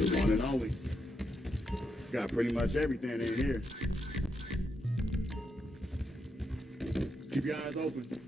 One and only. Got pretty much everything in here. Keep your eyes open.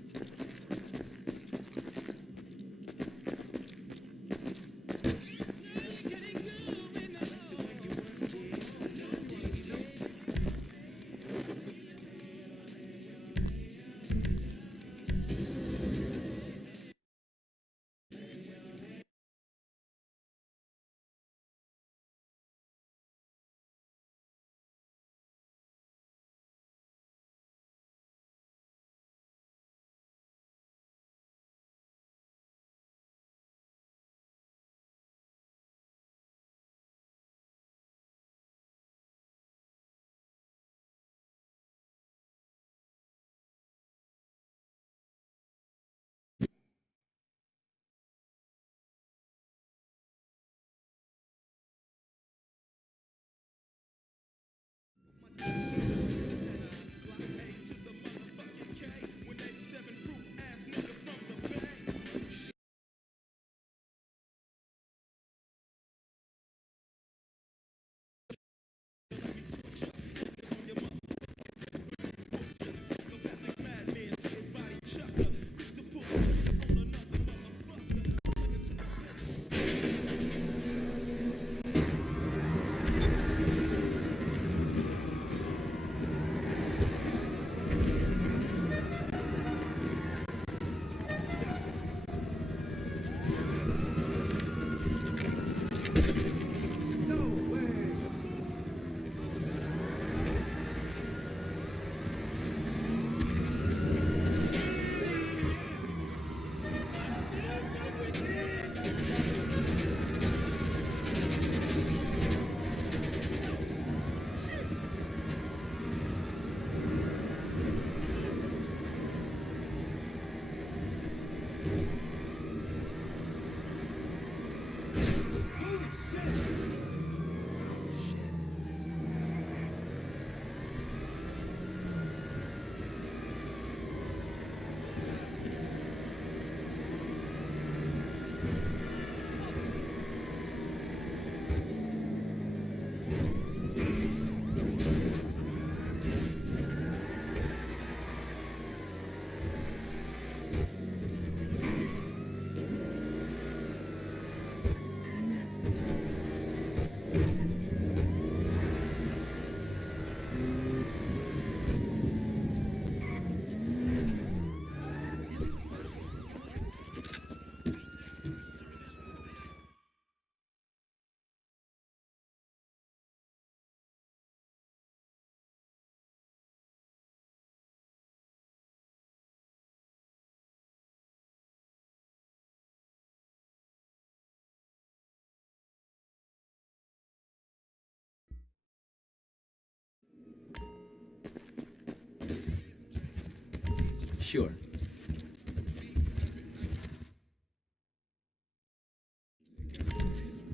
Sure.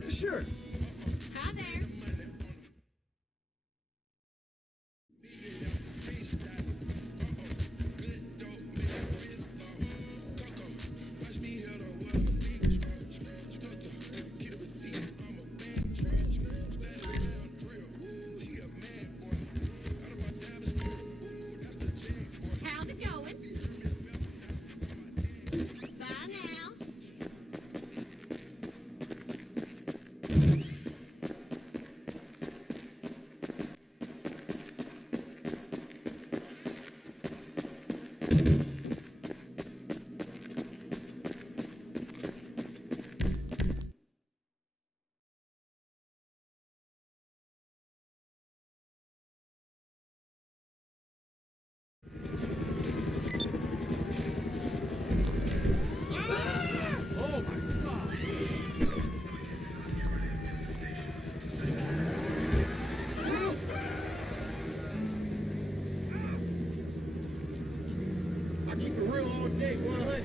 Sure. Hi there. How's it going? Bye now. Oh my god. I keep it real all day, 100.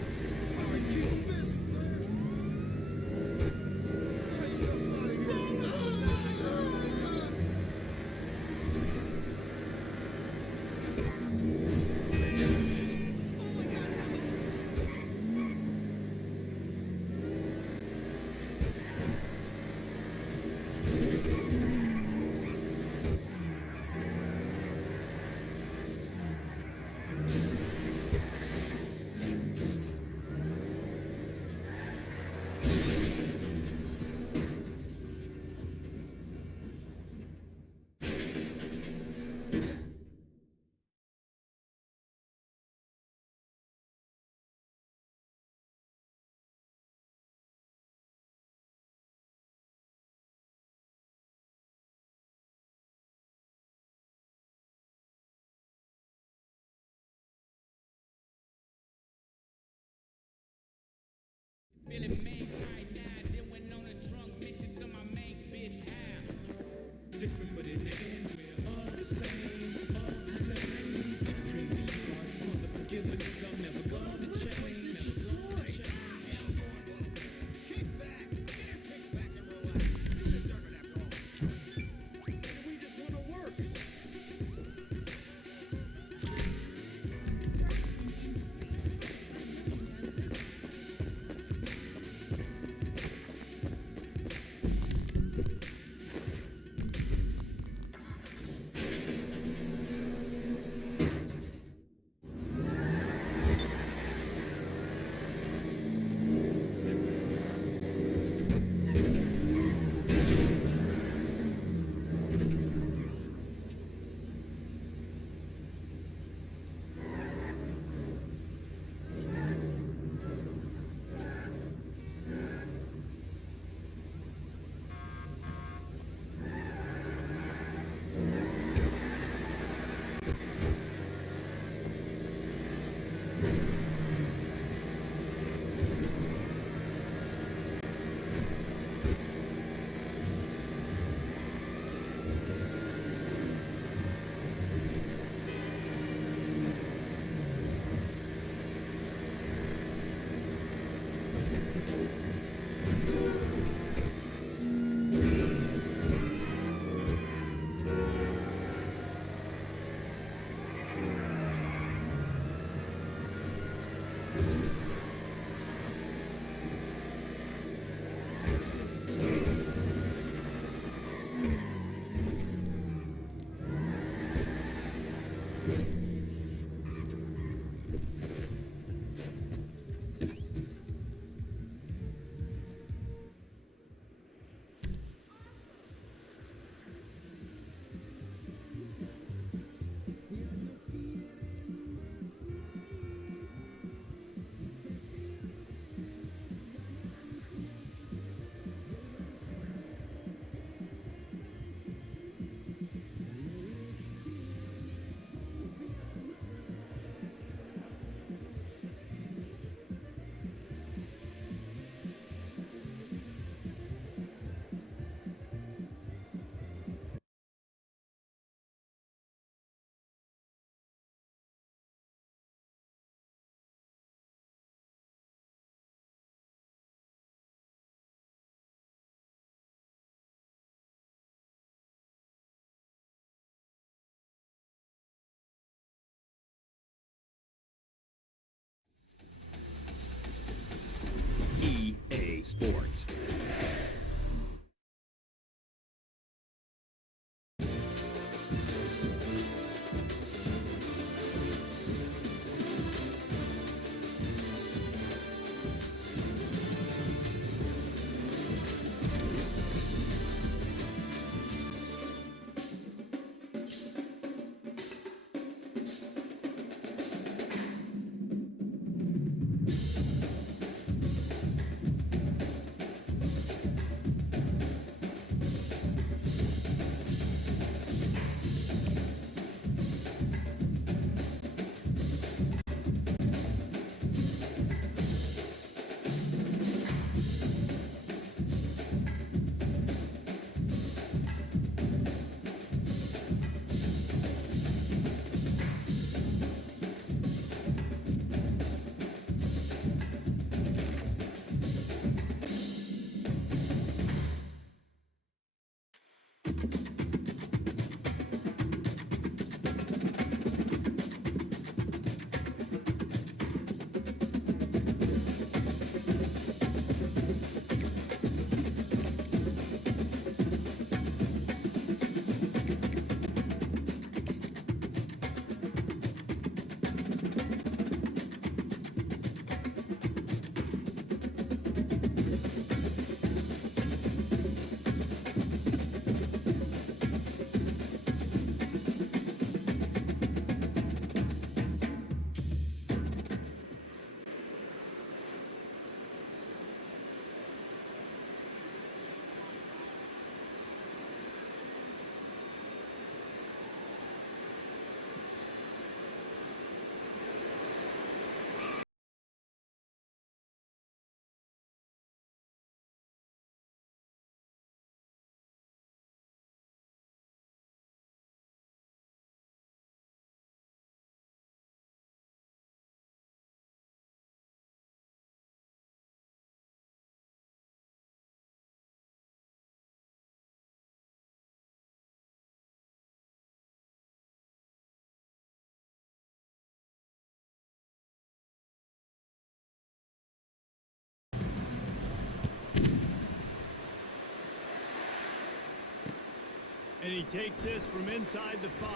Feeling main right now, then went on a drunk mission to my main bitch house. Different but in the end, we're all the same, all the same. Dreaming hard for the forgiven, I'm never gonna change, never gonna change. Kick back, get your six back and relax. You deserve it after all. We just wanna work. sports. And he takes this from inside the 5.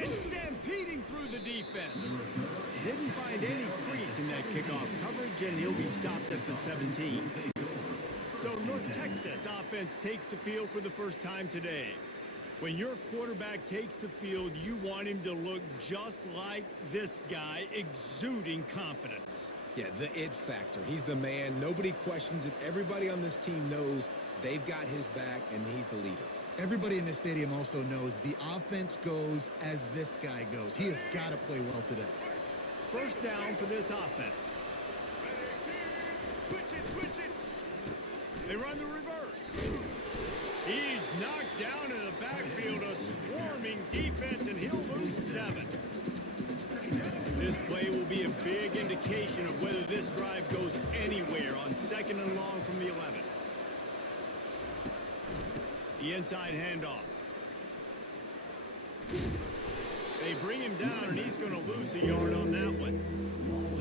And stampeding through the defense. Didn't find any crease in that kickoff coverage, and he'll be stopped at the 17. So North Texas offense takes the field for the first time today. When your quarterback takes the field, you want him to look just like this guy, exuding confidence. Yeah, the it factor. He's the man. Nobody questions it. Everybody on this team knows they've got his back, and he's the leader. Everybody in this stadium also knows the offense goes as this guy goes. He has got to play well today. First down for this offense. Switch it. They run the reverse. He's knocked down in the backfield, a swarming defense, and he'll lose 7. This play will be a big indication of whether this drive goes anywhere on 2nd and long from the 11. The inside handoff. They bring him down, and he's going to lose a yard on that one.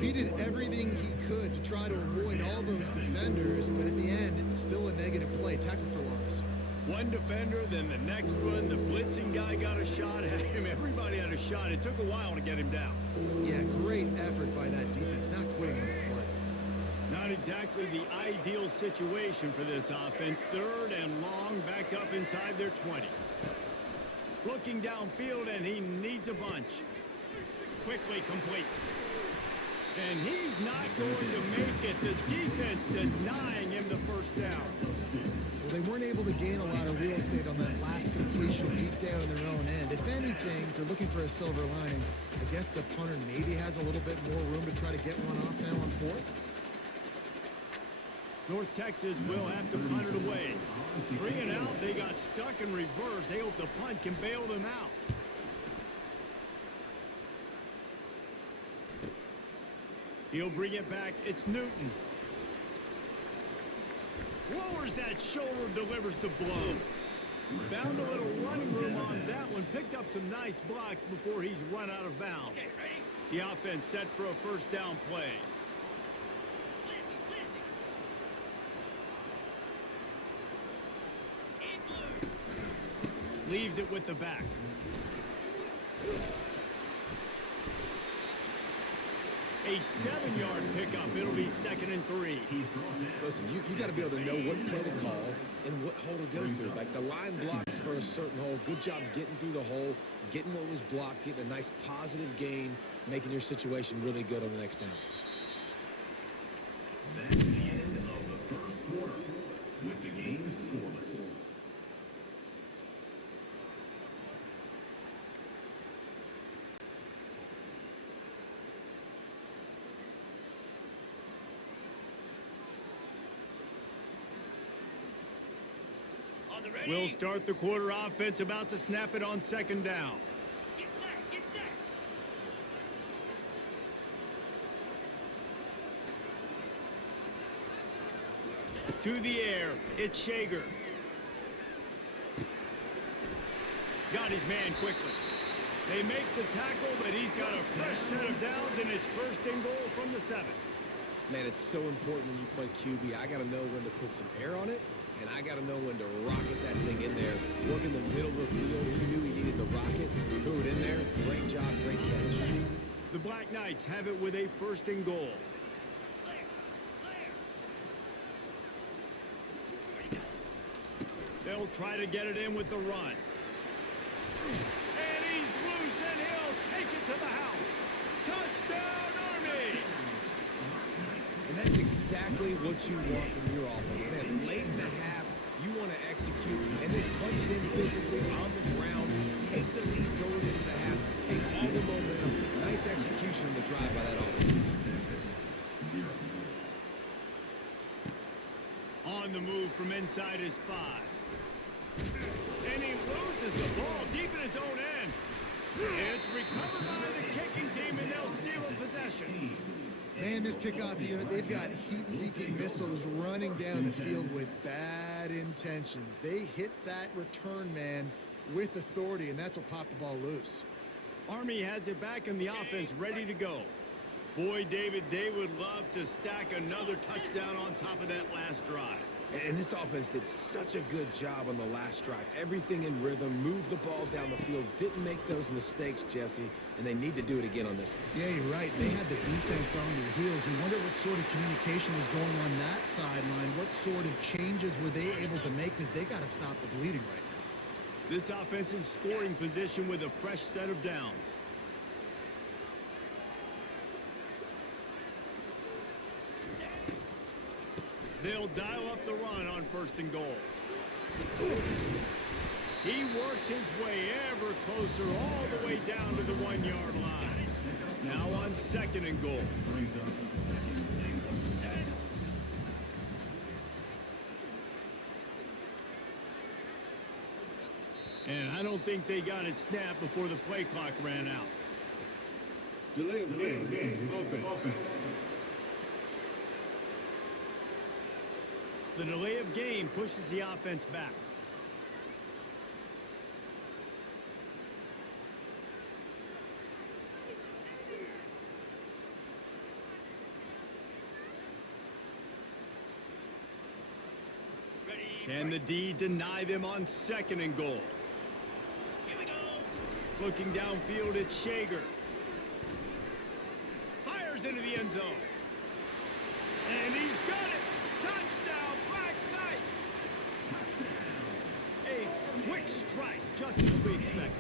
He did everything he could to try to avoid all those defenders, but at the end, it's still a negative play. Tackle for loss. One defender, then the next one. The blitzing guy got a shot at him. Everybody had a shot. It took a while to get him down. Yeah, great effort by that defense, not quitting on the play. Not exactly the ideal situation for this offense. 3rd and long, back up inside their 20. Looking downfield, and he needs a bunch. Quickly complete. And he's not going to make it. The defense denying him the first down. Well, they weren't able to gain a lot of real estate on that last completion deep down in their own end. If anything, if they're looking for a silver lining, I guess the punter maybe has a little bit more room to try to get one off now on 4th. North Texas will have to punt it away. 3 and out, they got stuck in reverse. They hope the punt can bail them out. He'll bring it back. It's Newton. Lowers that shoulder, delivers the blow. Found a little running room on that one. Picked up some nice blocks before he's run out of bounds. The offense set for a first down play. Leaves it with the back. A 7-yard pickup. It'll be 2nd and 3. Listen, you got to be able to know what play to call and what hole to go through. Like the line blocks for a certain hole. Good job getting through the hole, getting what was blocked, getting a nice positive gain, making your situation really good on the next down. That's the end of the first quarter with the game scoreless. We'll start the quarter. Offense about to snap it on 2nd down. Get set, get set. To the air, it's Shager. Got his man quickly. They make the tackle, but he's got a fresh set of downs, and it's 1st and goal from the 7. Man, it's so important when you play QB. I got to know when to put some air on it, and I got to know when to rocket that thing in there. Work in the middle of the field. He knew he needed to rocket. Threw it in there. Great job, great catch. The Black Knights have it with a 1st and goal. They'll try to get it in with the run. And he's loose, and he'll take it to the house. Touchdown, Army! And that's exactly what you want from your offense. Man, late in the half, you want to execute and then punch it in physically on the ground, take the lead going into the half, take all the momentum. Nice execution on the drive by that offense. On the move from inside his 5. And he loses the ball deep in his own end. It's recovered by the kicking team, and they'll steal a possession. Man, this kickoff unit, they've got heat-seeking missiles running down the field with bad intentions. They hit that return man with authority, and that's what popped the ball loose. Army has it back in the offense, ready to go. Boy, David, they would love to stack another touchdown on top of that last drive. And this offense did such a good job on the last drive. Everything in rhythm, moved the ball down the field, didn't make those mistakes, Jesse, and they need to do it again on this one. Yeah, you're right. They had the defense on their heels. You wonder what sort of communication was going on that sideline. What sort of changes were they able to make, because they got to stop the bleeding right now. This offense in scoring position with a fresh set of downs. They'll dial up the run on 1st and goal. He works his way ever closer all the way down to the 1-yard line. Now on 2nd and goal. And I don't think they got it snapped before the play clock ran out. Delay of game. Offense. The delay of game pushes the offense back. Can the D deny them on 2nd and goal? Here we go. Looking downfield, it's Shager. Fires into the end zone. And he's got it. Touchdown, Black Knights. A quick strike, just as we expected.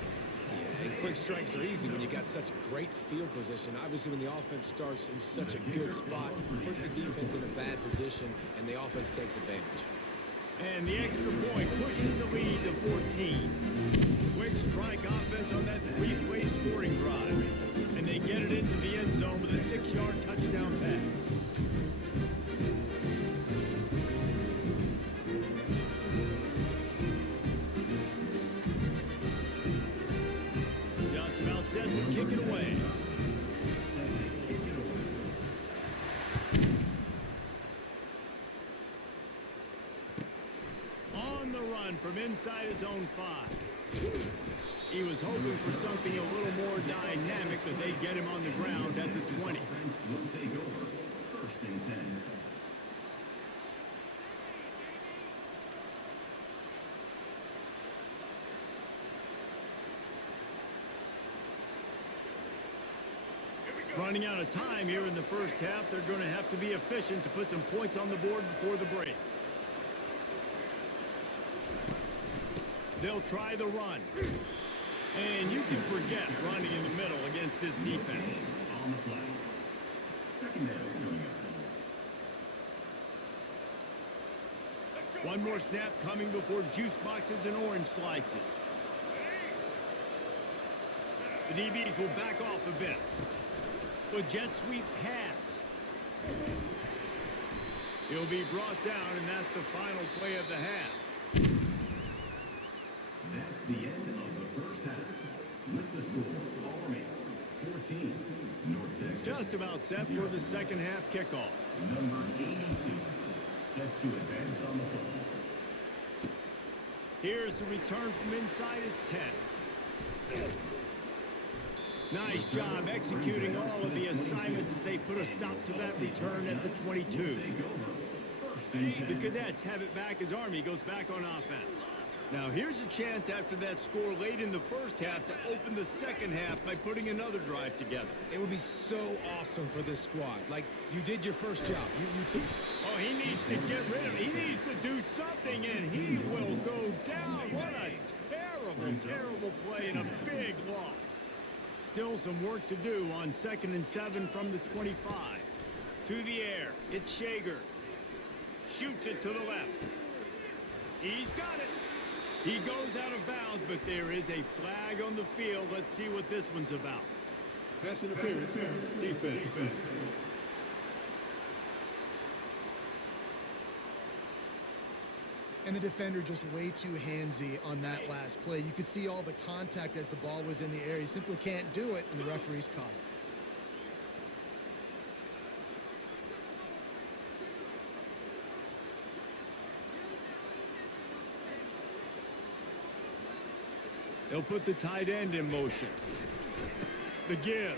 Yeah, and quick strikes are easy when you got such great field position. Obviously, when the offense starts in such a good spot, puts the defense in a bad position, and the offense takes advantage. And the extra point pushes the lead to 14. Quick strike offense on that 3-play scoring drive. And they get it into the end zone with a 6-yard touchdown pass. Just about set to kick it away. On the run from inside his own 5. He was hoping for something a little more dynamic, but they get him on the ground at the 20. Will take over 1st and 10. running out of time here in the first half. They're going to have to be efficient to put some points on the board before the break. They'll try the run. And you can forget running in the middle against this defense. On the play. Second down coming up. One more snap coming before juice boxes and orange slices. The DBs will back off a bit. The jet sweep pass. He'll be brought down, and that's the final play of the half. That's the end of the first half. With the score, Army 14, North Texas. Just about set for the second half kickoff. Number 82, set to advance on the football. Here's the return from inside his 10. Nice job executing all of the assignments as they put a stop to that return at the 22. The Cadets have it back as Army goes back on offense. Now here's a chance after that score late in the first half to open the second half by putting another drive together. It would be so awesome for this squad. Like, you did your first job. You took... Oh, he needs to get rid of it. He needs to do something, and he will go down. What a terrible, terrible play and a big loss. Still some work to do on 2nd and 7 from the 25. To the air. It's Shager. Shoots it to the left. He's got it. He goes out of bounds, but there is a flag on the field. Let's see what this one's about. Pass interference. Defense. And the defender just way too handsy on that last play. You could see all the contact as the ball was in the air. He simply can't do it, and the referee's caught it. They'll put the tight end in motion. The give.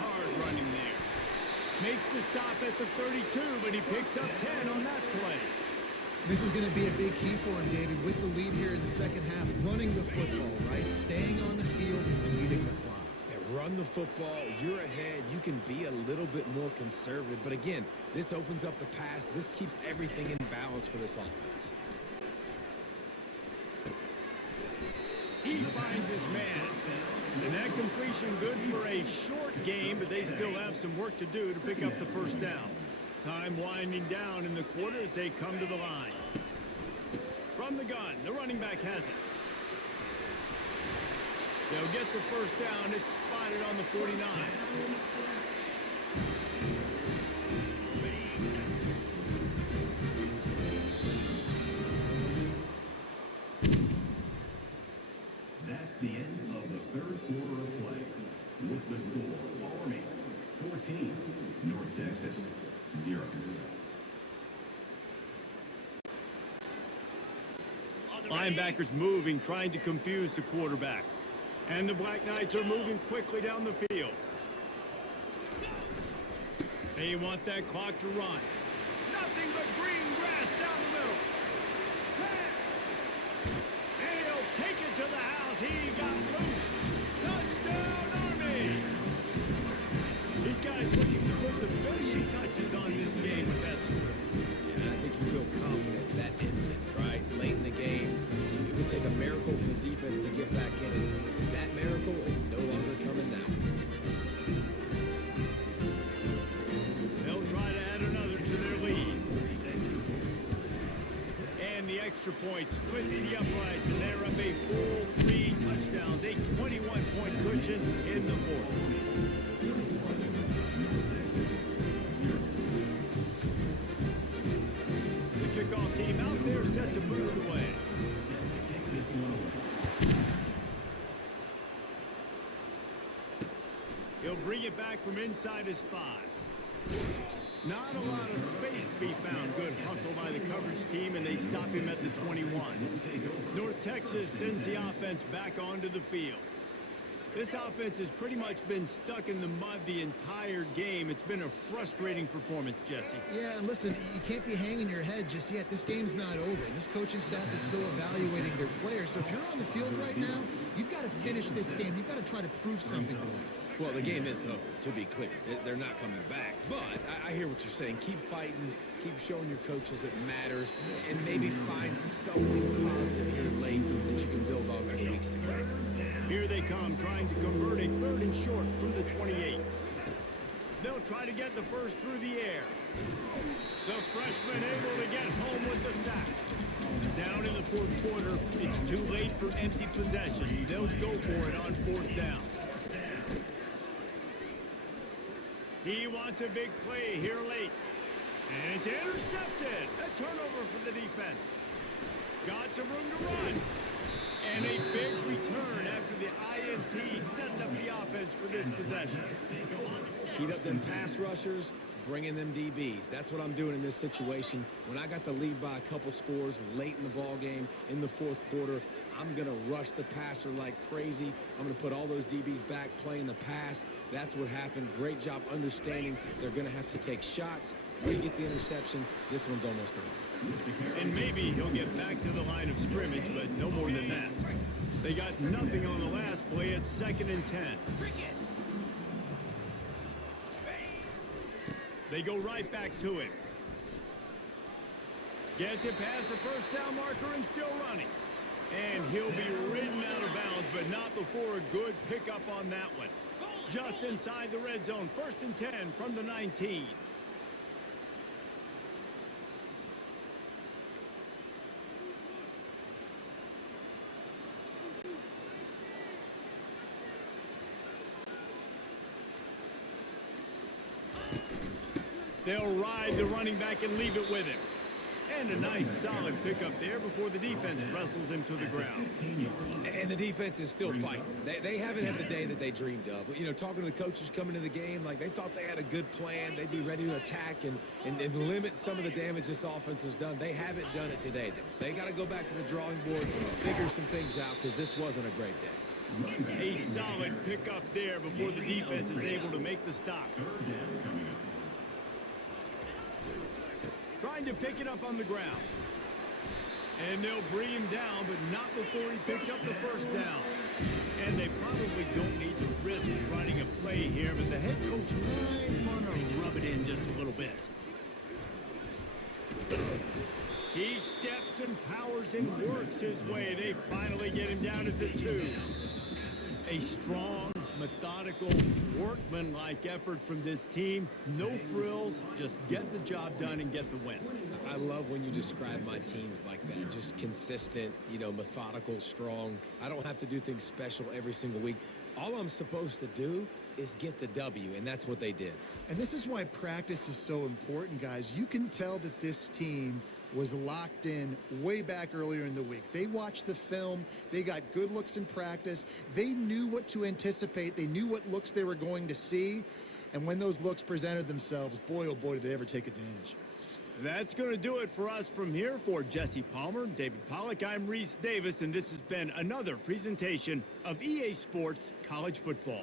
Hard running there. Makes the stop at the 32, but he picks up 10 on that play. This is going to be a big key for him, David, with the lead here in the second half, running the football, right? Staying on the field and leading the clock. Yeah, run the football. You're ahead. You can be a little bit more conservative. But again, this opens up the pass. This keeps everything in balance for this offense. He finds his man. And that completion good for a short game, but they still have some work to do to pick up the first down. Time winding down in the quarter as they come to the line. From the gun, the running back has it. They'll get the first down. It's spotted on the 49. That's the end of the third quarter of play. With the score, Army 14, North Texas 0. Linebackers moving, trying to confuse the quarterback. And the Black Knights are moving quickly down the field. They want that clock to run. Nothing but green grass down the middle. 10. And he'll take it to the house. He got loose. Touchdown, Army! These guys looking to put the finishing touches on this game with that score. Yeah, I think you feel confident that ends it, right? Late in the game, it would take a miracle for the defense to get back in it. That miracle is no longer coming now. They'll try to add another to their lead. And the extra point splits the uprights, and they're up a full 3 touchdowns, a 21-point cushion in the fourth. The kickoff team out there set to boot it away. He'll bring it back from inside his 5. Not a lot of space to be found. Good hustle by the coverage team, and they stop him at the 21. North Texas sends the offense back onto the field. This offense has pretty much been stuck in the mud the entire game. It's been a frustrating performance, Jesse. Yeah, and listen, you can't be hanging your head just yet. This game's not over. This coaching staff is still evaluating their players. So if you're on the field right now, you've got to finish this game. You've got to try to prove something to them. Well, the game is over, to be clear. They're not coming back. But I hear what you're saying. Keep fighting. Keep showing your coaches it matters. And maybe find something positive here late that you can build on for the weeks to come. Here they come, trying to convert a 3rd and short from the 28. They'll try to get the first through the air. The freshman able to get home with the sack. Down in the 4th quarter, it's too late for empty possessions. They'll go for it on 4th down. He wants a big play here late. And it's intercepted. A turnover for the defense. Got some room to run. And a big return after the INT sets up the offense for this possession. Heat up them pass rushers, bring in them DBs. That's what I'm doing in this situation. When I got the lead by a couple scores late in the ball game in the 4th quarter, I'm going to rush the passer like crazy. I'm going to put all those DBs back playing the pass. That's what happened. Great job understanding they're going to have to take shots. We get the interception. This one's almost over. And maybe he'll get back to the line of scrimmage, but no more than that. They got nothing on the last play. It's 2nd and 10. They go right back to it. Gets it past the 1st down marker and still running. And he'll be ridden out of bounds, but not before a good pickup on that one. Just inside the red zone, 1st and 10 from the 19. They'll ride the running back and leave it with him. And a nice solid pickup there before the defense wrestles him to the ground. And the defense is still fighting. They haven't had the day that they dreamed of. You know, talking to the coaches coming into the game, like they thought they had a good plan. They'd be ready to attack and limit some of the damage this offense has done. They haven't done it today. They got to go back to the drawing board, figure some things out, because this wasn't a great day. A solid pickup there before the defense is able to make the stop. Trying to pick it up on the ground. And they'll bring him down, but not before he picks up the 1st down. And they probably don't need to risk running a play here, but the head coach might want to rub it in just a little bit. He steps and powers and works his way. They finally get him down at the 2. A strong, methodical, workman-like effort from this team. No frills, just get the job done and get the win. I love when you describe my teams like that. Just consistent, you know, methodical, strong. I don't have to do things special every single week. All I'm supposed to do is get the W, and that's what they did. And this is why practice is so important, guys. You can tell that this team was locked in way back earlier in the week. They watched the film. They got good looks in practice. They knew what to anticipate. They knew what looks they were going to see. And when those looks presented themselves, boy, oh boy, did they ever take advantage. That's going to do it for us from here. For Jesse Palmer, David Pollack, I'm Reese Davis, and this has been another presentation of EA Sports College Football.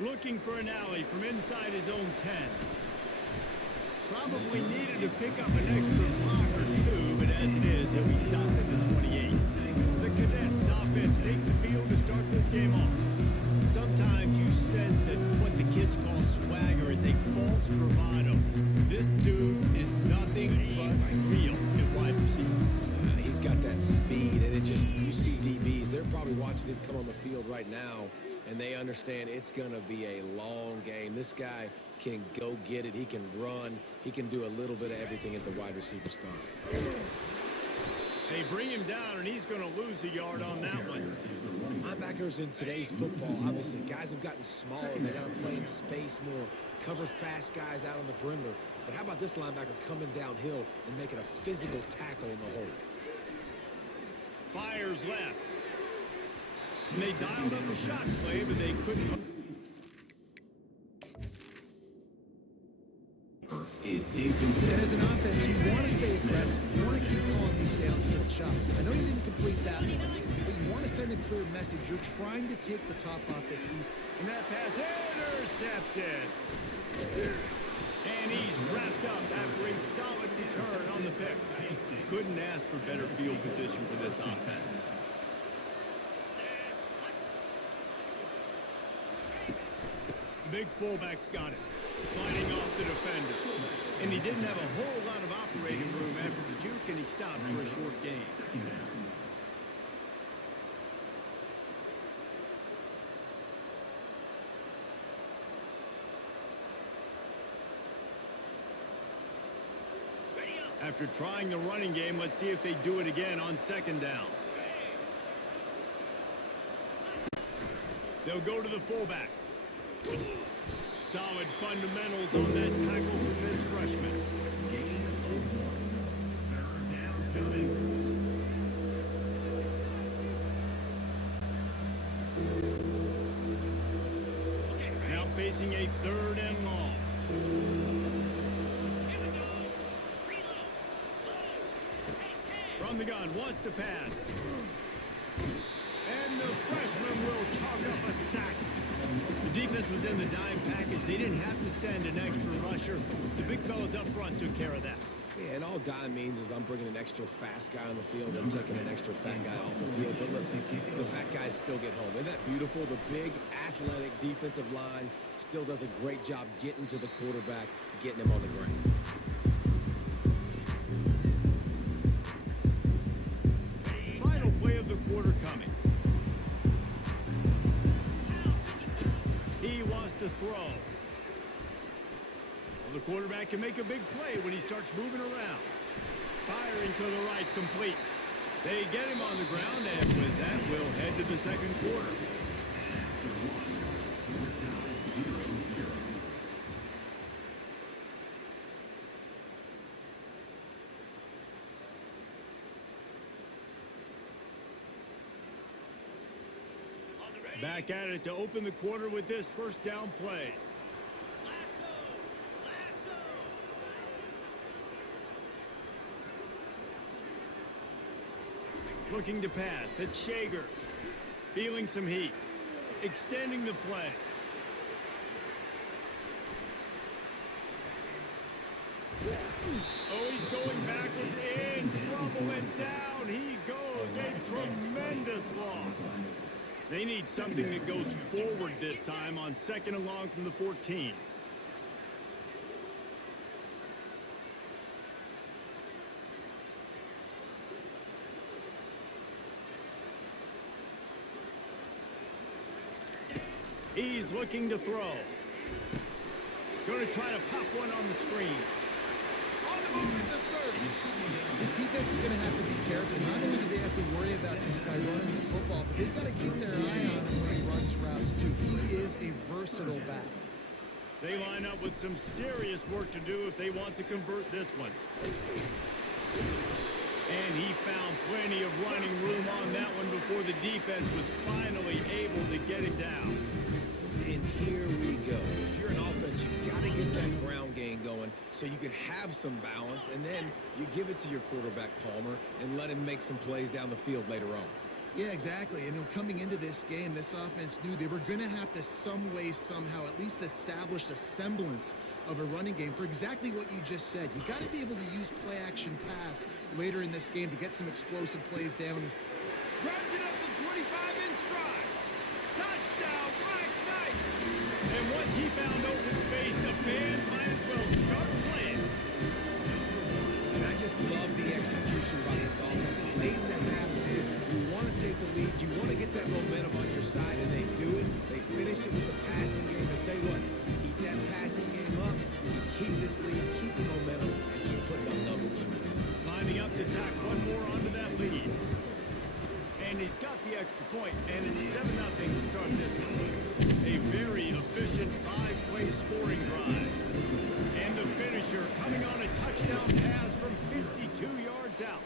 Looking for an alley from inside his own 10. Probably needed to pick up an extra block or two, but as it is, he'll be stopped at the 28. The Cadets offense takes the field to start this game off. Sometimes you sense that what the kids call swagger is a false bravado. This dude is nothing but real at wide receiver. He's got that speed, and you see DBs, they're probably watching him come on the field right now, and they understand it's going to be a long game. This guy can go get it. He can run. He can do a little bit of everything at the wide receiver spot. They bring him down, and he's going to lose a yard on that one. Linebackers in today's football, obviously, guys have gotten smaller. They got to play in space more, cover fast guys out on the perimeter. But how about this linebacker coming downhill and making a physical tackle in the hole? Fires left. And they dialed up a shot play, but they couldn't. Is incomplete. And as an offense, you want to stay aggressive. You want to keep calling these downfield shots. I know you didn't complete that one, but you want to send a clear message. You're trying to take the top off this defense. And that pass intercepted. And he's wrapped up after a solid return on the pick. Couldn't ask for better field position for this offense. Big fullback's got it, fighting off the defender. And he didn't have a whole lot of operating room after the juke, and he stopped for a short gain. After trying the running game, let's see if they do it again on second down. They'll go to the fullback. Solid fundamentals on that tackle from this freshman. Gain of 1. Third down coming. Now facing a third and long. From the gun, wants to pass. And the freshman will chalk up a sack. The defense was in the dime package. They didn't have to send an extra rusher. The big fellas up front took care of that. Yeah, and all dime means is I'm bringing an extra fast guy on the field and taking an extra fat guy off the field. But listen, the fat guys still get home. Isn't that beautiful? The big, athletic defensive line still does a great job getting to the quarterback, getting him on the ground. Final play of the quarter coming. He wants to throw. Well, the quarterback can make a big play when he starts moving around. Firing to the right, complete. They get him on the ground, and with that, we'll head to the second quarter. Back at it to open the quarter with this first down play. Looking to pass. It's Shager. Feeling some heat. Extending the play. Oh, he's going backwards. In trouble and down he goes. A tremendous loss. They need something that goes forward this time on second and long from the 14. He's looking to throw. Going to try to pop one on the screen. On the move at the 30. This defense is going to have to be careful. Not only do they have to worry about this guy running the football, but they've got to keep their eye on him when he runs routes, too. He is a versatile back. They line up with some serious work to do if they want to convert this one. And he found plenty of running room on that one before the defense was finally able to get it down. And here we go. If you're an offense, you got to get that ground game going so you can have some balance, and then you give it to your quarterback, Palmer, and let him make some plays down the field later on. Yeah, exactly. And coming into this game, this offense knew they were going to have to some way, somehow, at least establish a semblance of a running game for exactly what you just said. You got to be able to use play-action pass later in this game to get some explosive plays down. Grabs it up the 25 in stride. Touchdown, Black Knights! And once he found open space, the band might as well start playing. And I just love the execution by this offense. Late in the half, man, you want to take the lead. You want to get that momentum on your side, and they do it. They finish it with the passing game. I tell you what, keep that passing game up. You keep this lead, keep the momentum, and keep putting up numbers. Lining up to tack one more onto that lead. And he's got the extra point, and it's 7-0 to start this one. A very efficient 5-play scoring drive. And the finisher coming on a touchdown pass from 52 yards out.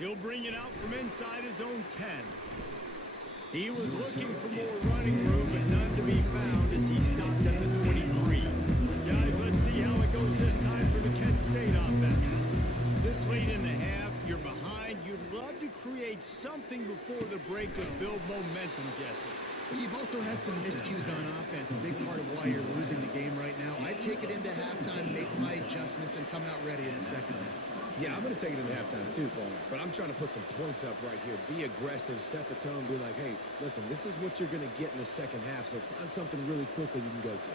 He'll bring it out from inside his own 10. He was looking for more running room, but none to be found as he stopped at the 23. Guys, let's see how it goes this time for the Kent State offense. This late in the half, you're behind. You'd love to create something before the break to build momentum, Jesse. But you've also had some miscues on offense, a big part of why you're losing the game right now. I'd take it into halftime, make my adjustments, and come out ready in the second half. Yeah, I'm going to take it into halftime too, Paul. But I'm trying to put some points up right here. Be aggressive, set the tone, be like, hey, listen, this is what you're going to get in the second half, so find something really quickly you can go to.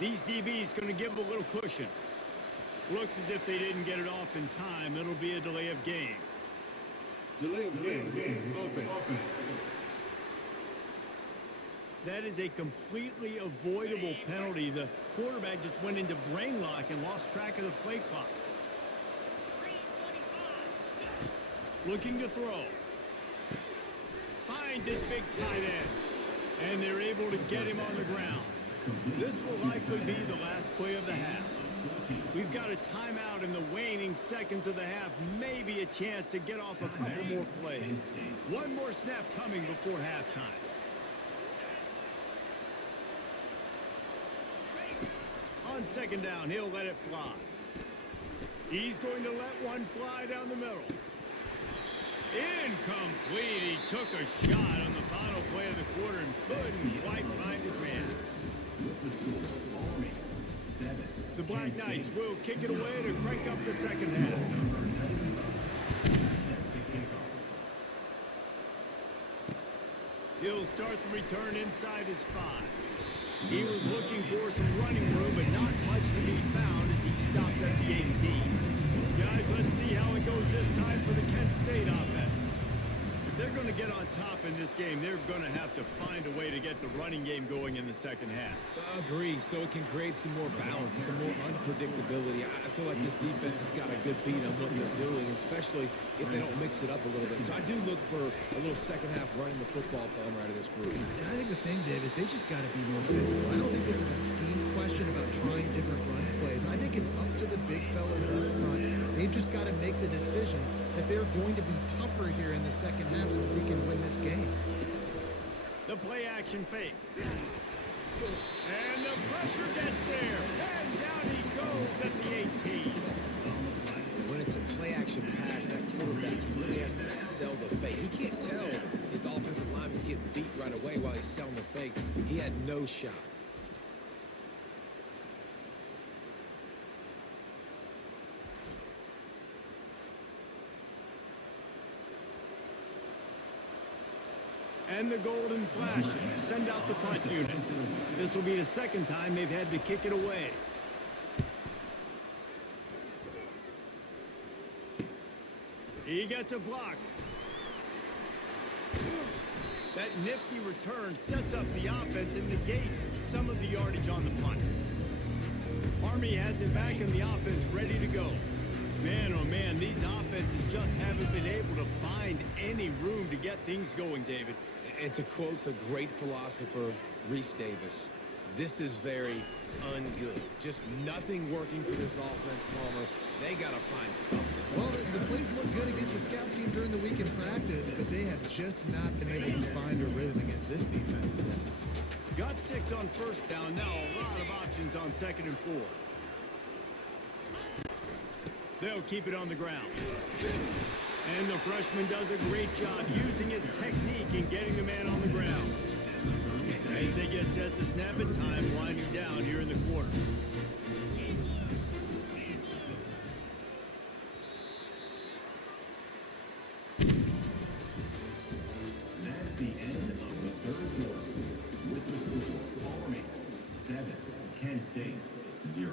These DBs going to give a little cushion. Looks as if they didn't get it off in time. It'll be a delay of game. Delay of game. Offense. That is a completely avoidable penalty. The quarterback just went into brain lock and lost track of the play clock. Looking to throw. Finds his big tight end. And they're able to get him on the ground. This will likely be the last play of the half. We've got a timeout in the waning seconds of the half. Maybe a chance to get off a couple more plays. One more snap coming before halftime. On second down, he'll let it fly. He's going to let one fly down the middle. Incomplete. He took a shot on the final play of the quarter and couldn't quite find his man. The Black Knights will kick it away to crank up the second half. He'll start the return inside his 5. He was looking for some running room, but not much to be found as he stopped at the 18. Guys, let's see how it goes this time for the Kent State offense. If they're going to get on top in this game, they're going to have to find a way to get the running game going in the second half. Agree, so it can create some more balance, some more unpredictability. I feel like this defense has got a good beat on what they're doing, especially if they don't mix it up a little bit. So I do look for a little second half running the football Palmer out of this group. And I think the thing, Dave, is they just got to be more physical. I don't think this is a scheme question about trying different run plays. I think it's up to the big fellas up front. They've just got to make the decision that they're going to be tougher here in the second half so we can win this game. The play action fake. And the pressure gets there. And down he goes at the 18. When it's a play-action pass, that quarterback, he really has to sell the fake. He can't tell his offensive lineman's getting beat right away while he's selling the fake. He had no shot. And the golden flash. Send out the punt unit. This will be the second time they've had to kick it away. He gets a block. That nifty return sets up the offense and negates some of the yardage on the punt. Army has it back in the offense ready to go. Man, oh man, these offenses just haven't been able to find any room to get things going, David. And to quote the great philosopher, Reese Davis, this is very ungood. Just nothing working for this offense, Palmer. They got to find something. Well, the plays look good against the scout team during the week in practice, but they have just not been able to find a rhythm against this defense today. Got 6 on first down. Now a lot of options on 2nd and 4. They'll keep it on the ground. And the freshman does a great job using his technique and getting the man on the ground. As they get set to snap it, time winding down here in the quarter. That's the end of the third quarter. With the score, Army 7, Kent State 0.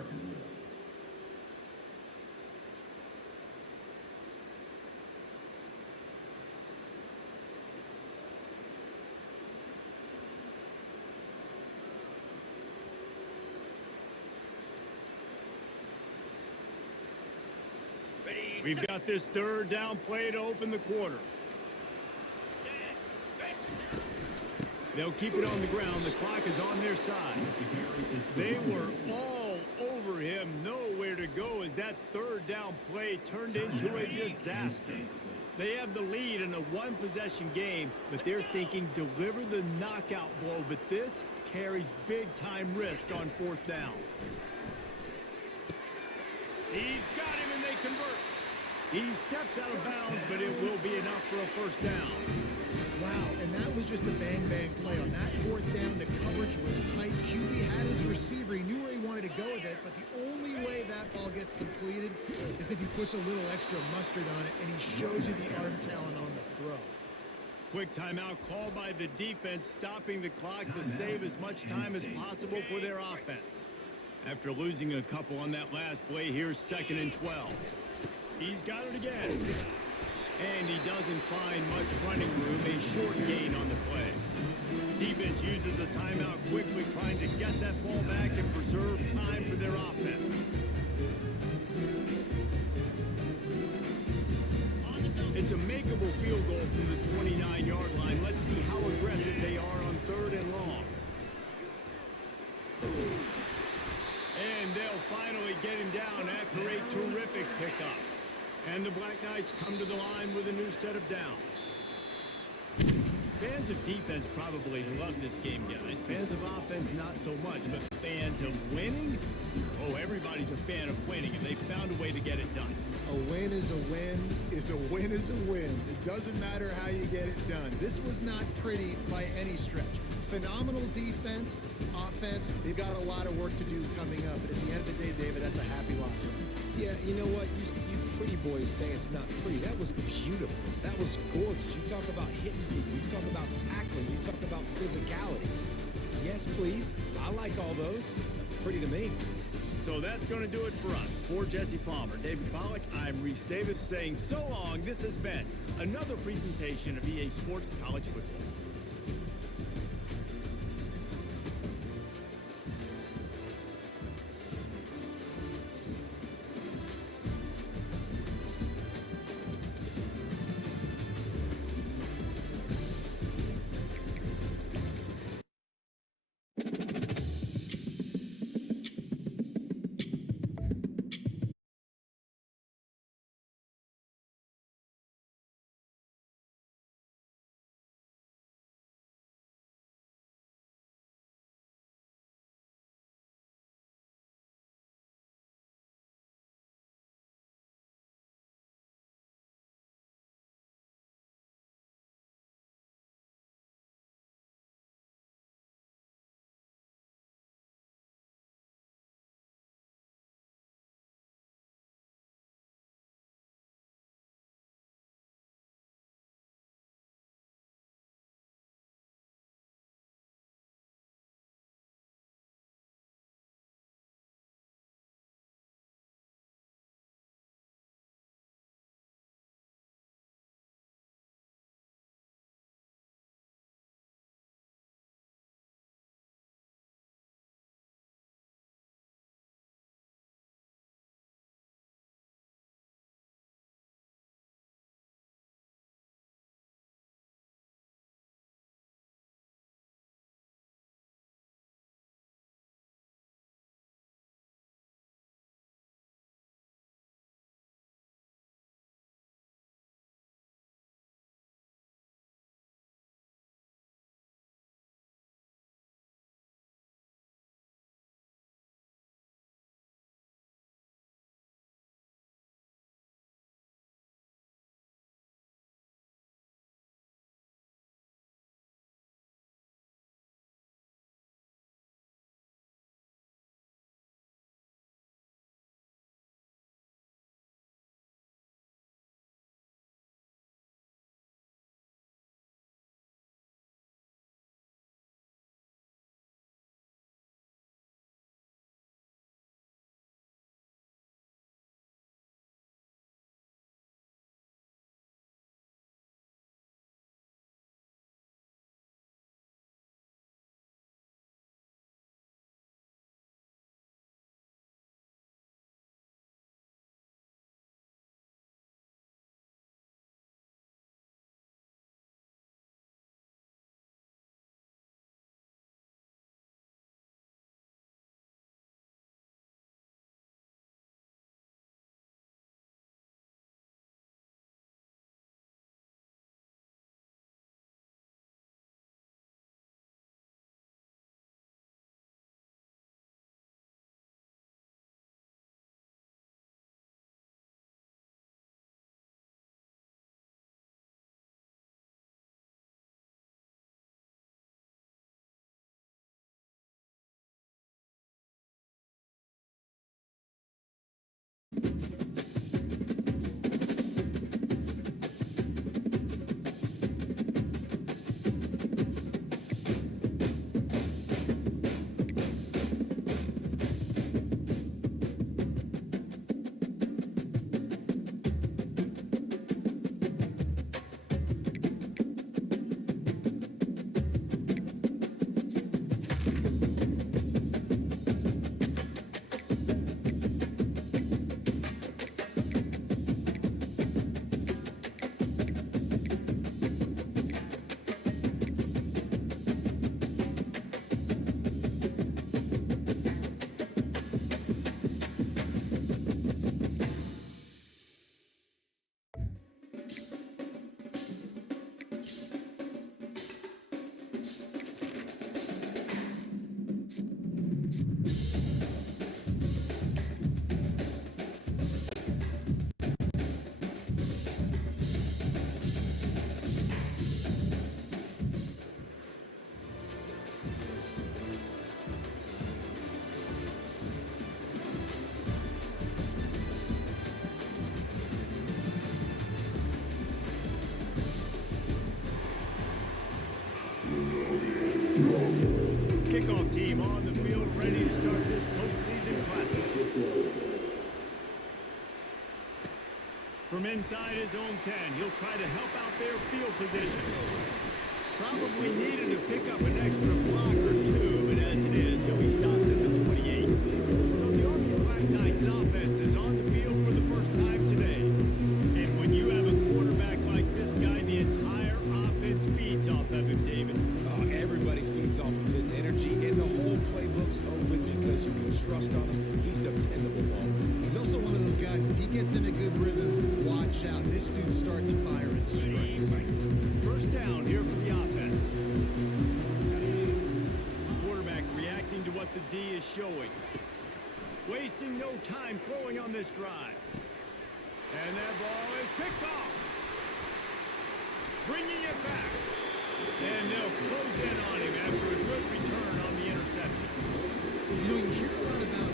We've got this third down play to open the quarter. They'll keep it on the ground. The clock is on their side. They were all over him. Nowhere to go as that third down play turned into a disaster. They have the lead in a one-possession game, but they're thinking deliver the knockout blow. But this carries big-time risk on 4th down. He's got him, and they convert. He steps out of bounds, but it will be enough for a first down. Wow, and that was just a bang-bang play. On that 4th down, the coverage was tight. QB had his receiver. He knew where he wanted to go with it, but the only way that ball gets completed is if he puts a little extra mustard on it, and he shows you the arm talent on the throw. Quick timeout called by the defense, stopping the clock to save as much time as possible for their offense. After losing a couple on that last play, here's 2nd and 12. He's got it again. And he doesn't find much running room, a short gain on the play. Defense uses a timeout quickly, trying to get that ball back and preserve time for their offense. It's a makeable field goal from the 29-yard line. Let's see how aggressive they are on 3rd and long. And they'll finally get him down after a terrific pickup. And the Black Knights come to the line with a new set of downs. Fans of defense probably love this game, guys. Fans of offense, not so much. But fans of winning? Oh, everybody's a fan of winning, and they found a way to get it done. A win is a win is a win is a win. It doesn't matter how you get it done. This was not pretty by any stretch. Phenomenal defense, offense. They've got a lot of work to do coming up. But at the end of the day, David, that's a happy loss. Yeah, you know what? You pretty boys say it's not pretty. That was beautiful. That was gorgeous. You talk about hitting people. You talk about tackling. You talk about physicality. Yes, please. I like all those. That's pretty to me. So that's going to do it for us. For Jesse Palmer, David Pollack, I'm Reese Davis saying so long. This has been another presentation of EA Sports College Football. team on the field, ready to start this postseason classic. From inside his own 10, he'll try to help out their field position. Probably needed to pick up an extra block or two, but as it is, he'll be stopped at the 28. So the Army Black Knights offense is on the field for the first time today. And when you have a quarterback like this guy, the entire offense feeds off of him, David. Everybody feeds off of his energy, and the whole playbook's open because you can trust on him. He's dependable, Paul. He's also one of those guys, if he gets in a good rhythm, watch out. This dude starts firing strikes. First down here for the offense. Quarterback reacting to what the D is showing. Wasting no time throwing on this drive. And that ball is picked off. Bringing it back. And they'll close in on him after a good return on the interception. You know, you hear a lot about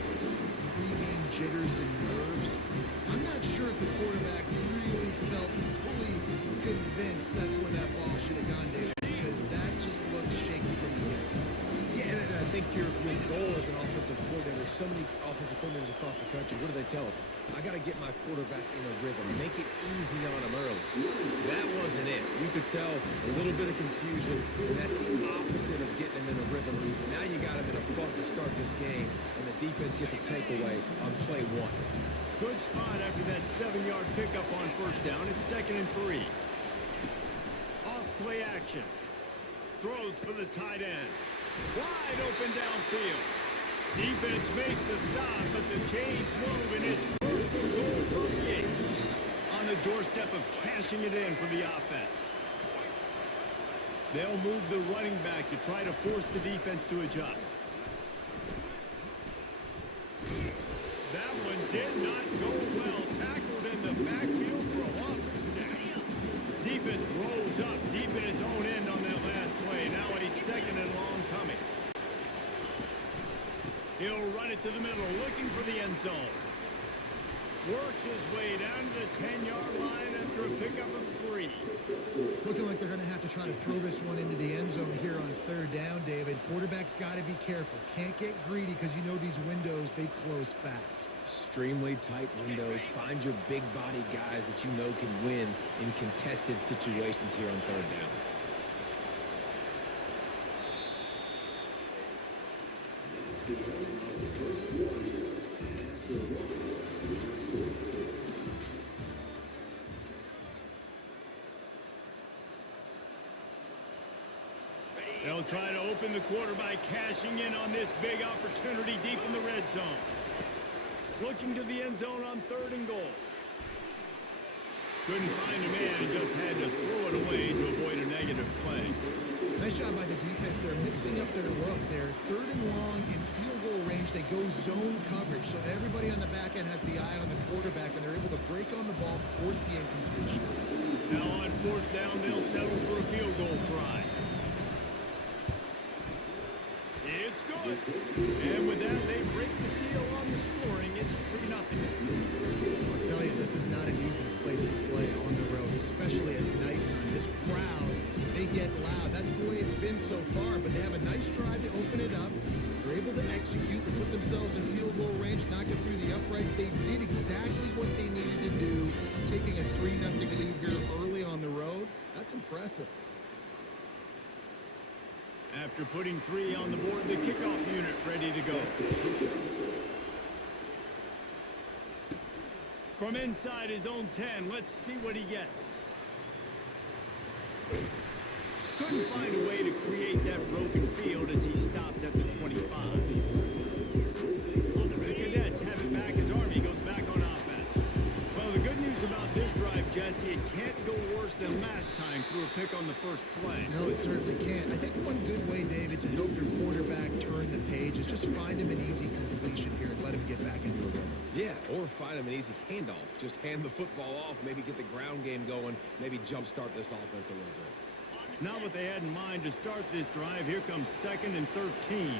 pre-game jitters and nerves. I'm not sure if the quarterback really felt fully convinced that's where that ball should have gone, David, because that just looked shaky from the get-go. Yeah, and I think your goal as an offensive coordinator, so many offensive coordinators across the country, what do they tell us? I got to get my quarterback in a rhythm, make it easy on him early. That wasn't it. You could tell a little bit of confusion, and that's the opposite of getting him in a rhythm. Now you got him in a funk to start this game, and the defense gets a takeaway on play one. Good spot after that 7-yard pickup on first down. It's 2nd and 3. Off play action. Throws for the tight end. Wide open downfield. Defense makes a stop, but the chains move, and it's first and goal from the 8. On the doorstep of cashing it in for the offense. They'll move the running back to try to force the defense to adjust. That one did not go well. Tackled in the backfield for a loss of 6. Defense rolls up deep in its own end on that last play. Now a 2nd and long coming. He'll run it to the middle, looking for the end zone. Works his way down to the 10-yard line after a pickup of 3. It's looking like they're going to have to try to throw this one into the end zone here on 3rd down, David. Quarterback's got to be careful. Can't get greedy because you know these windows, they close fast. Extremely tight windows. Find your big body guys that you know can win in contested situations here on 3rd down. They'll try to open the quarter by cashing in on this big opportunity deep in the red zone. Looking to the end zone on 3rd and goal. Couldn't find a man and just had to throw it away to avoid a negative play. Nice job by the defense. They're mixing up their look. They're 3rd and long in field goal range. They go zone coverage. So everybody on the back end has the eye on the quarterback, and they're able to break on the ball, force the incompletion. Now on 4th down, they'll settle for a field goal try. It's good. And with that, they break the seal on the scoring. It's 3-0. I'll tell you, this is not an easy place to play on the road, especially at nighttime. This crowd, they get loud. That's the way it's been so far, but they have a nice drive to open it up. They're able to execute and put themselves in field goal range, knock it through the uprights. They did exactly what they needed to do, taking a 3-0 lead here early on the road. That's impressive. After putting 3 on the board, the kickoff unit ready to go. From inside his own 10, let's see what he gets. Couldn't find a way to create that broken field as he stopped at the 25. The Cadets have it back as Army goes back on offense. Well, the good news about this drive, Jesse, it can't go worse than last time through a pick on the first play. No, it certainly can't. I think one good way, David, to help your quarterback turn the page is just find him an easy completion here and let him get back into a rhythm. Yeah, or find him an easy handoff. Just hand the football off, maybe get the ground game going, maybe jumpstart this offense a little bit. Not what they had in mind to start this drive. Here comes 2nd and 13.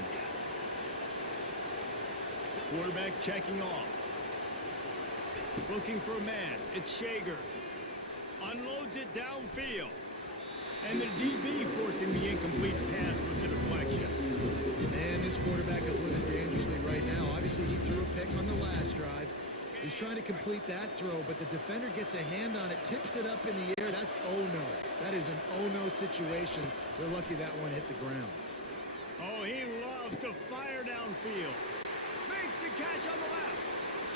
Quarterback checking off. Looking for a man. It's Shager. Unloads it downfield. And the DB forcing the incomplete pass with the deflection. Man, this quarterback is living dangerously right now. Obviously, he threw a pick on the last drive. He's trying to complete that throw, but the defender gets a hand on it, tips it up in the air. That's oh-no. That is an oh-no situation. They're lucky that one hit the ground. Oh, he loves to fire downfield. Makes the catch on the left.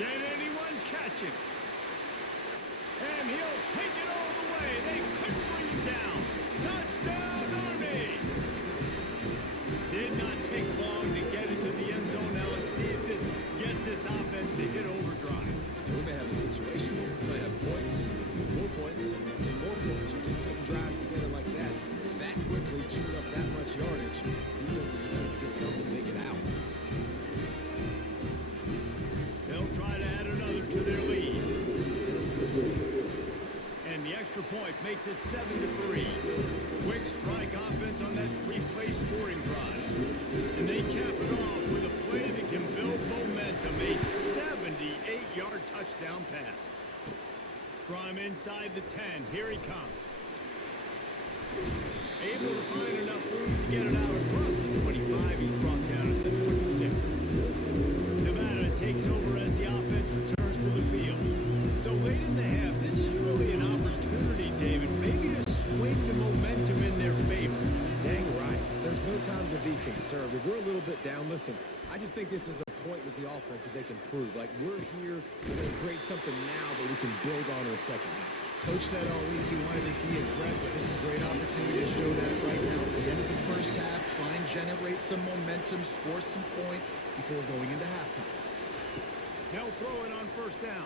Can anyone catch him? And he'll take it all the way. They couldn't bring him down. Touchdown, Army! Did not take long to get into the end zone. Now let's see if this gets this offense to hit overdrive. We may have a situation here. We may have points, more points, and more points. You keep putting drives together like that quickly, chewing up that much yardage, defenses are going to get something to get out. They'll try to add another to their lead. And the extra point makes it 7-3. Quick strike offense on that three-play scoring drive. And they cap it off with a play that can build momentum, a 78-yard touchdown pass. From inside the 10, here he comes. Able to find enough room to get it out across the 25. He's brought down at the 26. Nevada takes over as the offense returns to the field. So late in the half, this is really an opportunity, David, maybe to swing the momentum in their favor. Dang right. There's no time to be concerned. If we're a little bit down, listen, I just think this is a point with the offense that they can prove. Like, we're here, we're going to create something now that we can build on in the second half. Coach said all week he wanted to be aggressive. This is a great opportunity to show that right now. At the end of the first half, try and generate some momentum, score some points before going into halftime. They'll throw it on first down.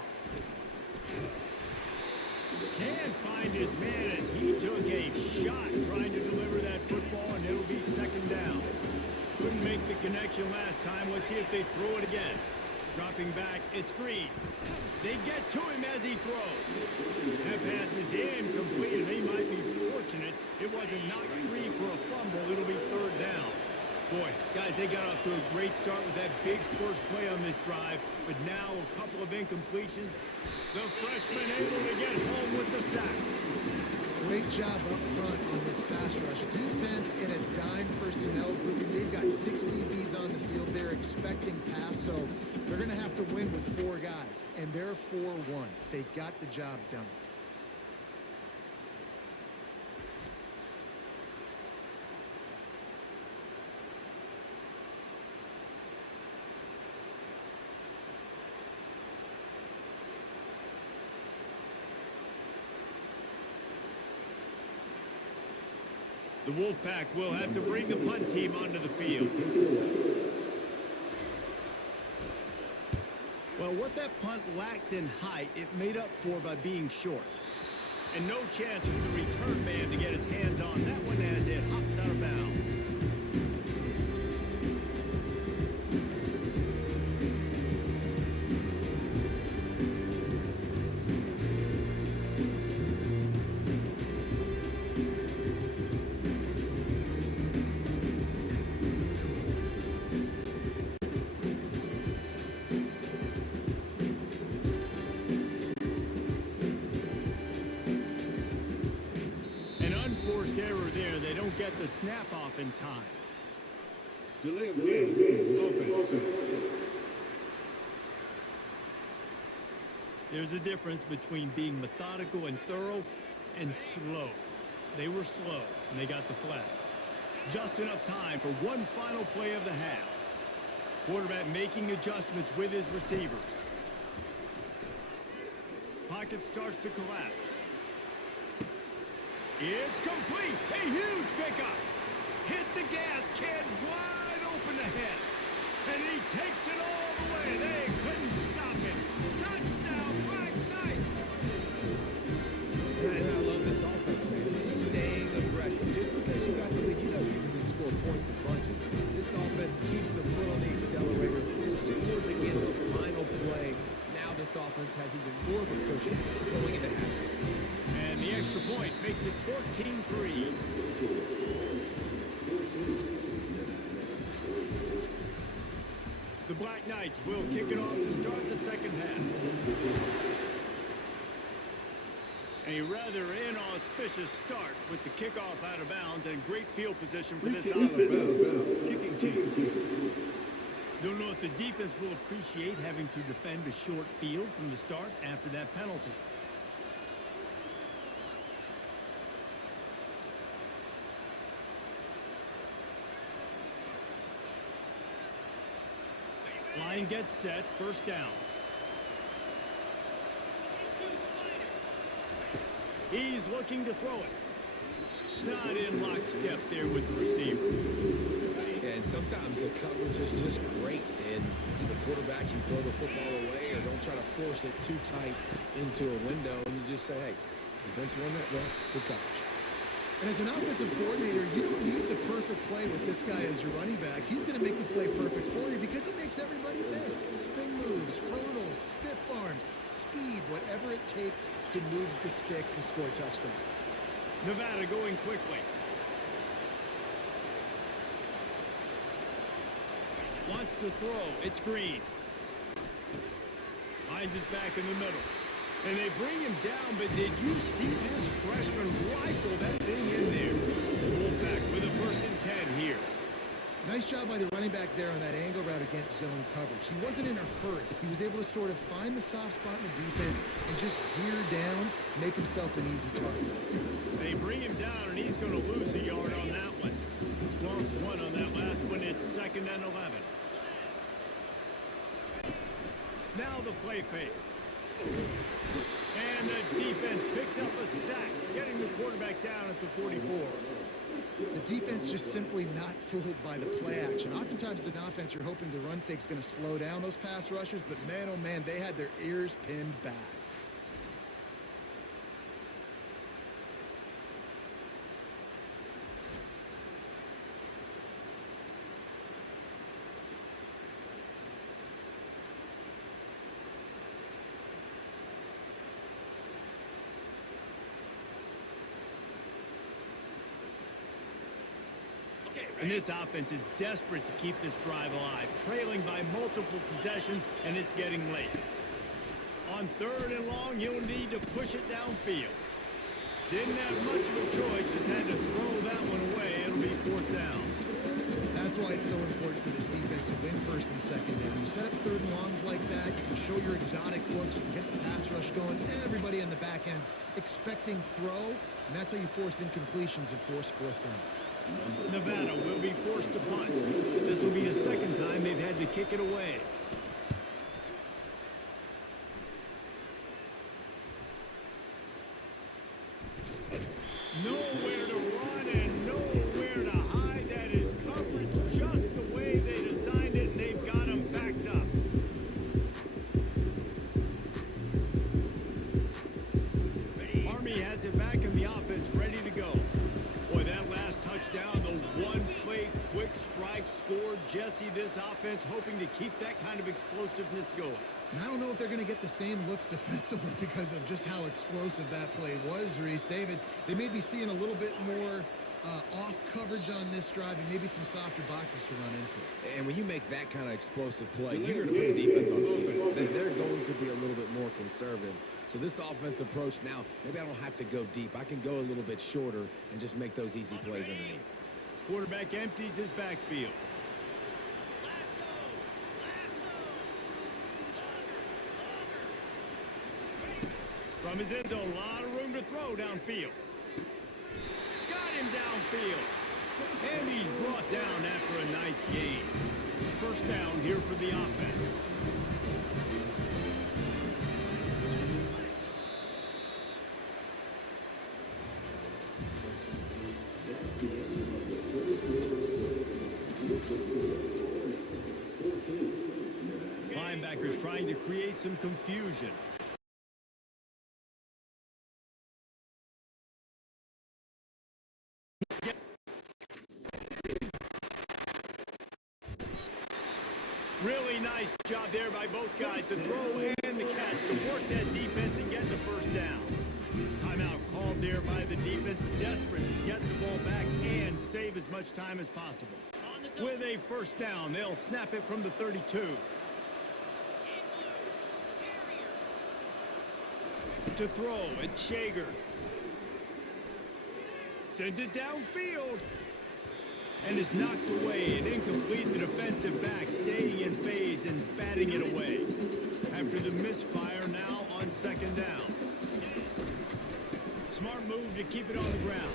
Can't find his man as he took a shot trying to deliver that football, and it'll be second down. Couldn't make the connection last time. Let's see if they throw it again. Dropping back, it's Green. They get to him as he throws. That pass is incomplete, and they might be fortunate it wasn't knocked free for a fumble. It'll be third down. Boy, guys, they got off to a great start with that big first play on this drive, but now a couple of incompletions. The freshman able to get home with the sack. Great job up front on this pass rush. Defense in a dime personnel grouping. They've got 6 DBs on the field. They're expecting pass, so they're going to have to win with 4 guys, and they're 4-1. They got the job done. The Wolfpack will have to bring the punt team onto the field. Well, what that punt lacked in height, it made up for by being short. And no chance for the return man to get his hands on that one as it hops out of bounds. Error there. They don't get the snap off in time. Delay of game. Offense. There's a difference between being methodical and thorough and slow. They were slow, and they got the flag. Just enough time for one final play of the half. Quarterback making adjustments with his receivers. Pocket starts to collapse. It's complete. A huge pickup. Hit the gas, kid. Wide open ahead. And he takes it all the way. They couldn't stop him. Touchdown, Black Knights. And I love this offense, man. Staying aggressive. Just because you got the lead, you know people can score points in bunches. This offense keeps the foot on the accelerator, scores again on the final play. Now this offense has even more of a cushion going into halftime. And the extra point makes it 14-3. The Black Knights will kick it off to start the second half. A rather auspicious start with the kickoff out of bounds and great field position for this offense. Don't know if the defense will appreciate having to defend a short field from the start after that penalty. Line gets set, first down. He's looking to throw it. Not in lockstep there with the receiver. And sometimes the coverage is just great. And as a quarterback, you throw the football away or don't try to force it too tight into a window. And you just say, hey, defense won that well, good coverage. And as an offensive coordinator, you don't need the perfect play with this guy as your running back. He's going to make the play perfect for you because he makes everybody miss. Spin moves, hurdles, stiff arms, speed, whatever it takes to move the sticks and score touchdowns. Nevada going quickly. Wants to throw. It's Green. Finds his back in the middle. And they bring him down, but did you see this freshman rifle that thing in there? Wolfpack with a 1st and 10 here. Nice job by the running back there on that angle route against zone coverage. He wasn't in a hurry. He was able to sort of find the soft spot in the defense and just gear down, make himself an easy target. They bring him down, and he's going to lose a yard on that one. Lost one on that last one. It's 2nd and 11. Now the play fake. And the defense picks up a sack, getting the quarterback down at the 44. The defense just simply not fooled by the play action. Oftentimes, as an offense, you're hoping the run fake's going to slow down those pass rushers, but man, oh man, they had their ears pinned back. And this offense is desperate to keep this drive alive, trailing by multiple possessions, and it's getting late. On 3rd and long, he'll need to push it downfield. Didn't have much of a choice, just had to throw that one away. It'll be 4th down. That's why it's so important for this defense to win 1st and 2nd down. You set up 3rd and longs like that, you can show your exotic looks, you can get the pass rush going, everybody in the back end expecting throw, and that's how you force incompletions and force 4th downs. Nevada will be forced to punt. This will be a 2nd time they've had to kick it away. Nowhere to run and nowhere to hide. That is coverage just the way they designed it, and they've got him backed up. Army has it back in the offense, ready to go. Boy, that last touchdown, the one-play quick strike scored. Jesse, this offense hoping to keep that kind of explosiveness going. And I don't know if they're going to get the same looks defensively because of just how explosive that play was, Reese. David, they may be seeing a little bit more off coverage on this drive and maybe some softer boxes to run into. And when you make that kind of explosive play, you're going to put the defense on teams. They're going to be a little bit more conservative. So this offense approach now, maybe I don't have to go deep. I can go a little bit shorter and just make those easy plays underneath. Quarterback empties his backfield. From his end zone, a lot of room to throw downfield. Got him downfield. And he's brought down after a nice gain. 1st down here for the offense. Linebackers trying to create some confusion. Really nice job there by both guys to throw and the catch to work that defense and get the 1st down. Timeout called there by the defense, desperate to get the ball back and save as much time as possible. With a 1st down, they'll snap it from the 32. To throw, it's Shager. Sends it downfield. And is knocked away and incomplete. The defensive back staying in phase and batting it away. After the misfire, now on second down. Smart move to keep it on the ground.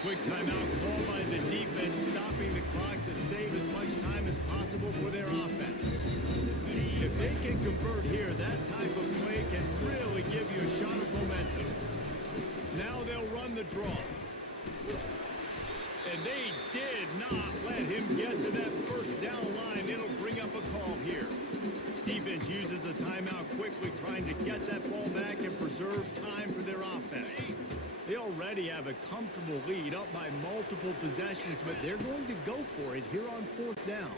Quick timeout called by the defense, stopping the clock to save as much time as possible for their offense. If they can convert here, that type of play can really give you a shot of momentum. Now they'll run the draw. And they did not let him get to that first down line. It'll bring up a call here. Defense uses a timeout quickly, trying to get that ball back and preserve time for their offense. They already have a comfortable lead, up by multiple possessions, but they're going to go for it here on fourth down.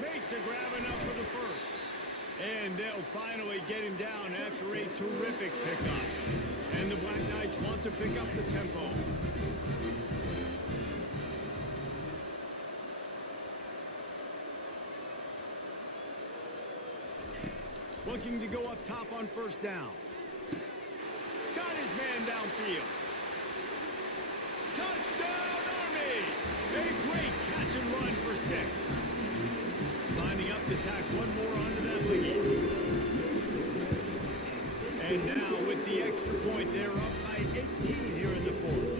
Makes a grab enough for the first. And they'll finally get him down after a terrific pickup. And the Black Knights want to pick up the tempo. Looking to go up top on first down. Got his man downfield. Touchdown, Army! A great catch and run for 6. Lining up to tack one more onto that lead. And now with the extra point, they're up by 18 here in the fourth.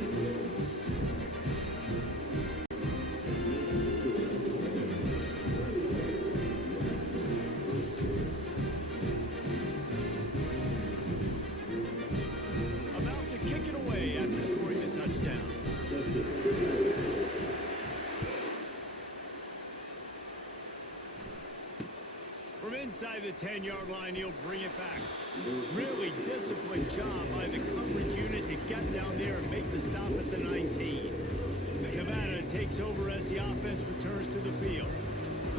Inside the 10-yard line, he'll bring it back. Really disciplined job by the coverage unit to get down there and make the stop at the 19. Nevada takes over as the offense returns to the field.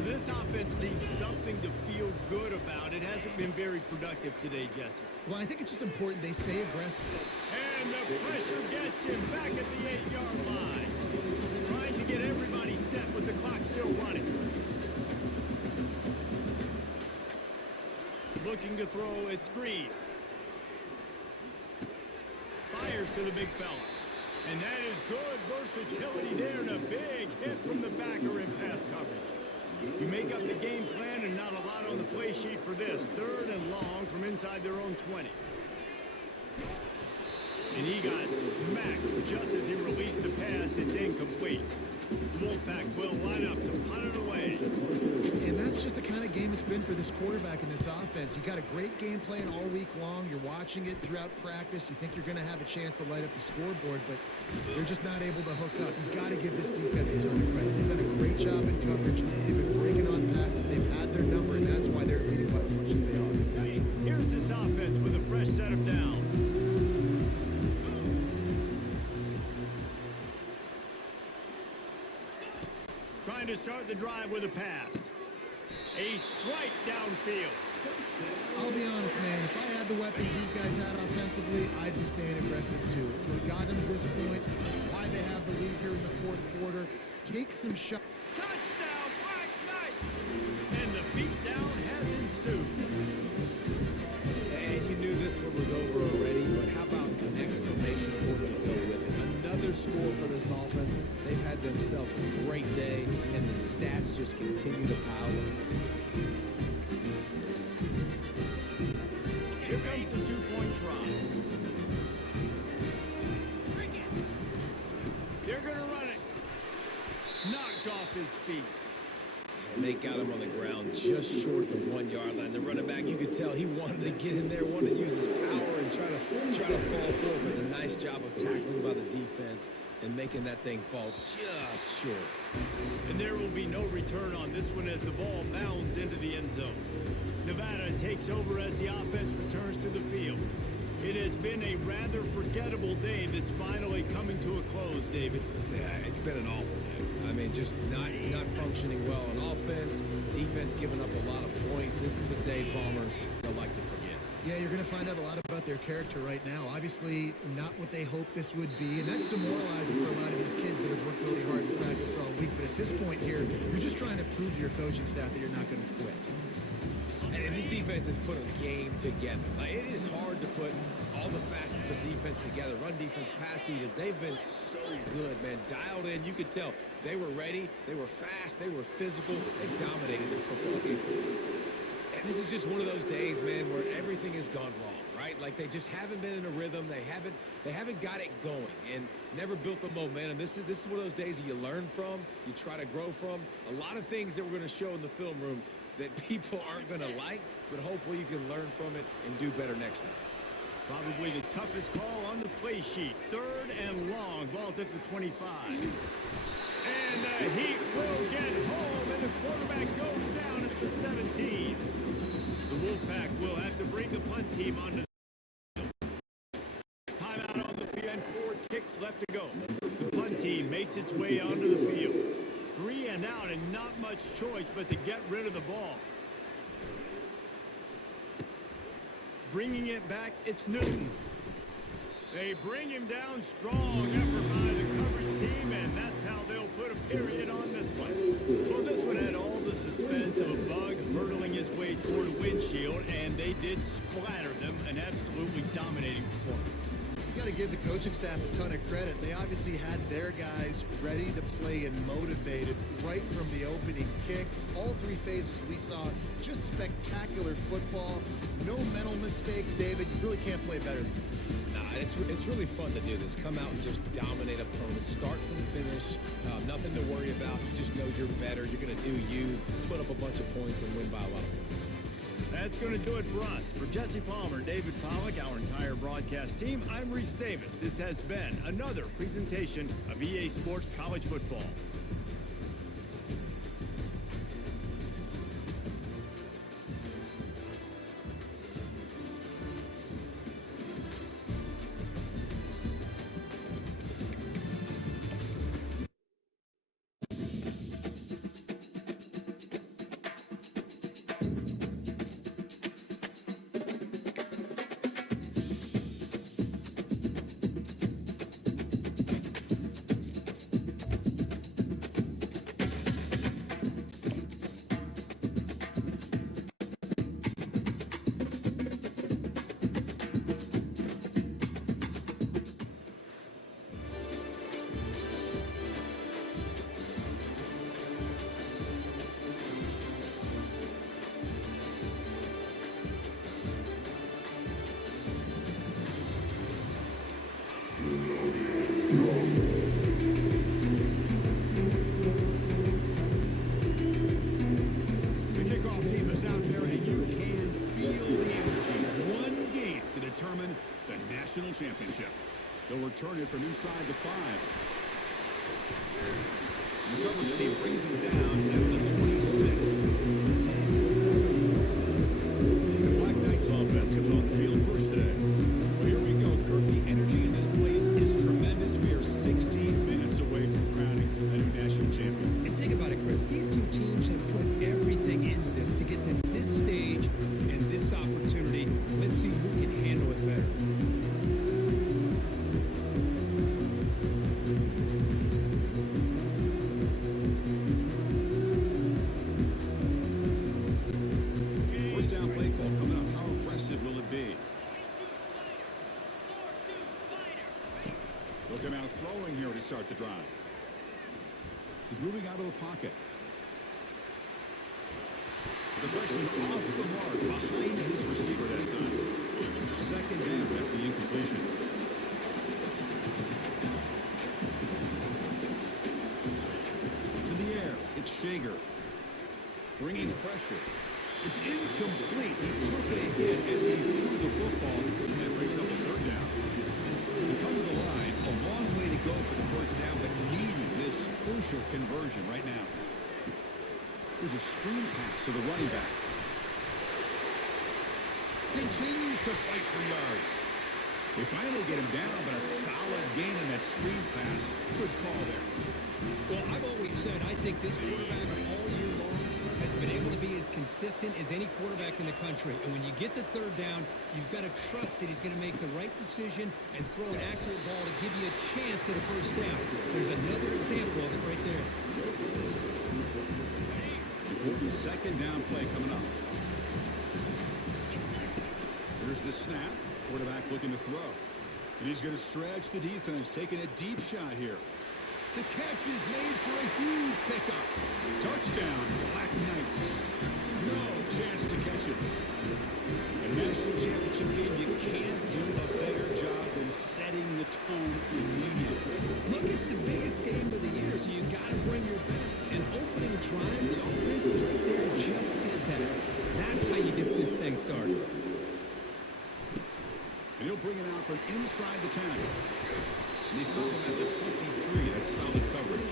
This offense needs something to feel good about. It hasn't been very productive today, Jesse. Well, I think it's just important they stay aggressive. And the pressure gets him back at the 8-yard line. Trying to get everybody set with the clock still running. Looking to throw, it's Green. Fires to the big fella. And that is good versatility there and a big hit from the backer in pass coverage. You make up the game plan and not a lot on the play sheet for this. 3rd and long from inside their own 20. And he got smacked just as he released the pass. It's incomplete. The Wolfpack will line up to punt it away. And that's just the kind of game it's been for this quarterback and this offense. You got a great game plan all week long. You're watching it throughout practice. You think you're going to have a chance to light up the scoreboard, but they're just not able to hook up. You got to give this defense a ton of credit. They've done a great job in coverage. They've been breaking on passes. They've had their number, and that's why they're leading by as much as they are. Here's this offense with a fresh set of downs. Trying to start the drive with a pass. A strike downfield. I'll be honest, man. If I had the weapons these guys had offensively, I'd be staying aggressive too. It's what got them to this point. It's why they have the lead here in the fourth quarter. Take some shots. Touchdown, Black Knights! And the beatdown has ensued. And you knew this one was over already, but how about an exclamation point to go with it? Another score for this offense. They've had themselves a great day, and the stats just continue to pile up. Here comes the two-point try. They're going to run it. Knocked off his feet. And they got him on the ground just short of the 1-yard line. The running back, you could tell he wanted to get in there, wanted to use his power and try to fall forward. But a nice job of tackling by the defense and making that thing fall just short. And there will be no return on this one as the ball bounds into the end zone. Nevada takes over as the offense returns to the field. It has been a rather forgettable day that's finally coming to a close, David. Yeah, it's been an awful day. I mean, just not functioning well on offense, defense giving up a lot of points. This is a day, Palmer, they'll like to forget. Yeah, you're going to find out a lot about their character right now. Obviously, not what they hoped this would be, and that's demoralizing for a lot of these kids that have worked really hard in practice all week. But at this point here, you're just trying to prove to your coaching staff that you're not going to quit. And if this defense defense has put a game together. Like, it is hard to put all the facets of defense together. Run defense, pass defense. They've been so good, man. Dialed in. You could tell they were ready. They were fast. They were physical. They dominated this football game. And this is just one of those days, man, where everything has gone wrong, right? Like, they just haven't been in a rhythm. They haven't got it going and never built the momentum. This is one of those days that you learn from, you try to grow from. A lot of things that we're going to show in the film room that people aren't going to like, but hopefully you can learn from it and do better next time. Probably the toughest call on the play sheet. 3rd and long. Ball's at the 25. And the Heat will get home, and the quarterback goes down at the 17. The Wolfpack will have to bring the punt team onto the timeout on the field, and 4 ticks left to go. The punt team makes its way onto the field. 3 and out, and not much choice but to get rid of the ball. Bringing it back, it's Newton. They bring him down. Strong effort by the coverage team, and that's how they'll put a period on this one. Well, this one had all the suspense of a bug hurtling his way toward a windshield, and they did splatter them. An absolutely dominating performance. You got to give the coaching staff a ton of credit. They obviously had their guys ready to play and motivated right from the opening kick. All 3 phases we saw just spectacular football. No mental mistakes, David. You really can't play better than that. Nah, it's really fun to do this. Come out and just dominate opponents. Start from finish. Nothing to worry about. You just know you're better. You're going to do you. Put up a bunch of points and win by a lot of points. That's going to do it for us. For Jesse Palmer, David Pollack, our entire broadcast team, I'm Reese Davis. This has been another presentation of EA Sports College Football. Championship. They'll return it from inside the 5. The coverage team brings him down at the 26. The Black Knights offense comes on the field first today. Well, here we go, Kirk. The energy in this place is tremendous. We are 16 minutes away from crowning a new national champion. And think about it, Chris. These two teams have put everything into this to get to this stage and this opportunity. Let's see who can handle it better. Start the drive. He's moving out of the pocket. The freshman off the mark behind his receiver that time. 2nd down after the incompletion. To the air, it's Shager. Bringing pressure. It's incomplete. He took a hit as he threw the football, and that brings up a 3rd down. They come to the line, a long way to go for the first down, but needing this crucial conversion right now. There's a screen pass to the running back. Continues to fight for yards. They finally get him down, but a solid gain in that screen pass. Good call there. Well, I've always said I think this quarterback all year long has been able to be as consistent as any quarterback in the country. And when you get the 3rd down, you've got to trust that he's going to make the right decision and throw an accurate ball to give you a chance at a 1st down. There's another example of it right there. Important 2nd down play coming up. the snap. Quarterback looking to throw. And he's going to stretch the defense, taking a deep shot here. The catch is made for a huge pickup. Touchdown, Black Knights. No chance to catch it. A national championship game, you can't do a better job than setting the tone immediately. Look, it's the biggest game of the year, so you got to bring your best. And opening drive, the offense is right there just did that. That's how you get this thing started. And he'll bring it out from inside the 10. And they stop him at the 23. That's solid coverage.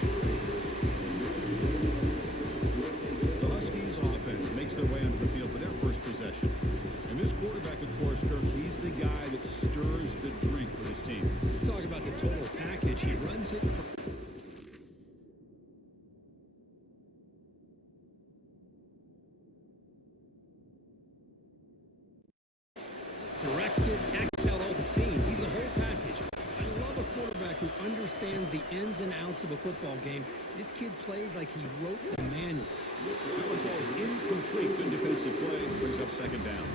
The Huskies offense makes their way onto the field for their first possession. And this quarterback, of course, Kirk, he's the guy that stirs the drink for this team. Talk about the total package. He runs it. Directs it, acts out all the scenes. He's the whole package. I love a quarterback who understands the ins and outs of a football game. This kid plays like he wrote the manual. That one falls incomplete. Good defensive play. Brings up second down.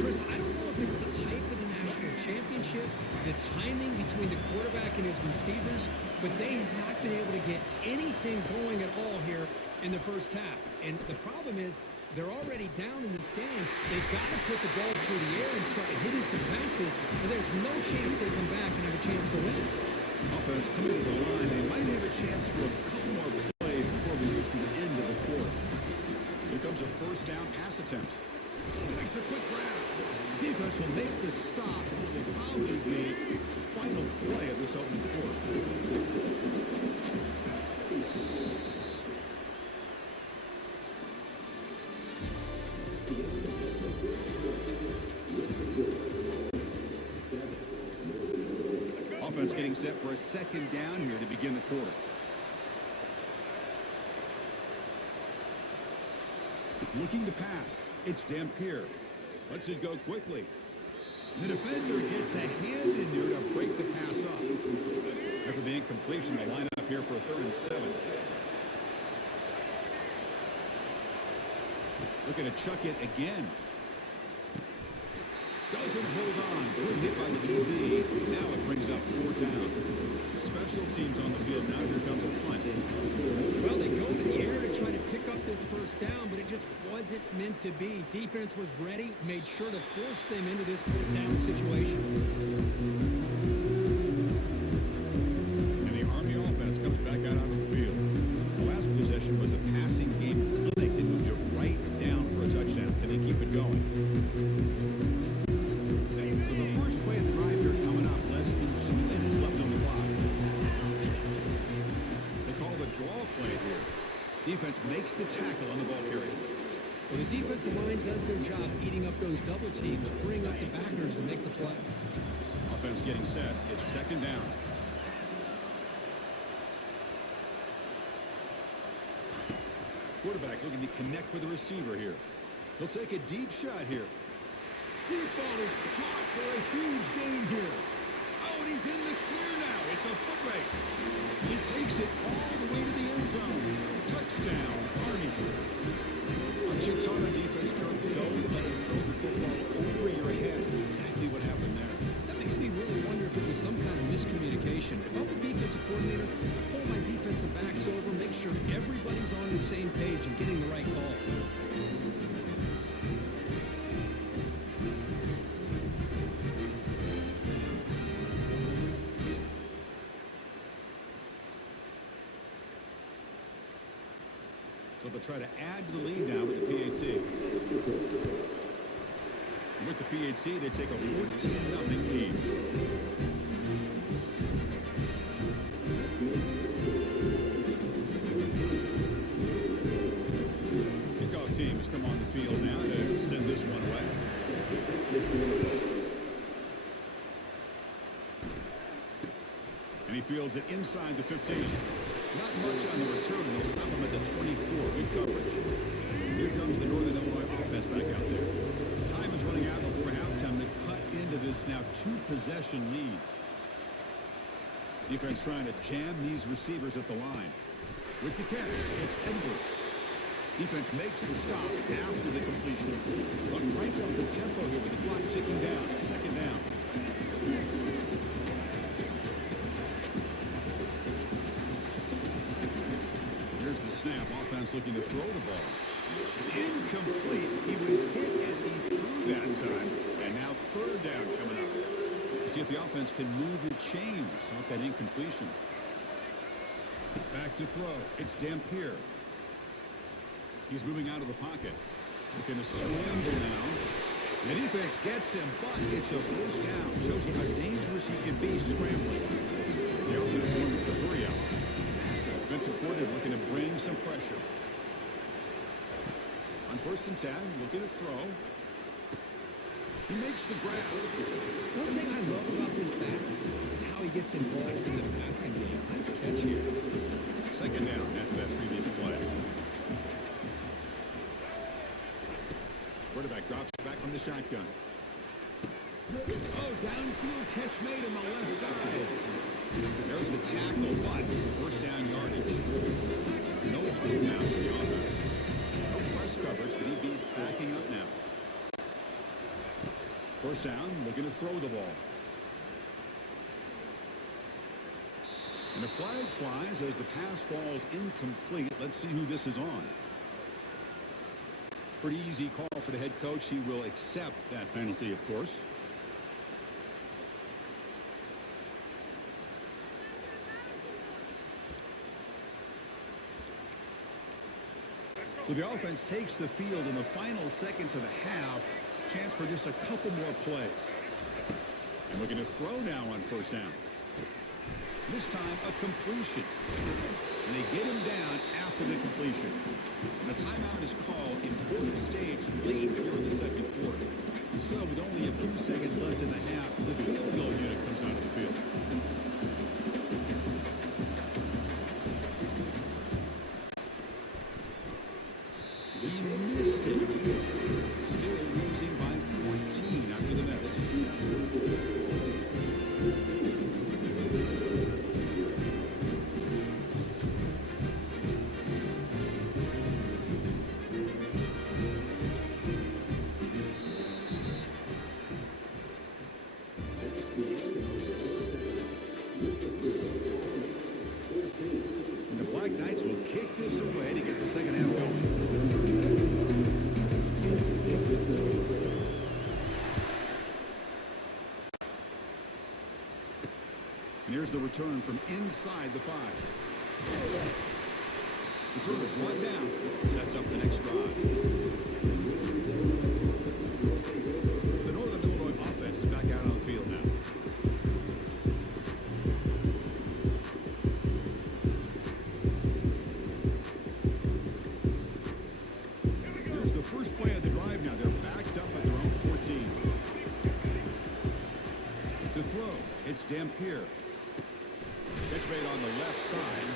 Chris, I don't know if it's the hype of the national championship, the timing between the quarterback and his receivers, but they have not been able to get anything going at all here in the first half. And the problem is, they're already down in this game. They've got to put the ball through the air and start hitting some passes, and there's no chance they come back and have a chance to win. Offense coming to the line. They might have a chance for a couple more plays before we reach the end of the quarter. Here comes a first down pass attempt. Makes a quick grab. Defense will make the stop. It will probably be the final play of this opening quarter. Offense getting set for a second down here to begin the quarter. Looking to pass. It's Dampier. Lets it go quickly. The defender gets a hand in there to break the pass up. After the incompletion, they'll line up here for a 3rd and 7. Looking to chuck it again. Doesn't hold on. Good hit by the DB. Now it brings up 4th down. Special teams on the field. Now here comes a punt. Well, they go to the air to try to pick up this first down, but it just wasn't meant to be. Defense was ready, made sure to force them into this 4th down situation. And the Army offense comes back out on the field. The last possession was a passing game clinic. They moved it right down for a touchdown. Can they keep it going? So the first play of the drive here coming up. Less than 2 minutes left on the clock. They call the draw play here. Defense makes the tackle on the ball carrier. Well, the defensive line does their job eating up those double teams, freeing up the backers to make the play. Offense getting set. It's second down. Quarterback looking to connect with the receiver here. He'll take a deep shot here. Deep ball is caught for a huge gain here. Oh, and he's in the clear now. It's a foot race. He takes it all the way to the end zone. Touchdown, Army. Chicks on the defense, Kirk. Don't let him throw the football over your head. Exactly what happened there. That makes me really wonder if it was some kind of miscommunication. If I'm the defensive coordinator, pull my defensive backs over, make sure everybody's on the same page and getting the right call. So they'll try to add to the lead now with the PAT. And with the PAT, they take a 14-0 lead. Kickoff team has come on the field now to send this one away. And he fields it inside the 15. Not much on the return. They'll stop him at the 24. Good coverage. Here comes the Northern Illinois offense back out there. Time is running out before halftime. They cut into this now 2-possession lead. Defense trying to jam these receivers at the line. With the catch, it's Edwards. Defense makes the stop after the completion. But right up the tempo here with the clock ticking down. offense looking to throw the ball. It's incomplete. He was hit as he threw that time. And now third down coming up. See if the offense can move the chains off that incompletion. Back to throw. It's Dampier. He's moving out of the pocket. Looking to scramble now. The defense gets him, but it's a first down. Shows you how dangerous he can be scrambling. The offense won with the hurry out. Defensive coordinator looking to bring some pressure. On 1st and 10, looking to throw. He makes the grab. One thing I love about this back is how he gets involved in the passing game. Nice catch here. Second down after that previous play. Quarterback drops back from the shotgun. Oh, downfield catch made on the left side. There's the tackle, but first down yardage. No hold now for the offense. No press coverage, but DB's backing up now. First down, looking to throw the ball. And a flag flies as the pass falls incomplete. Let's see who this is on. Pretty easy call for the head coach. He will accept that penalty, of course. So the offense takes the field in the final seconds of the half. Chance for just a couple more plays. And looking to throw now on first down. This time a completion. And they get him down after the completion. And a timeout is called. Important stage late here in the second quarter. So with only a few seconds left in the half, the field goal unit comes out of the field. He missed it. Still losing by 14 after the miss. And the Black Knights will kick this away to get the second half going. And here's the return from inside the 5. Return to one down. Sets up the next drive. The Northern Illinois offense is back out on the field now. Here's the first play of the drive now. They're backed up at their own 14. To throw, it's Dampier. Catch made on the left side.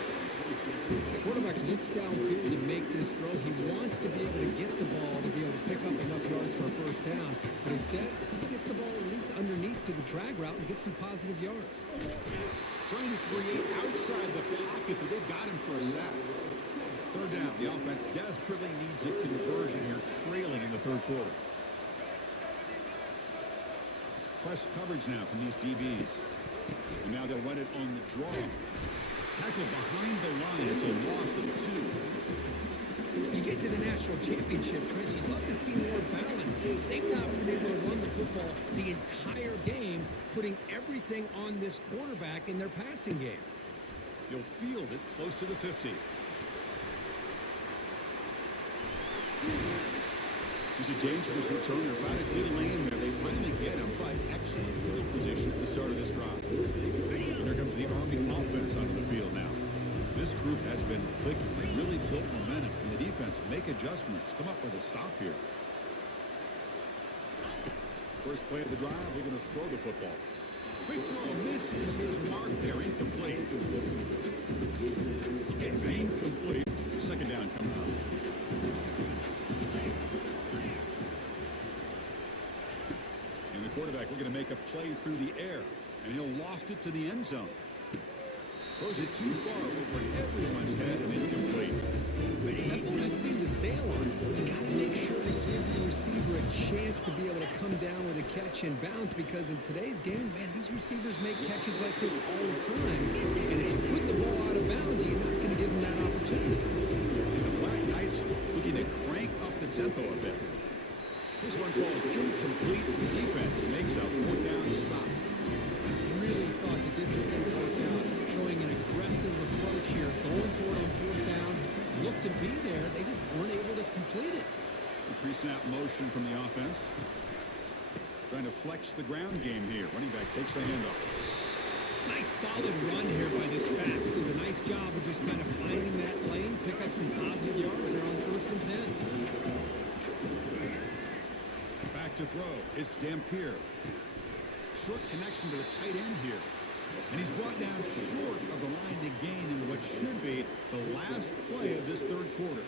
The quarterback looks downfield to make this throw. He wants to be able to get the ball to be able to pick up enough yards for a first down. But instead, he gets the ball at least underneath to the drag route and gets some positive yards. Trying to create outside the pocket, but they've got him for a sack. Third down. The offense desperately needs a conversion here, trailing in the third quarter. It's press coverage now from these DBs. And now they'll run it on the draw. Tackle behind the line. It's a loss of 2. You get to the national championship, Chris, you'd love to see more balance. They've not been able to run the football the entire game, putting everything on this quarterback in their passing game. You'll field it close to the 50. He's a dangerous returner. Found a good lane there. They finally get him, but excellent field position at the start of this drive. And here comes the Army offense onto the field now. This group has been clicking. They really built momentum, and the defense make adjustments. Come up with a stop here. First play of the drive, they're going to throw the football. Quick throw misses his mark there. Incomplete. Incomplete. Second down coming up. And the quarterback looking to make a play through the air, and he'll loft it to the end zone. Throws it too far over everyone's head and incomplete. That ball just seemed to sail on it. You got to make sure to give the receiver a chance to be able to come down with a catch and bounce, because in today's game, man, these receivers make catches like this all the time. And if you put the ball out of bounds, you're not going to give them that opportunity. And the Black the tempo a bit. This one falls incomplete. Defense makes a fourth down stop. Really thought that this was going to work out, showing an aggressive approach here, going for it on fourth down. Looked to be there. They just weren't able to complete it. A pre-snap motion from the offense. Trying to flex the ground game here. Running back takes the handoff. Nice solid run here by this back. Did a nice job of just kind of finding that lane, pick up some positive yards there on 1st and 10. Back to throw. It's Dampier. Short connection to the tight end here. And he's brought down short of the line to gain in what should be the last play of this third quarter.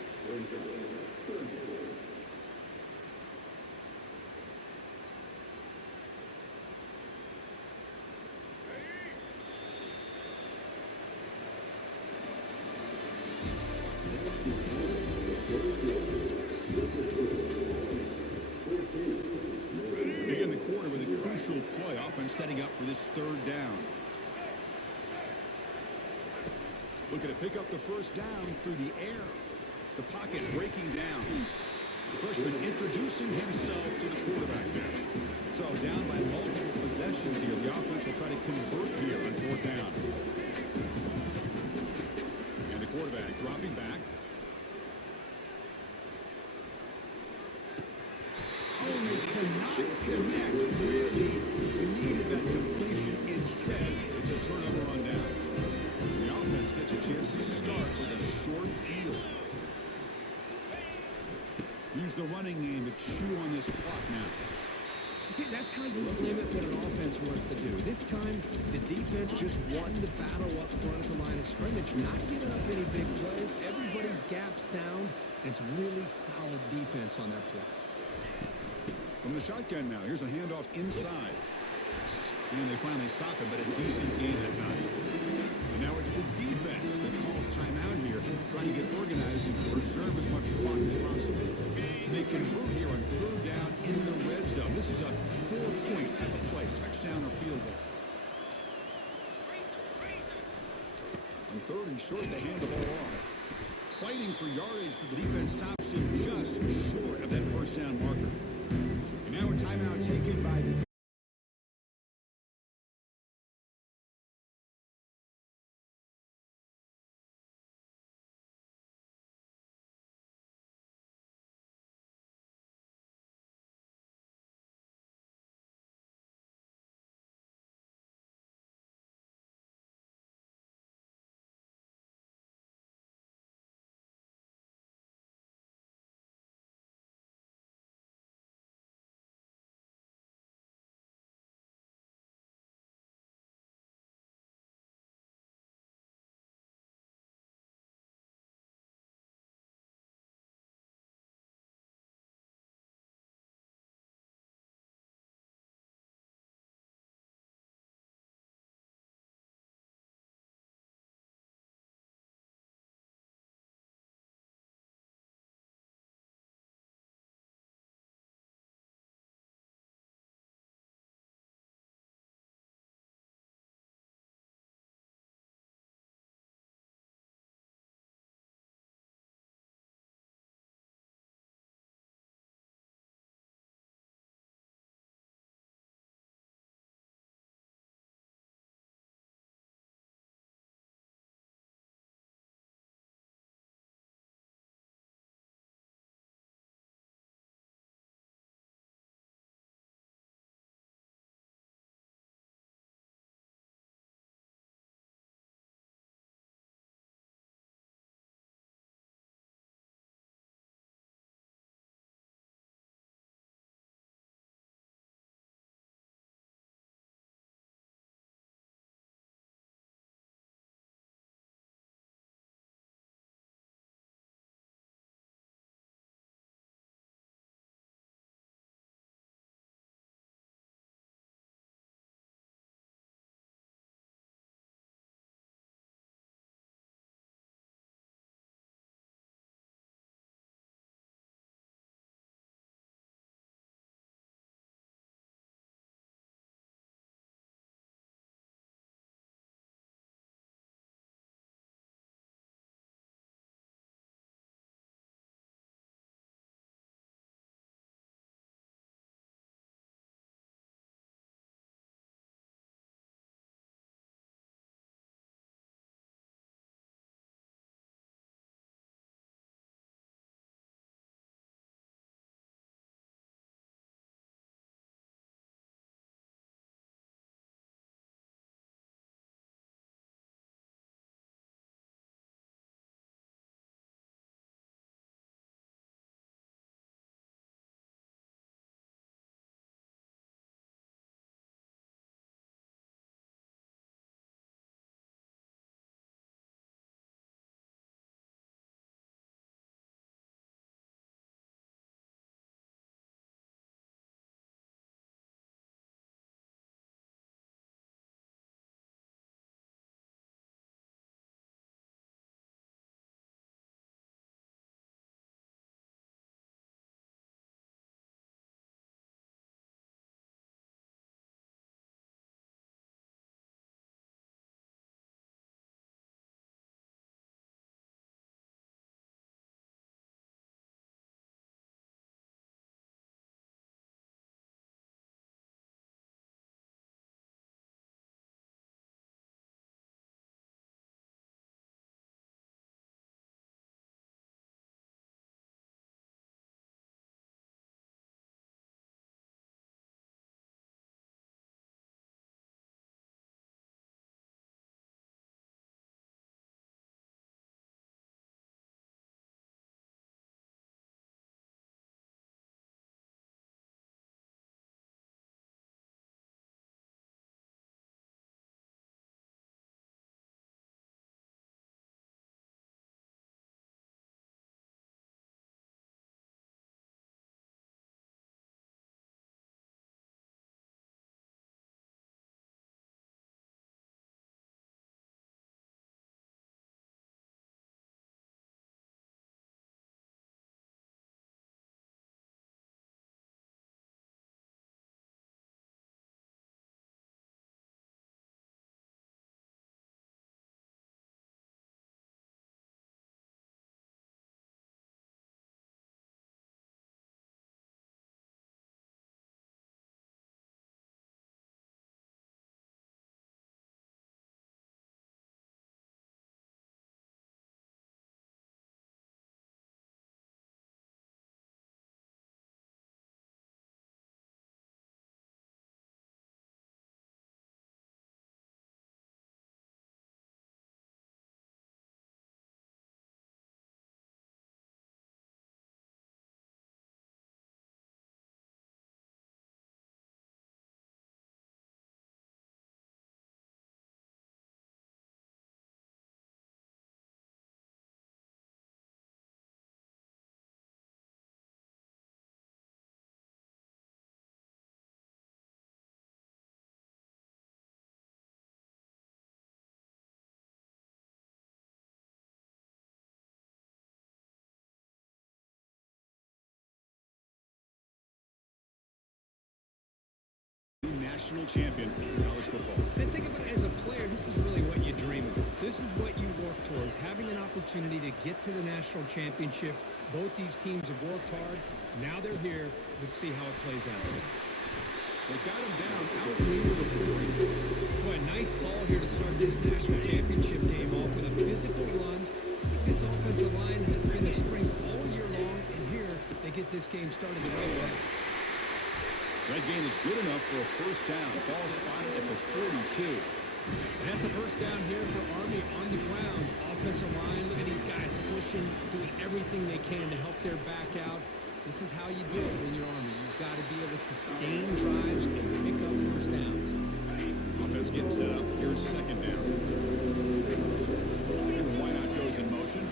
Begin the quarter with a crucial play. Offense setting up for this third down. Looking to pick up the first down through the air. The pocket breaking down. The freshman introducing himself to the quarterback now. So down by multiple possessions here. The offense will try to convert here on fourth down. And the quarterback dropping back. Oh, they cannot connect, really. You needed that completion. Instead, it's a turnover on downs. The offense gets a chance to start with a short field. Use the running game to chew on this clock now. See, that's how you limit what an offense wants to do. This time, the defense just won the battle up front at the line of scrimmage, not giving up any big plays. Everybody's gap sound. It's really solid defense on that play. From the shotgun now, here's a handoff inside. And they finally stop it, but a decent gain that time. And now it's the defense that calls timeout here, trying to get organized and preserve as much clock as possible. They convert here on third down in the red zone. This is a 4-point type of play, touchdown or field goal. On third and short, they hand the ball off. Fighting for yardage, but the defense stops him just short of that first down marker. And now a timeout taken by the national champion in college football. And think about it as a player, this is really what you dream of. This is what you work towards, having an opportunity to get to the national championship. Both these teams have worked hard. Now they're here. Let's see how it plays out. They got him down out near the 40. Boy, nice call here to start this national championship game off with a physical run. I think this offensive line has been a strength all year long, and here they get this game started the right way. That gain is good enough for a first down. Ball spotted at the 42. And that's a first down here for Army on the ground. Offensive line, look at these guys pushing, doing everything they can to help their back out. This is how you do it when you're Army. You've got to be able to sustain drives and pick up first downs. Offense getting set up. Here's second down. And the wideout goes in motion.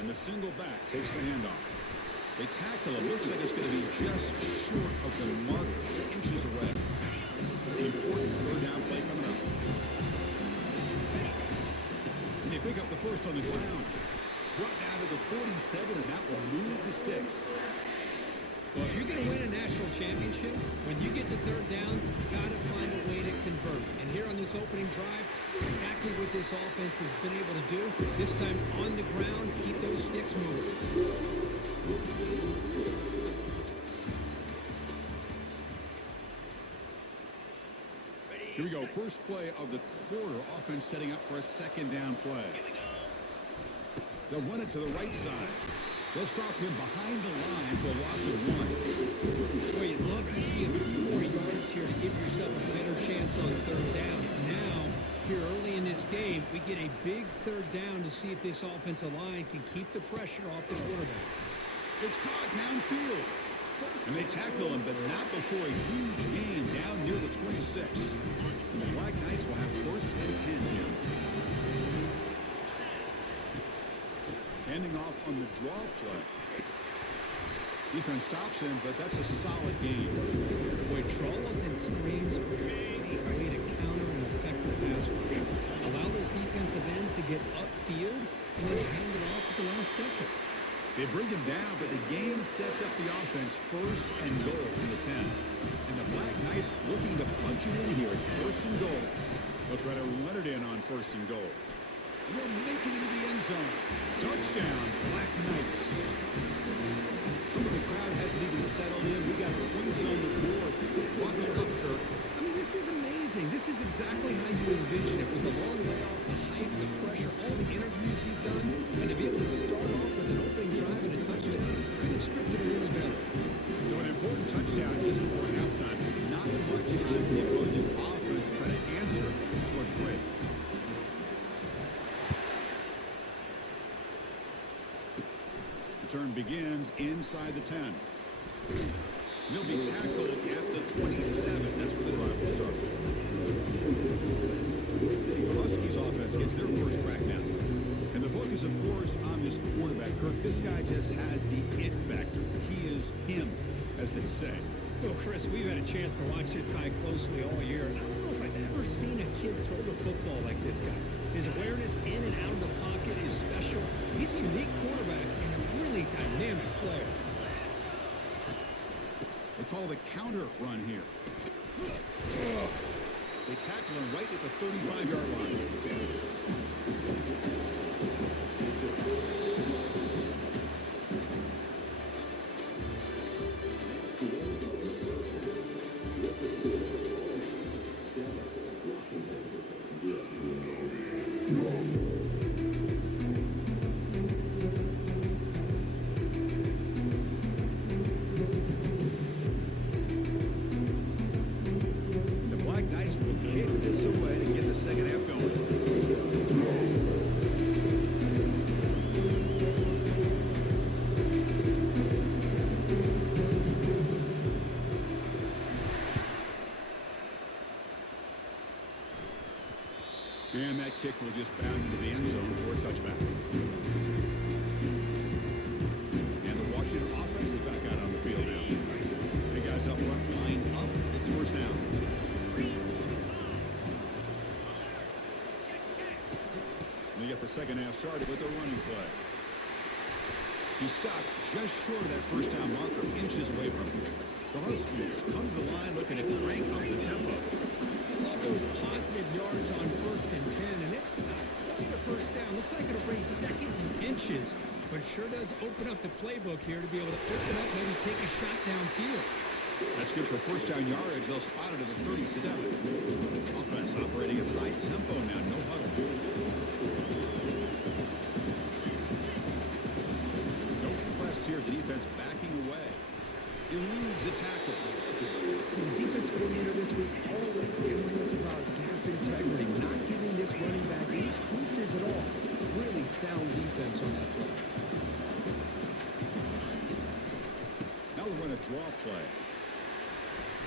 And the single back takes the handoff. They tackle him. Looks like it's going to be just short of the mark, inches away. The important third down play coming up. And they pick up the first on the ground. Brought down to the 47, and that will move the sticks. Well, if you're going to win a national championship, when you get to third downs, you've got to find a way to convert. And here on this opening drive, it's exactly what this offense has been able to do. This time on the ground, keep those sticks moving. Here we go. First play of the quarter. Offense setting up for a second down play. They'll run it to the right side. They'll stop him behind the line for a loss of 1. Boy, you'd love to see a few more yards here to give yourself a better chance on third down. Now, here early in this game, we get a big third down to see if this offensive line can keep the pressure off the quarterback. It's caught downfield. And they tackle him, but not before a huge gain down near the 26. And the Black Knights will have first and 10 here. Handing off on the draw play. Defense stops him, but that's a solid game. Boy, trawls and screens are a great way to counter an effective pass rush. Allow those defensive ends to get upfield and then hand it off at the last second. They bring him down, but the game sets up the offense first and goal from the 10. And the Black Knights looking to punch it in here. It's first and goal. They'll try to run it in on first and goal. They'll make it into the end zone. Touchdown, Black Knights. Some of the crowd hasn't even settled in. We got points on the board. Walk it up, Kirk. I mean, this is amazing. This is exactly how you envision it, with the long layoff, the hype, the pressure, all the interviews you've done, and to be able to start off with an opening drive and a touchdown. Couldn't have scripted it any better. So an important touchdown just before halftime. Not much time for the opposing offense to try to answer before the break. The turn begins inside the 10. They'll be tackled at the 27. That's where the drive will start. The Huskies offense gets their first crack now. And the focus, of course, on this quarterback, Kirk. This guy just has the it factor. He is him, as they say. Well, Chris, we've had a chance to watch this guy closely all year, and I don't know if I've ever seen a kid throw the football like this guy. His awareness in and out of the pocket is special. He's a unique quarterback and a really dynamic player. They call the counter run here. They tackle him right at the 35-yard line. And that kick will just bound into the end zone for a touchback. And the Washington offense is back out on the field now. Hey guys up front, lined up. It's first down. And you get the second half started with a running play. He stopped just short of that first down marker, inches away from him. The Huskies come to the line looking down. Looks like it'll bring second and inches, but sure does open up the playbook here to be able to open up, maybe take a shot downfield. That's good for first down yardage. They'll spot it at the 37. Offense operating at high tempo now. No huddle. No press here. The defense backing away. Eludes a tackle. The defense coordinator this week already telling us about gap integrity, not giving this running back any creases at all. Really sound defense on that play. Now we'll run a draw play.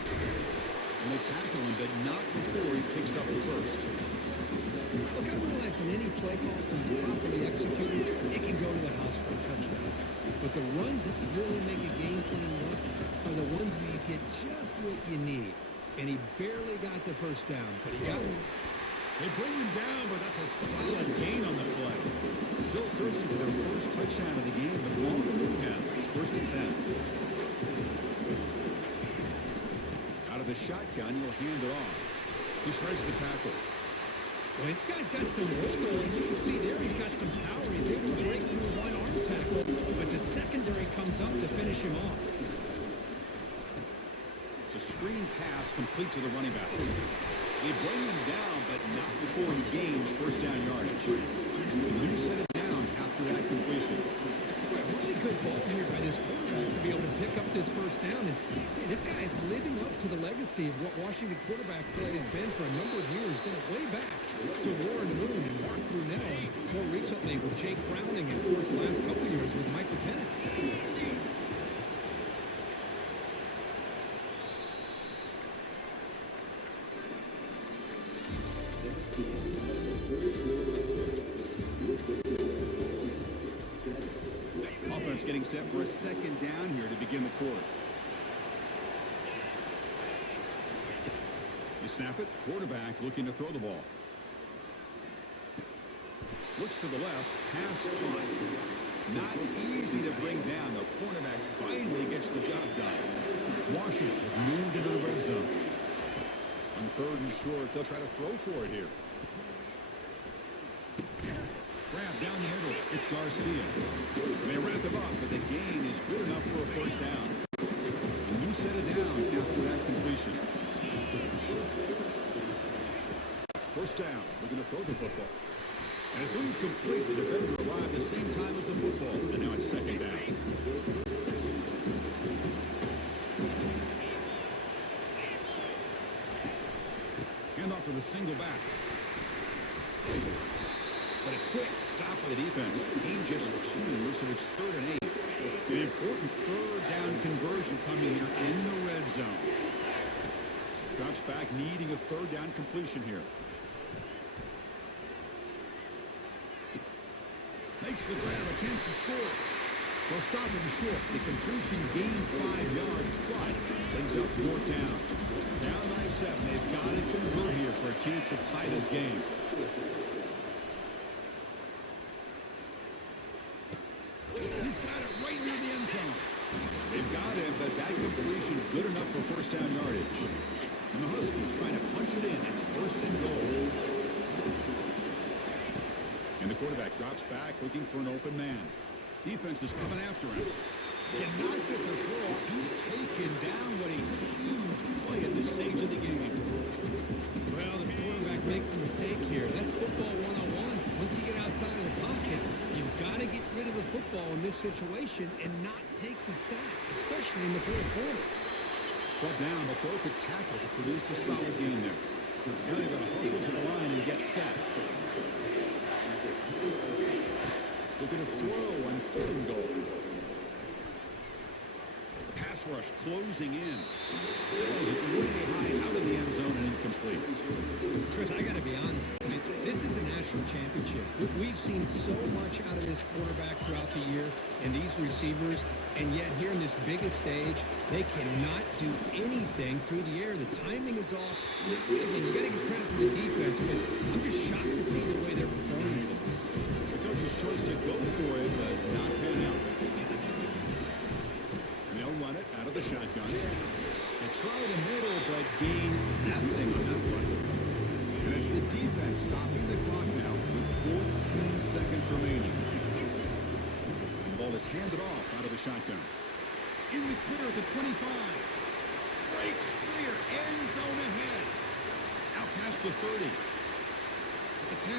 And they tackle him, but not before he picks up the first. Look, I realize when any play call is properly executed, it can go to the house for a touchdown. But the runs that really make a game plan work are the ones where you get just what you need. And he barely got the first down, but he got one. They bring him down, but that's a solid gain on the play. Still searching for their first touchdown of the game, but on the move now. It's 1st and 10. Out of the shotgun, he'll hand it off. He shreds the tackle. Well, this guy's got some roll going. You can see there he's got some power. He's able to break through one arm tackle, but the secondary comes up to finish him off. It's a screen pass complete to the running back. They bring him down, but not before he gains first down yardage. New set of downs after that completion. Really good ball here by this quarterback to be able to pick up this first down. And hey, this guy is living up to the legacy of what Washington quarterback play has been for a number of years, going way back to Warren Moon and Mark Brunell, and more recently with Jake Browning, and of course the last couple of years with Michael Penix. Offense getting set for a second down here to begin the quarter. You snap it. Quarterback looking to throw the ball. Looks to the left. Pass caught. Not easy to bring down. The cornerback finally gets the job done. Washington has moved into the red zone. On 3rd and short, they'll try to throw for it here. Grab down the middle. It's Garcia. They wrap him up, but the gain is good enough for a first down. A new set of downs after that completion. First down. Looking to throw the football. And it's incomplete. The defender arrived the same time as the football. And now it's second down. Hand off to the single back. But a quick stop by the defense. Gain just 2, so it's 3rd and 8. An important 3rd down conversion coming here in the red zone. Drops back, needing a 3rd down completion here. Makes the grab, a chance to score. They'll stop him short. The completion gained 5 yards, but brings up 4th down. Down by 7. They've got to convert here for a chance to tie this game. He's got it right near the end zone. They've got him, but that completion good enough for first down yardage. And the Huskies trying to punch it in. It's 1st and goal. And the quarterback drops back, looking for an open man. Defense is coming after him. Cannot get the throw off. He's taken down. What a huge play at this stage of the game. Well, the quarterback makes the mistake here. That's football 101. Once you get outside of the pocket, you've got to get rid of the football in this situation and not take the sack, especially in the 4th quarter. Brought down, but broke a tackle to produce a solid gain there. Now they've got to hustle to the line and get set. Looking to throw on 3rd and goal. Pass rush closing in. Sails it really high out of the end zone and incomplete. Chris, I got to be honest. I mean, this is the national championship. We've seen so much out of this quarterback throughout the year and these receivers, and yet here in this biggest stage, they cannot do anything through the air. The timing is off. Again, you got to give credit to the defense, but I'm just shocked to see the way they're performing. The coach's choice to go for it does not pan out. They'll run it out of the shotgun. They try the middle, but gain nothing on that one. And a That's the defense stopping the clock now with 14 seconds remaining. And the ball is handed off out of the shotgun. In the clear at the 25. Breaks clear. End zone ahead. Now past the 30. At the 10.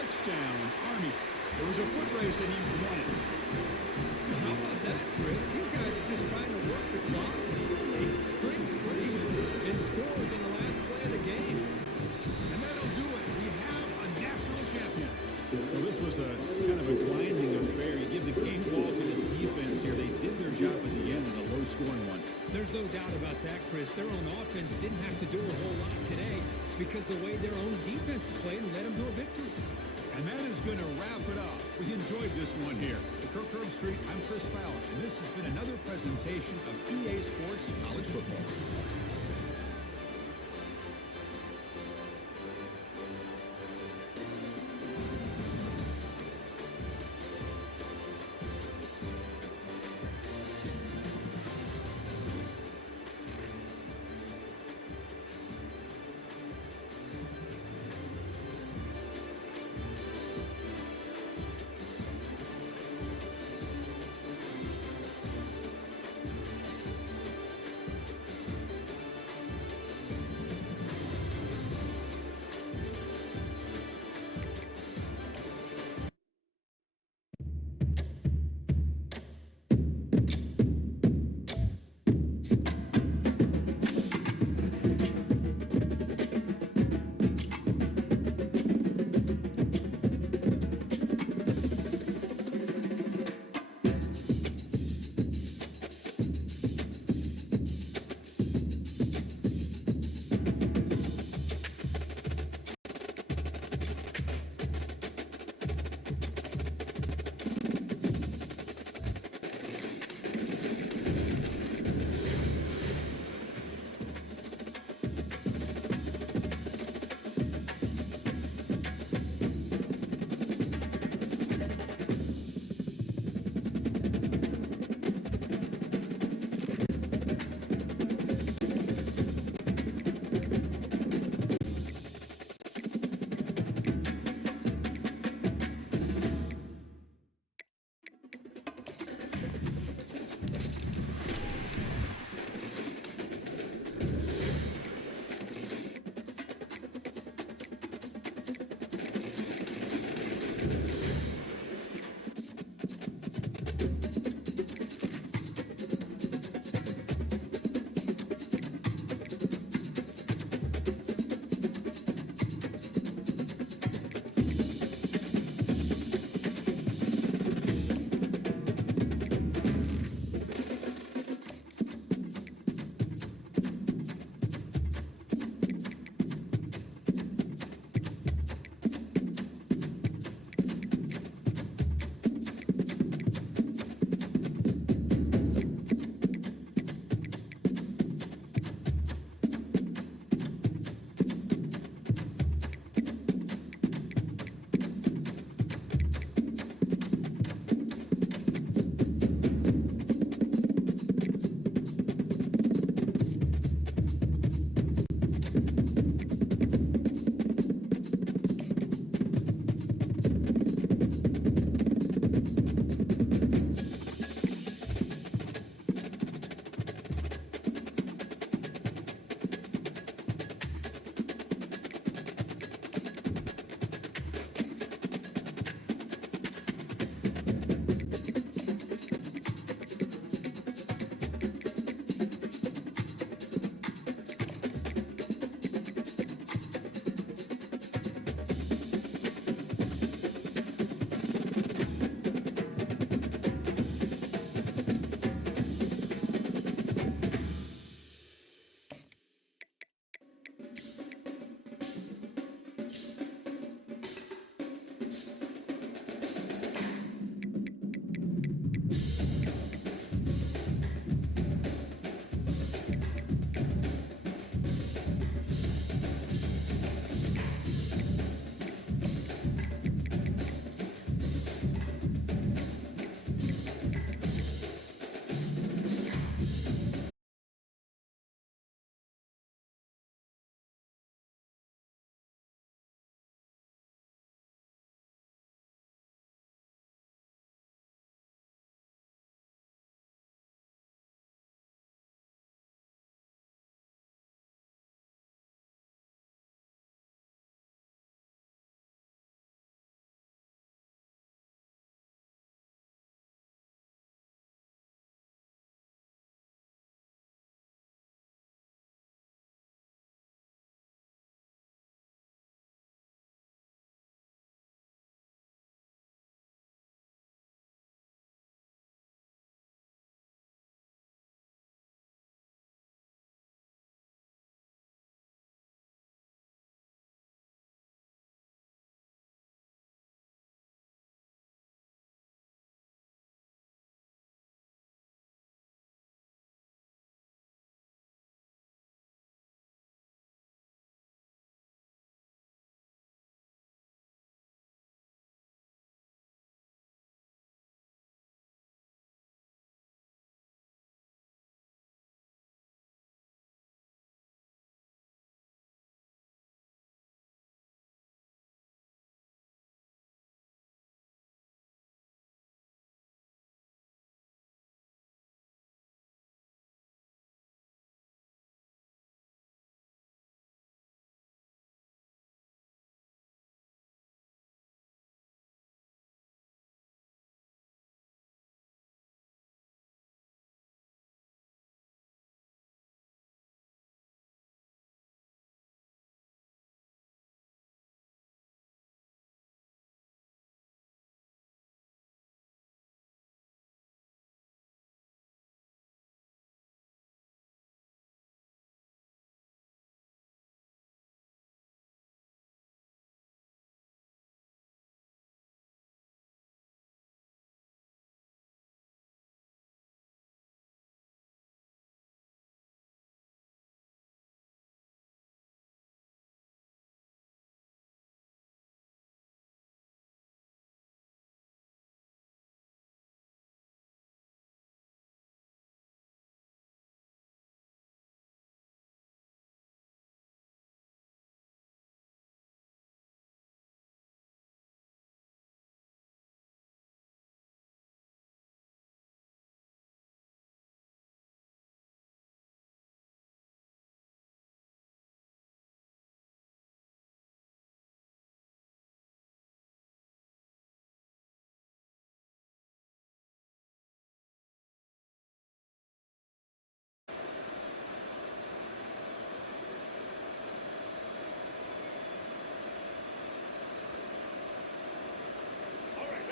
Touchdown, Army. There was a foot race and he won it. How about that, Chris? These guys are just trying to work the clock. He springs free and scores on the last play of the game. And that'll do it. We have a national champion. Well, this was a kind of a grinding affair. You give the game ball to the defense here. They did their job at the end in a low-scoring one. There's no doubt about that, Chris. Their own offense didn't have to do a whole lot today because the way their own defense played led them to a victory. And that is going to wrap it up. We enjoyed this one here. At Kirk Herbstreit, I'm Chris Fowler, and this has been another presentation of EA Sports College Football.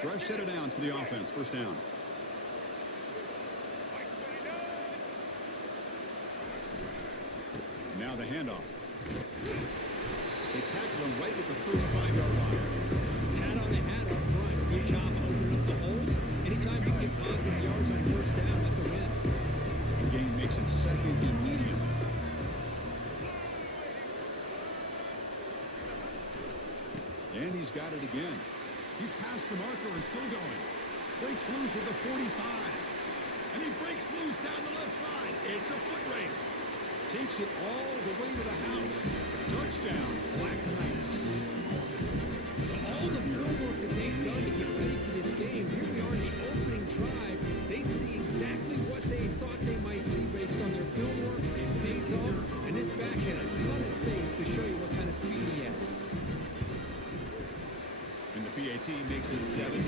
Fresh set of downs for the offense. First down. Now the handoff. They tackle him right at the 35-yard line. Hat on a hat up front. Good job opening up the holes. Anytime you get positive yards on first down, that's a win. The game makes it second and medium. And he's got it again. He's past the marker and still going. Breaks loose at the 45. And he breaks loose down the left side. It's a foot race. Takes it all the way to the house. Touchdown, Black Knights. All the film work that they've done to get ready for this game, here we are in the opening drive. They see exactly what they thought they might see based on their film work. It pays off, and this back had a ton of space to show you what kind of speed he has. And the PAT makes it 7-0.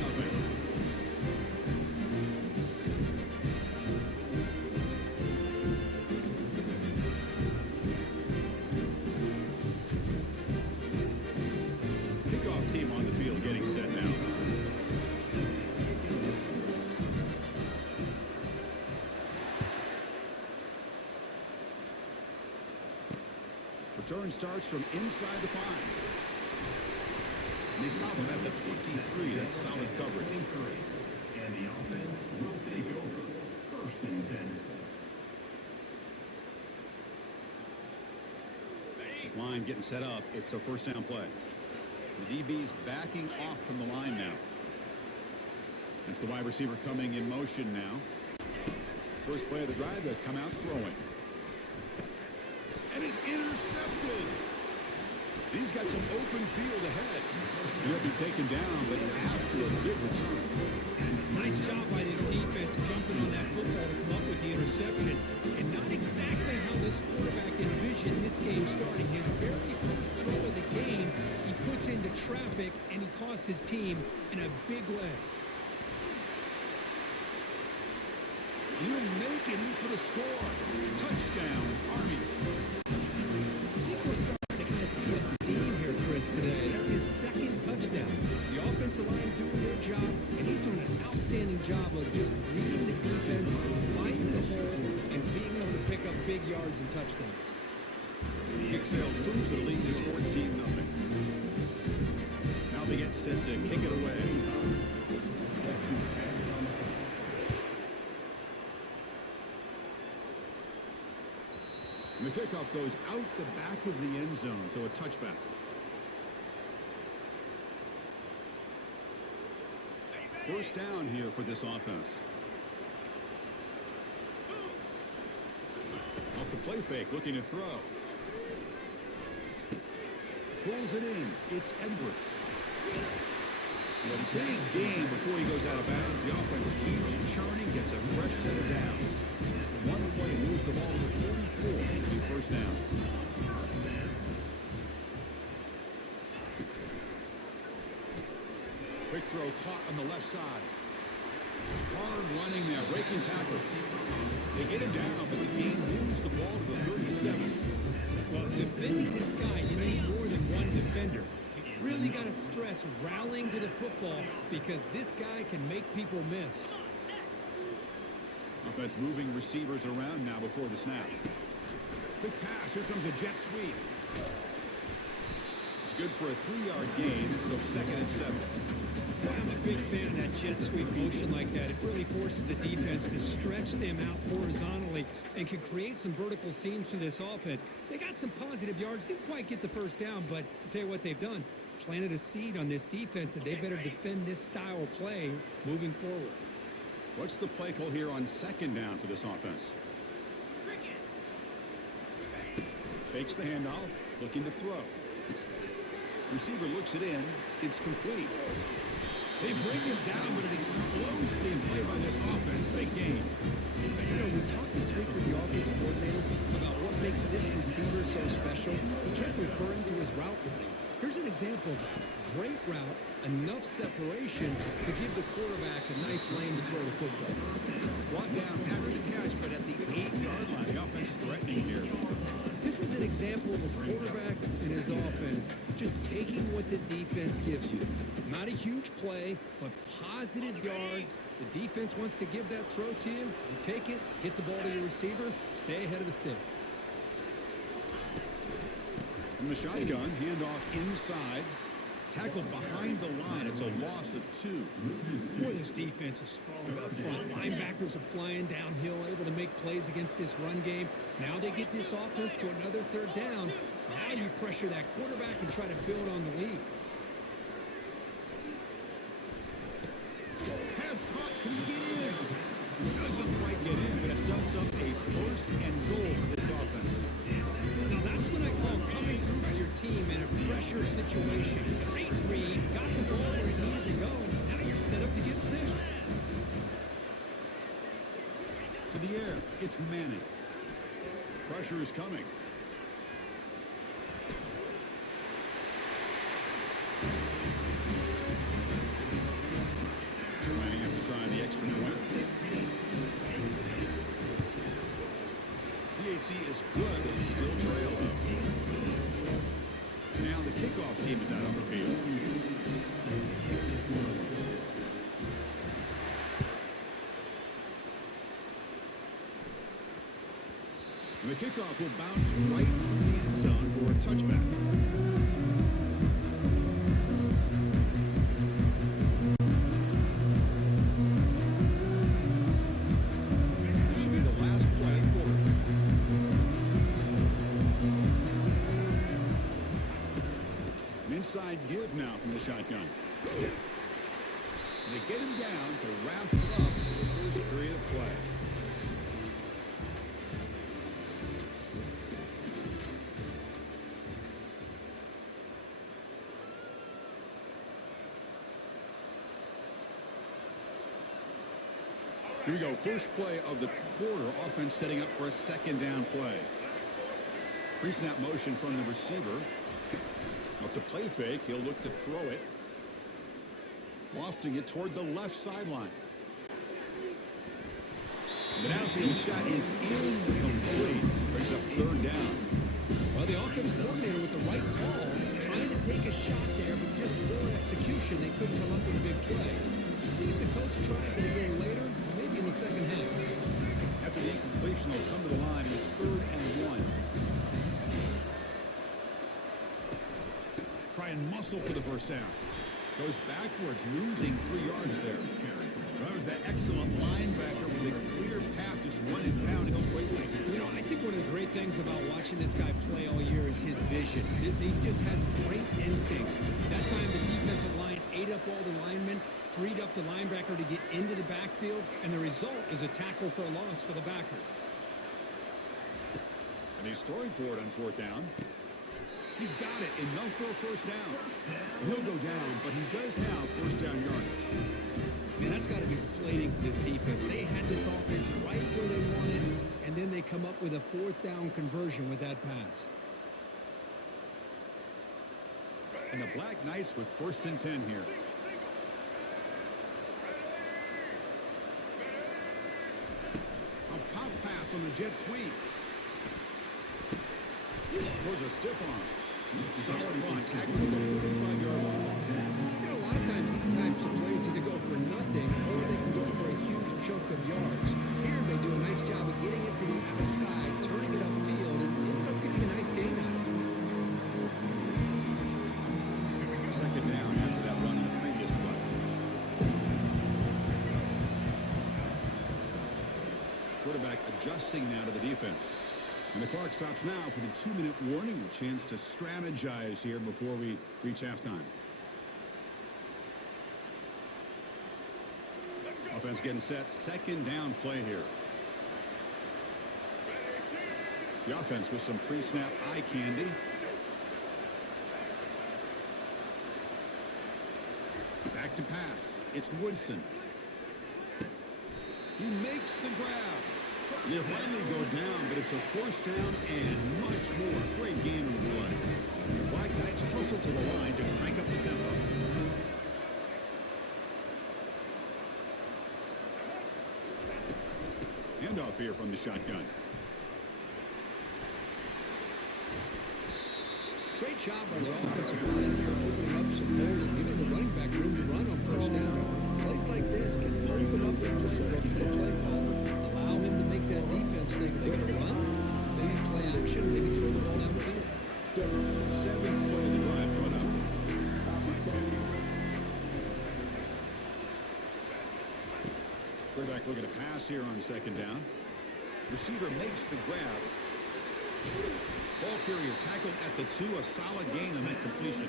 Kickoff team on the field getting set now. Return starts from inside the 5. And they stop him at the 23. That's solid coverage. And the offense will take over. First and 10. This line getting set up. It's a first down play. The DB's backing off from the line now. That's the wide receiver coming in motion now. First play of the drive, they'll come out throwing. And it's intercepted. He's got some open field ahead. He'll be taken down, but after a good return. Nice job by this defense jumping on that football to come up with the interception. And not exactly how this quarterback envisioned this game starting. His very first throw of the game, he puts into traffic, and he costs his team in a big way. He'll make it in for the score. Touchdown, Army. I think we're starting to kind of see a theme here, Chris, today. That's his second touchdown. The offensive line doing their job, and he's doing an outstanding job of just reading the defense, finding the hole, and being able to pick up big yards and touchdowns. Kick sails through, so the lead is 14-0. Now they get set to kick it away. And the kickoff goes out the back of the end zone, so a touchback. First down here for this offense. Off the play fake, looking to throw. Pulls it in. It's Edwards. And a big game before he goes out of bounds. The offense keeps churning, gets a fresh set of downs. One play moves the ball to the 44. It'll be first down. Quick throw caught on the left side. Hard running there, breaking tackles. They get him down, but the game moves the ball to the 37. Well, defending this guy, you need more than one defender. You really got to stress rallying to the football because this guy can make people miss. Offense moving receivers around now before the snap. Quick pass. Here comes a jet sweep. It's good for a 3-yard gain, so second and 7. Boy, I'm a big fan of that jet sweep motion like that. It really forces the defense to stretch them out horizontally and can create some vertical seams for this offense. They got some positive yards. Didn't quite get the first down, but I'll tell you what they've done. Planted a seed on this defense that they better defend this style of play moving forward. What's the play call here on second down for this offense? Fakes the handoff, looking to throw. Receiver looks it in. It's complete. They break it down, but an explosive play by this offense. Big game. You know, we talked this week with the offensive coordinator about what makes this receiver so special. He kept referring to his route running. Here's an example of that. Great route, enough separation to give the quarterback a nice lane to throw the football. Brought down after the catch, but at the 8-yard line, the offense threatening here. This is an example of a quarterback and his offense just taking what the defense gives you. Not a huge play, but positive yards. The defense wants to give that throw to you. You take it, get the ball to your receiver, stay ahead of the sticks. From the shotgun, handoff inside. Tackled behind the line. It's a loss of 2. Boy, this defense is strong up front. Linebackers are flying downhill, able to make plays against this run game. Now they get this offense to another third down. Now you pressure that quarterback and try to build on the lead. Pass caught. Can he get in? Doesn't quite get in, but it sets up a 1st and goal for this offense. Now that's what I call coming through for your team in a pressure situation. Great read, got the ball where it needed to go, and now you're set up to get 6. To the air. It's Manning. Pressure is coming. Manning after trying the extra point. DHC is good, but still trail though. Now the kickoff team is out on the field. And the kickoff will bounce right through the end zone for a touchback. This should be the last play for it. An inside give now from the shotgun. They get him down to wrap it up for the first period of play. Here we go. First play of the quarter. Offense setting up for a 2nd down play. Pre-snap motion from the receiver. Off the play fake, he'll look to throw it. Lofting it toward the left sideline. The downfield shot is incomplete. Brings up 3rd down. Well, the offense coordinator with the right call, trying to take a shot there, but just poor execution. They couldn't come up with a big play. See if the coach tries it again later, maybe in the second half. After the incompletion, they'll come to the line with 3rd and 1. Try and muscle for the first down. Goes backwards, losing 3 yards there. That was that excellent linebacker with a clear path, just running downhill quickly. You know, I think one of the great things about watching this guy play all year is his vision. He just has great instincts. That time the defensive line ate up all the linemen, freed up the linebacker to get into the backfield, and the result is a tackle for a loss for the backer. And he's throwing for it on 4th down. He's got it, enough for a first down. He'll go down, but he does have first down yardage. Man, that's got to be deflating for this defense. They had this offense right where they wanted, and then they come up with a 4th down conversion with that pass. And the Black Knights with 1st and 10 here. A pop pass on the jet sweep. Throws a stiff arm. Solid run, tackled at the 45-yard line. You know, a lot of times these types of plays either go for nothing or they can go for a huge chunk of yards. Here they do a nice job of getting it to the outside, turning it upfield, and ended up getting a nice gain out of it. 2nd down after that run on the previous play. Quarterback adjusting now to the defense. And the clock stops now for the 2-minute warning. A chance to strategize here before we reach halftime. Offense getting set. 2nd down play here. The offense with some pre-snap eye candy. Back to pass. It's Woodson. He makes the grab. They finally go down, but it's a 1st down and much more. Great game in the play. The Black Knights hustle to the line to crank up the tempo. Handoff here from the shotgun. job by the offensive line here, opening up some holes, giving the running back room to run on first down. Plays like this can open up the playbook for the play caller, allow him to make that defense think they're going to run, maybe play action, maybe throw the ball downfield. Seventh play of the drive coming up. Quarterback looking to pass here on second down. Receiver makes the grab. Ball carrier tackled at the 2. A solid gain on that completion.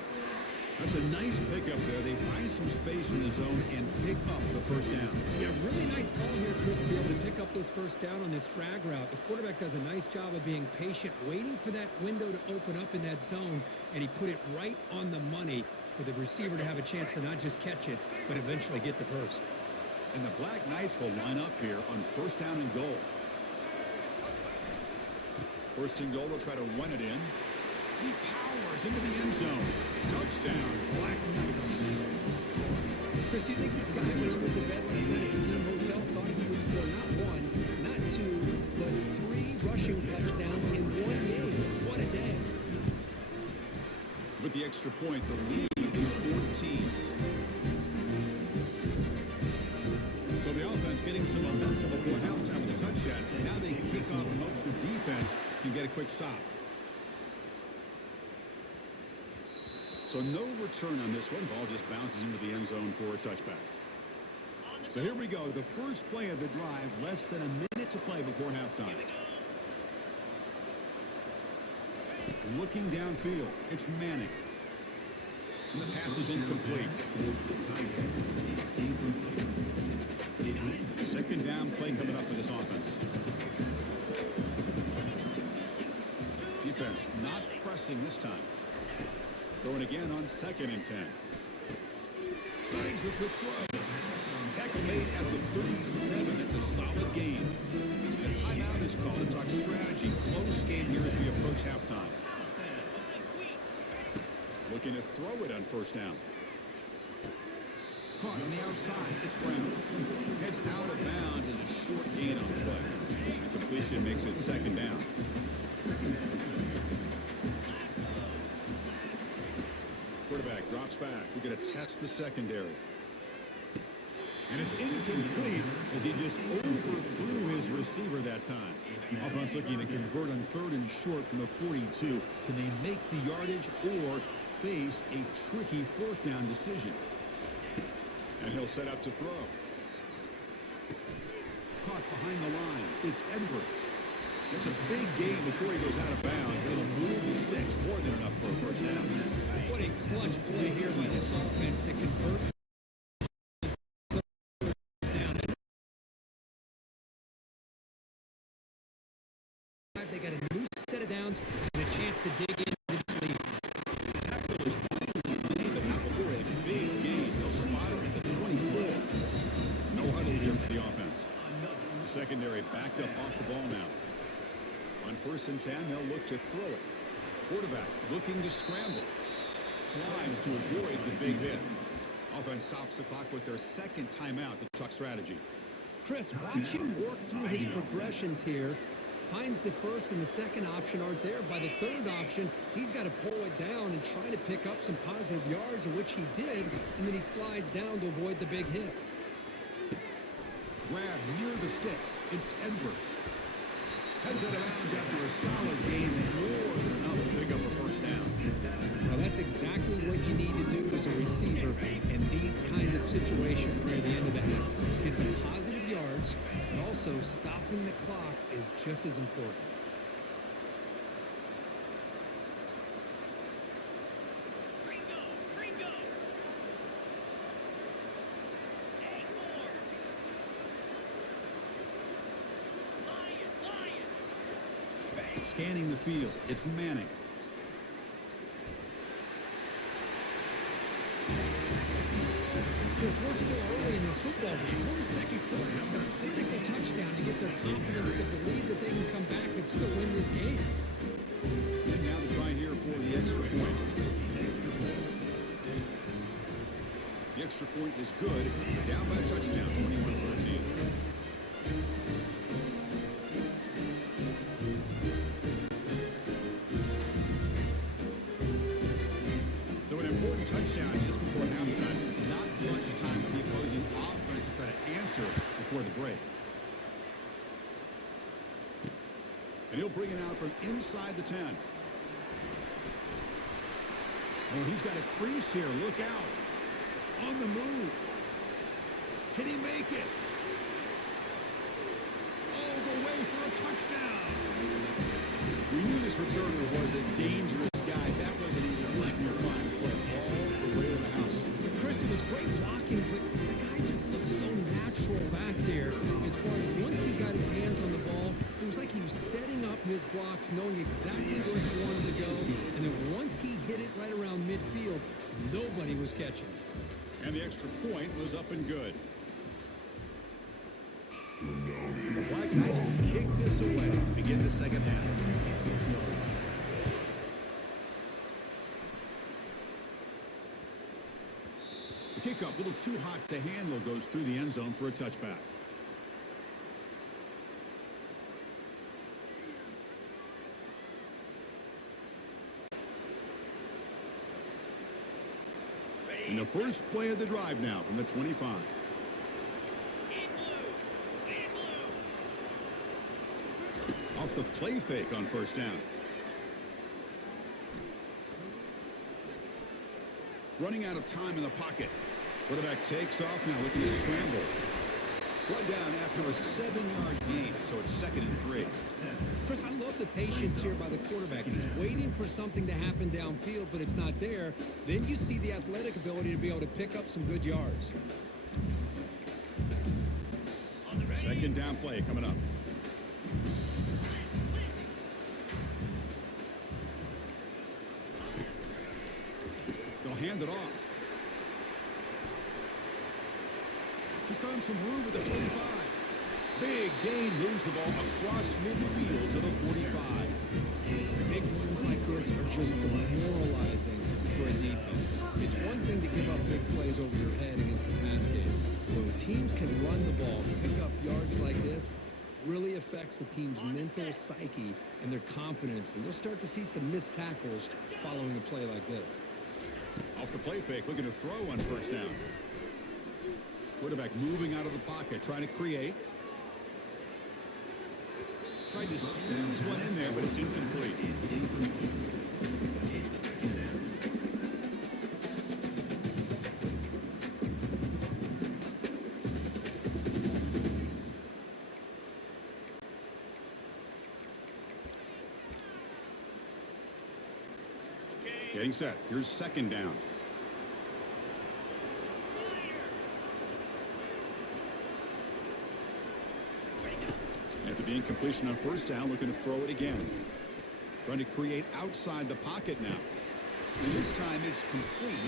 That's a nice pickup there. They find some space in the zone and pick up the first down. Yeah, really nice call here, Chris, to be able to pick up this first down on this drag route. The quarterback does a nice job of being patient, waiting for that window to open up in that zone, and he put it right on the money for the receiver to have a chance to not just catch it, but eventually get the first. And the Black Knights will line up here on first down and goal. First and goal, they'll try to run it in. He powers into the end zone. Touchdown, Black Knights. Chris, you think this guy, when he went to bed last night at the team hotel, thought he would score not 1, not 2, but 3 rushing touchdowns in one game? What a day. With the extra point, the lead is 14. So the offense getting some momentum before halftime with a touchdown. Now they kick off and hopes the defense can get a quick stop. So no return on this one. Ball just bounces into the end zone for a touchback. So here we go. The first play of the drive. Less than a minute to play before halftime. Looking downfield. It's Manning. And the pass is incomplete. Second down play coming up for this offense. Defense not pressing this time. Going again on 2nd and 10. Slides the quick throw. Tackle made at the 37. It's a solid gain. And timeout is called to talk strategy. Close game here as we approach halftime. Looking to throw it on first down. Caught on the outside. It's Brown. Heads out of bounds as a short gain on the play. The completion makes it second down. Quarterback drops back. We're going to test the secondary. And it's incomplete as he just overthrew his receiver that time. Offense looking to convert on 3rd and short from the 42. Can they make the yardage or face a tricky 4th down decision? And he'll set up to throw. Caught behind the line. It's Edwards. It's a big gain before he goes out of bounds. It'll move the sticks more than enough for a first down. What a clutch play here by this offense to convert. They got a new set of downs and a chance to dig into this lead. Tackle is finally made, but not before a big gain. They'll spot him at the 24. No huddle here for the offense. The secondary backed up off the ball now. On 1st and 10, they'll look to throw it. Quarterback looking to scramble. Slides to avoid the big hit. Offense stops the clock with their 2nd timeout to talk strategy. Chris, watch him work through his progressions here. Finds the 1st and the 2nd option aren't there. By the 3rd option, he's got to pull it down and try to pick up some positive yards, of which he did, and then he slides down to avoid the big hit. Grab near the sticks. It's Edwards. Heads out of bounds after a solid game, more than enough to pick up a first down. Well, that's exactly what you need to do as a receiver in these kind of situations near the end of the half. Get some positive yards, but also stopping the clock is just as important. Scanning the field, it's Manning. Chris, we're still early in this football game. We're in the 2nd quarter. It's a critical touchdown to get their confidence to believe that they can come back and still win this game. And now to try here for the extra point. The extra point is good. Down by a touchdown, 21-13. And he'll bring it out from inside the 10. Oh, he's got a crease here. Look out. On the move. Can he make it? All the way for a touchdown. We knew this returner was a dangerous guy. That was an electrifying play all the way to the house. Chris, it was great blocking, but the guy just looked so natural back there. As far as once he got his hands on the ball, it was like he was setting up his blocks, knowing exactly where he wanted to go. And then once he hit it right around midfield, nobody was catching. And the extra point was up and good. The Black Knights will kick this away to begin the second half. The kickoff, a little too hot to handle, goes through the end zone for a touchback. And the first play of the drive now from the 25. Off the play fake on first down. Running out of time in the pocket. Quarterback takes off now, looking to scramble. Brought down after a 7-yard gain, so it's 2nd and 3. Chris, I love the patience here by the quarterback. He's waiting for something to happen downfield, but it's not there. Then you see the athletic ability to be able to pick up some good yards. Second down play coming up. They'll hand it off. He's found some room at the 45. Big gain, moves the ball across midfield to the 45. Big runs like this are just demoralizing for a defense. It's one thing to give up big plays over your head against the pass game. But when teams can run the ball, pick up yards like this, really affects the team's mental psyche and their confidence. And you'll start to see some missed tackles following a play like this. Off the play fake, looking to throw on first down. Quarterback moving out of the pocket, trying to create. Tried to squeeze one in there, but it's incomplete. Getting set. Here's second down. After the incompletion on first down, looking to throw it again. Trying to create outside the pocket now. And this time it's complete.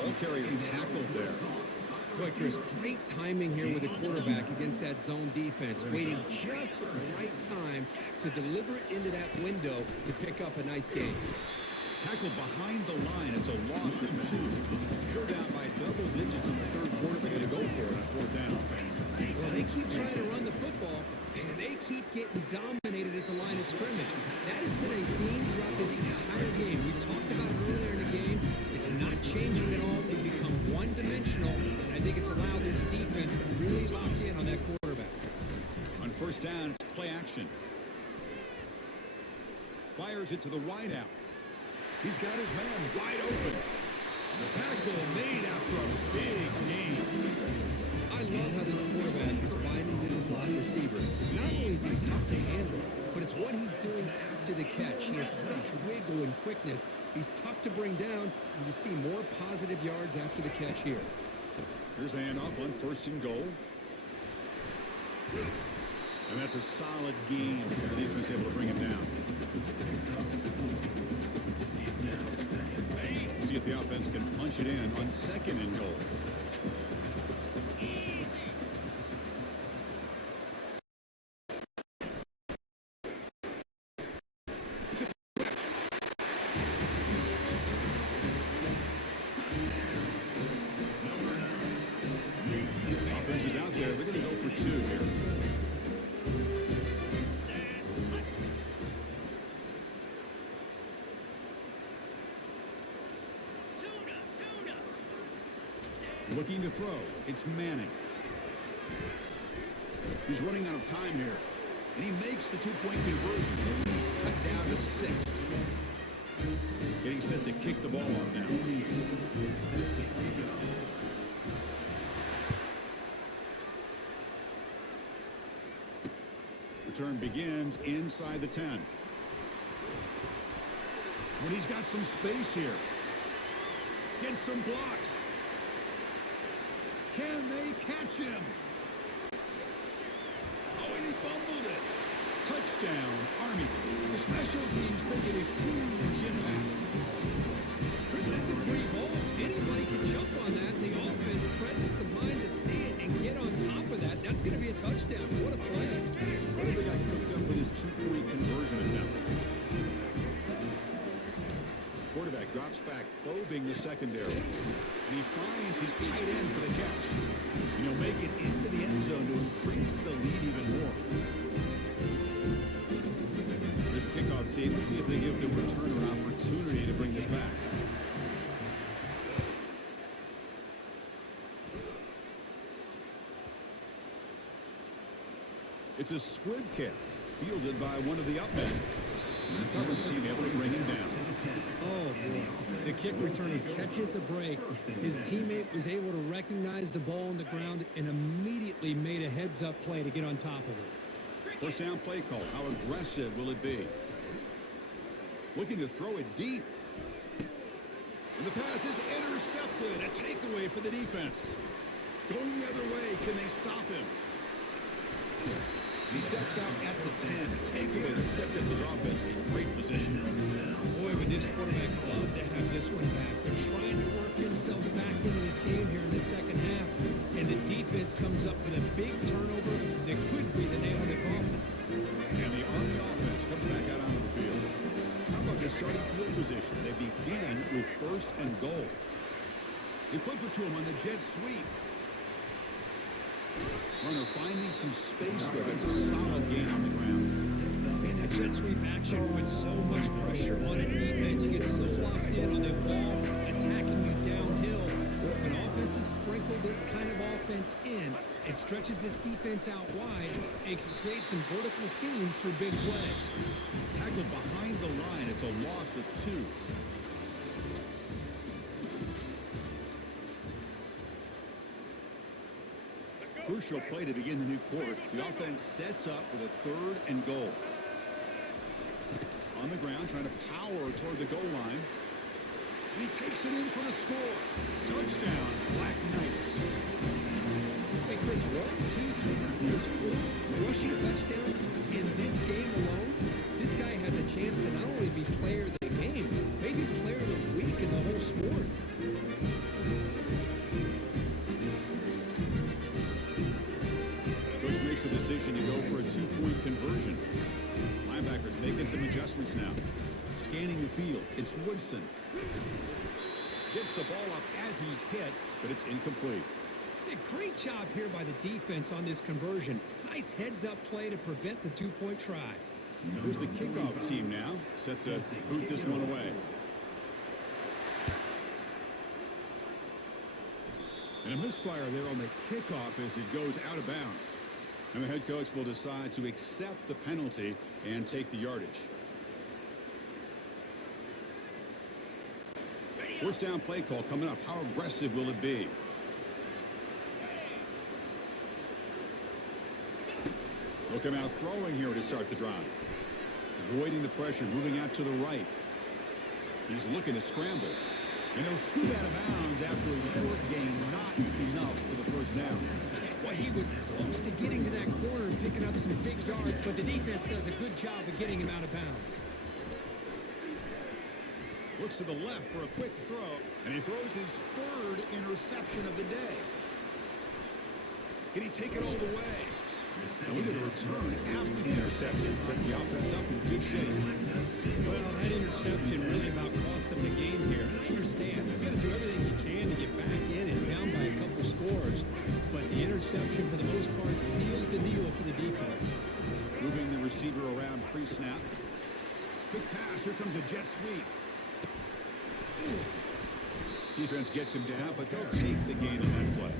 Ball carrier tackled there. Boy, Chris, great timing here with the quarterback against that zone defense, waiting just at the right time to deliver it into that window to pick up a nice gain. Tackled behind the line. It's a loss of 2. Go down by double digits in the third quarter. They're going to go for it on fourth down. Well, they keep trying to run the football, and they keep getting dominated at the line of scrimmage. That has been a theme throughout this entire game. We've talked about it earlier in the game. It's not changing at all. They've become one-dimensional, and I think it's allowed this defense to really lock in on that quarterback. On first down, it's play action. Fires it to the wideout. He's got his man wide open. Tackle made after a big gain. I love how this quarterback is finding this slot receiver. Not only is he tough to handle, but it's what he's doing after the catch. He has such wiggle and quickness. He's tough to bring down, and you see more positive yards after the catch here. Here's the handoff on first and goal. And that's a solid gain for the defense able to bring him down. See if the offense can punch it in on second and goal. Offense is out there. They're going to go for 2 here. Looking to throw. It's Manning. He's running out of time here. And he makes the 2-point conversion. down to 6. Getting set to kick the ball off now. Return begins inside the 10. But he's got some space here. Gets some blocks. Can they catch him? Oh, and he fumbled it. Touchdown, Army. The special teams making a huge impact. Chris, that's a free ball. Anybody can jump on that. The offense, presence of mind to see it and get on top of that. That's going to be a touchdown. What a play. What have they got cooked up for this 2-point conversion attempt? Quarterback drops back, probing the secondary. And he finds his tight end for the catch. And he'll make it into the end zone to increase the lead even more. This kickoff team, let's see if they give the returner an opportunity to bring this back. It's a squib kick, fielded by one of the up men. The coverage team able to bring him down. Oh, boy. The kick returner catches a break. His teammate was able to recognize the ball on the ground and immediately made a heads-up play to get on top of it. First down play call. How aggressive will it be? Looking to throw it deep. And the pass is intercepted. A takeaway for the defense. Going the other way. Can they stop him? He steps out at the 10. Takeaway that sets up his offense in great position. Boy, would this quarterback love to have this one back. They're trying to work themselves back into this game here in the second half. And the defense comes up with a big turnover that could be the nail in the coffin. And the Army offense comes back out onto the field. How about their starting field position? They begin with 1st and goal. They flip it to him on the jet sweep. Runner finding some space there. It's a solid gain on the ground. Man, that jet sweep action puts so much pressure on a defense. You get so locked in on the ball, attacking you downhill. When offenses sprinkle this kind of offense in, it stretches this defense out wide and can create some vertical seams for big plays. Tackled behind the line. It's a loss of 2. Crucial play to begin the new quarter. The offense sets up with a 3rd and goal. On the ground, trying to power toward the goal line. And he takes it in for the score. Touchdown, Black Knights. Hey, Chris, 1, 2, 3, this is his 4th rushing touchdown in this game alone. This guy has a chance to not only be player of the game, maybe player of the week in the whole sport. Makes the decision to go for a 2-point conversion. Linebackers making some adjustments now. Scanning the field. It's Woodson. Gets the ball up as he's hit, but it's incomplete. A great job here by the defense on this conversion. Nice heads-up play to prevent the 2-point try. Here's the kickoff team now. Set to boot this one away. And a misfire there on the kickoff as it goes out of bounds. And the head coach will decide to accept the penalty and take the yardage. First down play call coming up. How aggressive will it be? They'll come out throwing here to start the drive. Avoiding the pressure, moving out to the right. He's looking to scramble. And he'll scoot out of bounds after a short gain, not enough for the first down. Well, he was close to getting to that corner and picking up some big yards, but the defense does a good job of getting him out of bounds. Looks to the left for a quick throw, and he throws his 3rd interception of the day. Can he take it all the way? And look at the return after the interception. Sets the offense up in good shape. Well, that interception really about cost him the game here. And I understand. You've got to do everything you can to get back in and down by a couple scores. But the interception, for the most part, seals the deal for the defense. Moving the receiver around pre-snap. Quick pass. Here comes a jet sweep. Defense gets him down, but they'll take the gain on that play.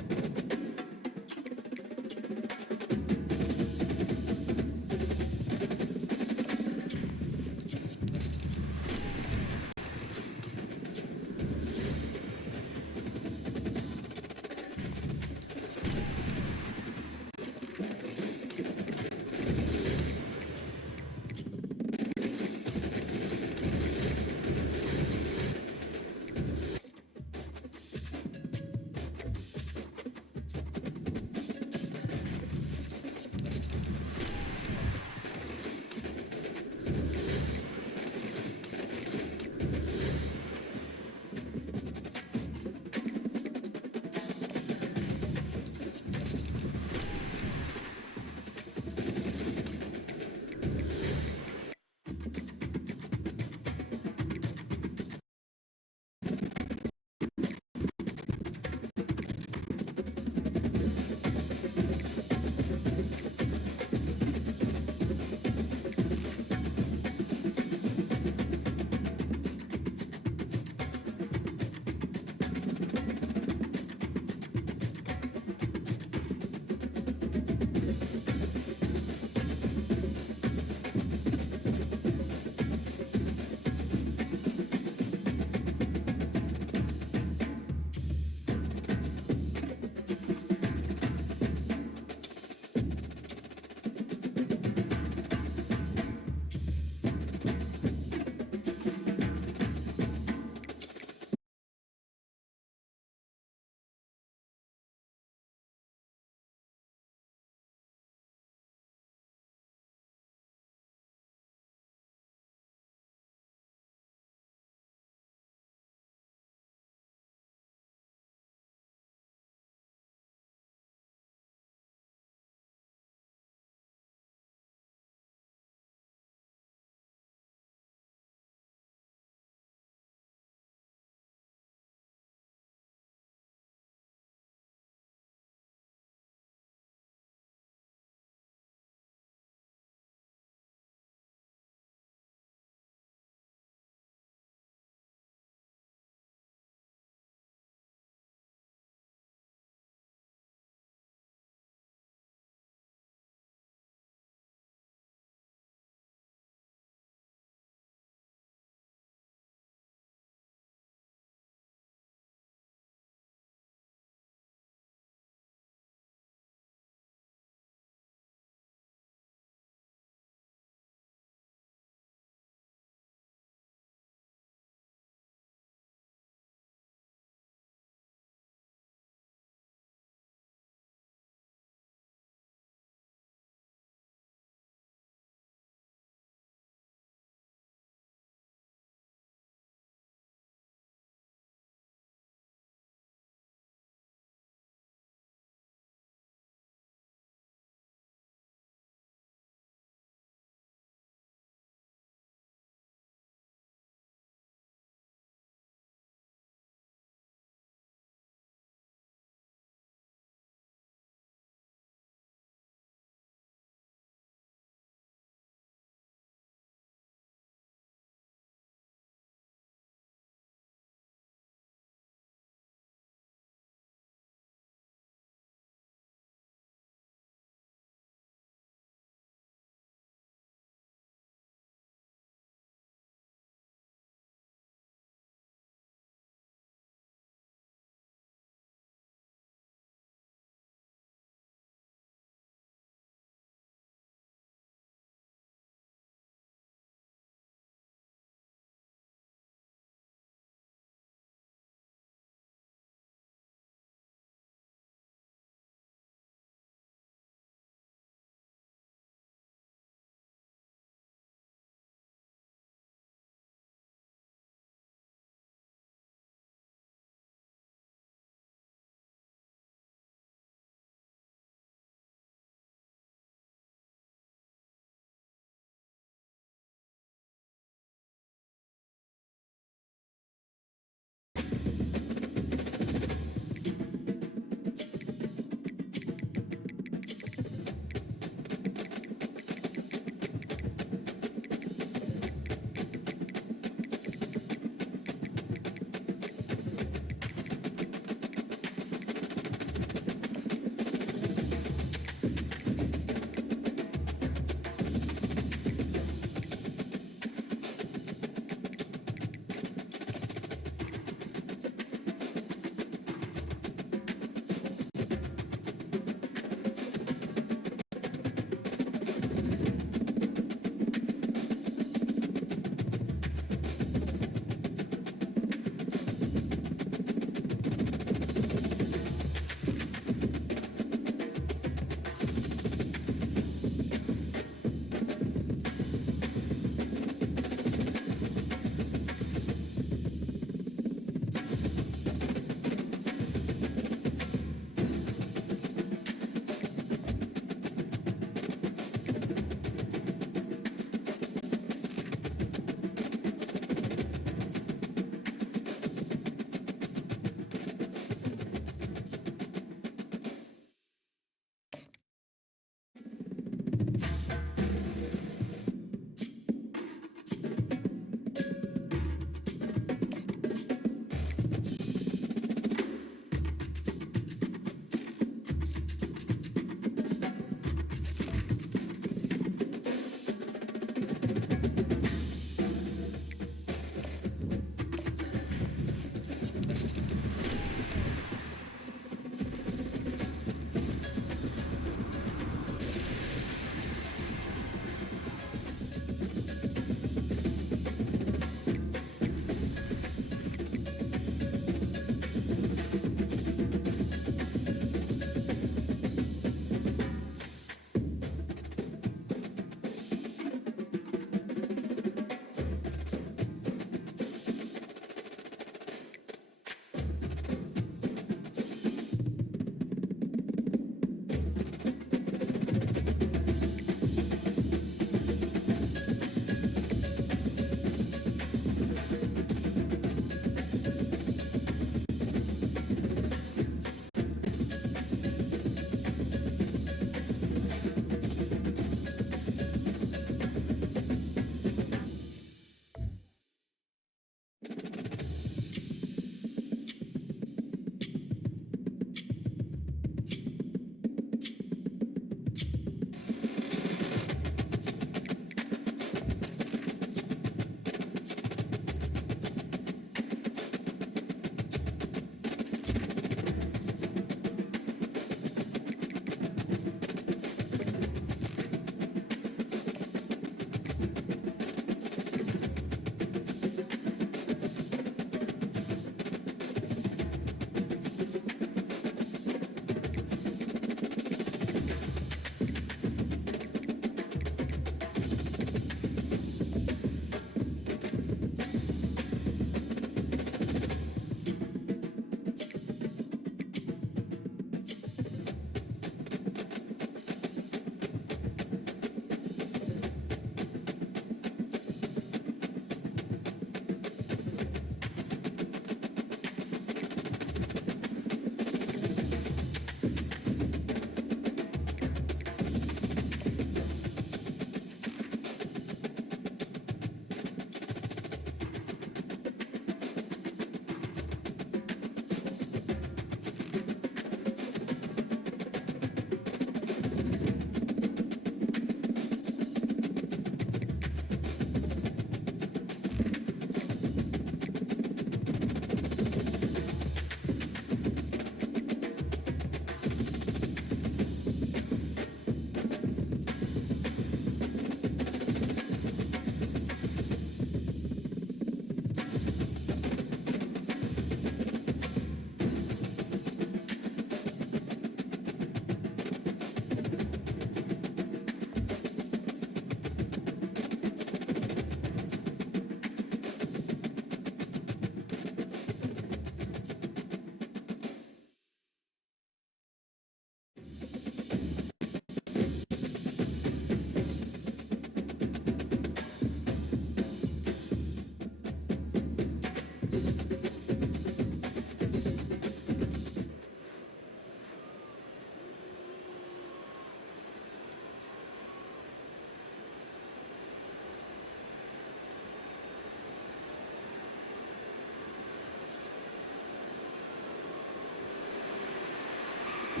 The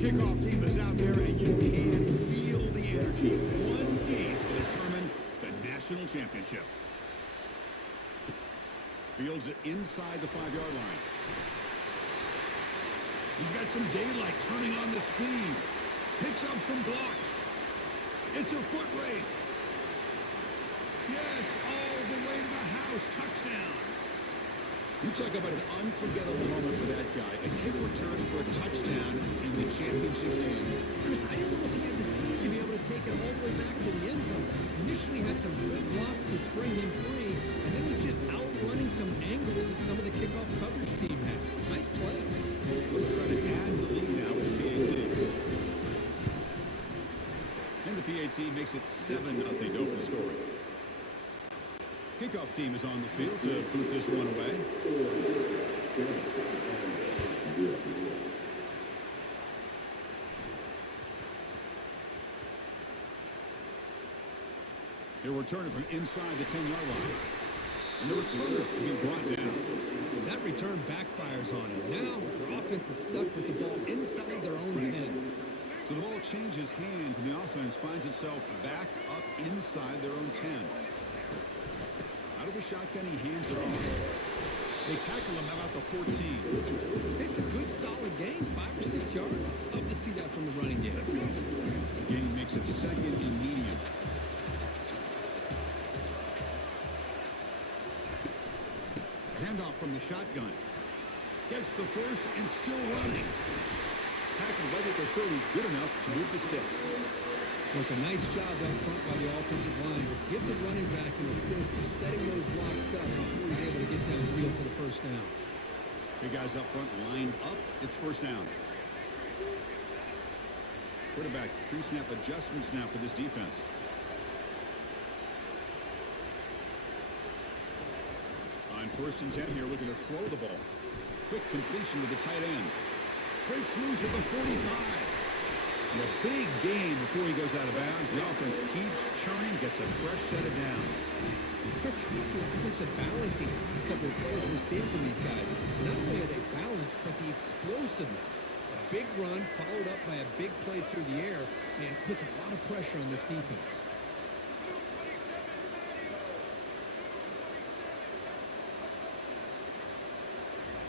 kickoff team is out there, and you can feel the energy. One game to determine the national championship. Fields it inside the 5-yard line. He's got some daylight turning on the speed. Picks up some blocks. It's a foot race. Yes, all the way to the house. Touchdown. You talk about an unforgettable moment for that guy. A kick return for a touchdown in the championship game. Chris, I didn't know if he had the speed to be able to take it all the way back to the end zone. Initially had some good blocks to spring him free, and then was just outrunning some angles that some of the kickoff coverage team had. Nice play. We'll try to add the lead now with the PAT. And the PAT makes it 7-0 to open the scoring. Kickoff team is on the field to put this one away. They'll return it from inside the 10-yard line. And the returner will be brought down. That return backfires on him. Now their offense is stuck with the ball inside their own 10. So the ball changes hands, and the offense finds itself backed up inside their own 10. Out of the shotgun, he hands it off. They tackle him about the 14. It's a good, solid gain, 5 or 6 yards. Love to see that from the running game. The gain makes it second and medium. Handoff from the shotgun. Gets the first and still running. Tackled right at the 30, good enough to move the sticks. Well, it's a nice job up front by the offensive line, but give the running back an assist for setting those blocks up before he's able to get downfield for the first down. Big guys up front lined up. It's first down. Quarterback pre-snap adjustments now for this defense. On 1st and 10 here, looking to throw the ball. Quick completion to the tight end. Breaks loose at the 45. And a big gain before he goes out of bounds. The offense keeps churning, gets a fresh set of downs. Chris, how about the offensive balance these last couple of plays we're seeing from these guys? Not only are they balanced, but the explosiveness. A big run followed up by a big play through the air, and puts a lot of pressure on this defense.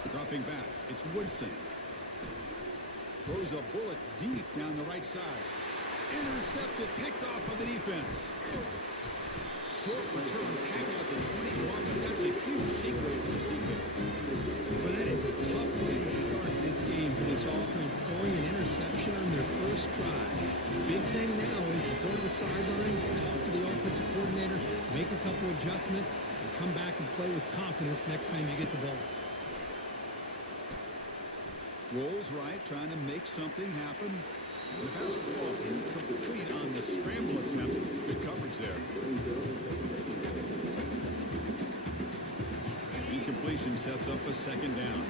Dropping back, it's Woodson. Throws a bullet deep down the right side. Intercepted, picked off by the defense. Short return tackle at the 21, but that's a huge takeaway for this defense. But that is a tough way to start this game for this offense, throwing an interception on their first drive. Big thing now is to go to the sideline, talk to the offensive coordinator, make a couple adjustments, and come back and play with confidence next time you get the ball. Rolls right, trying to make something happen. The pass will fall incomplete on the scramble attempt. Good coverage there. Incompletion sets up a second down.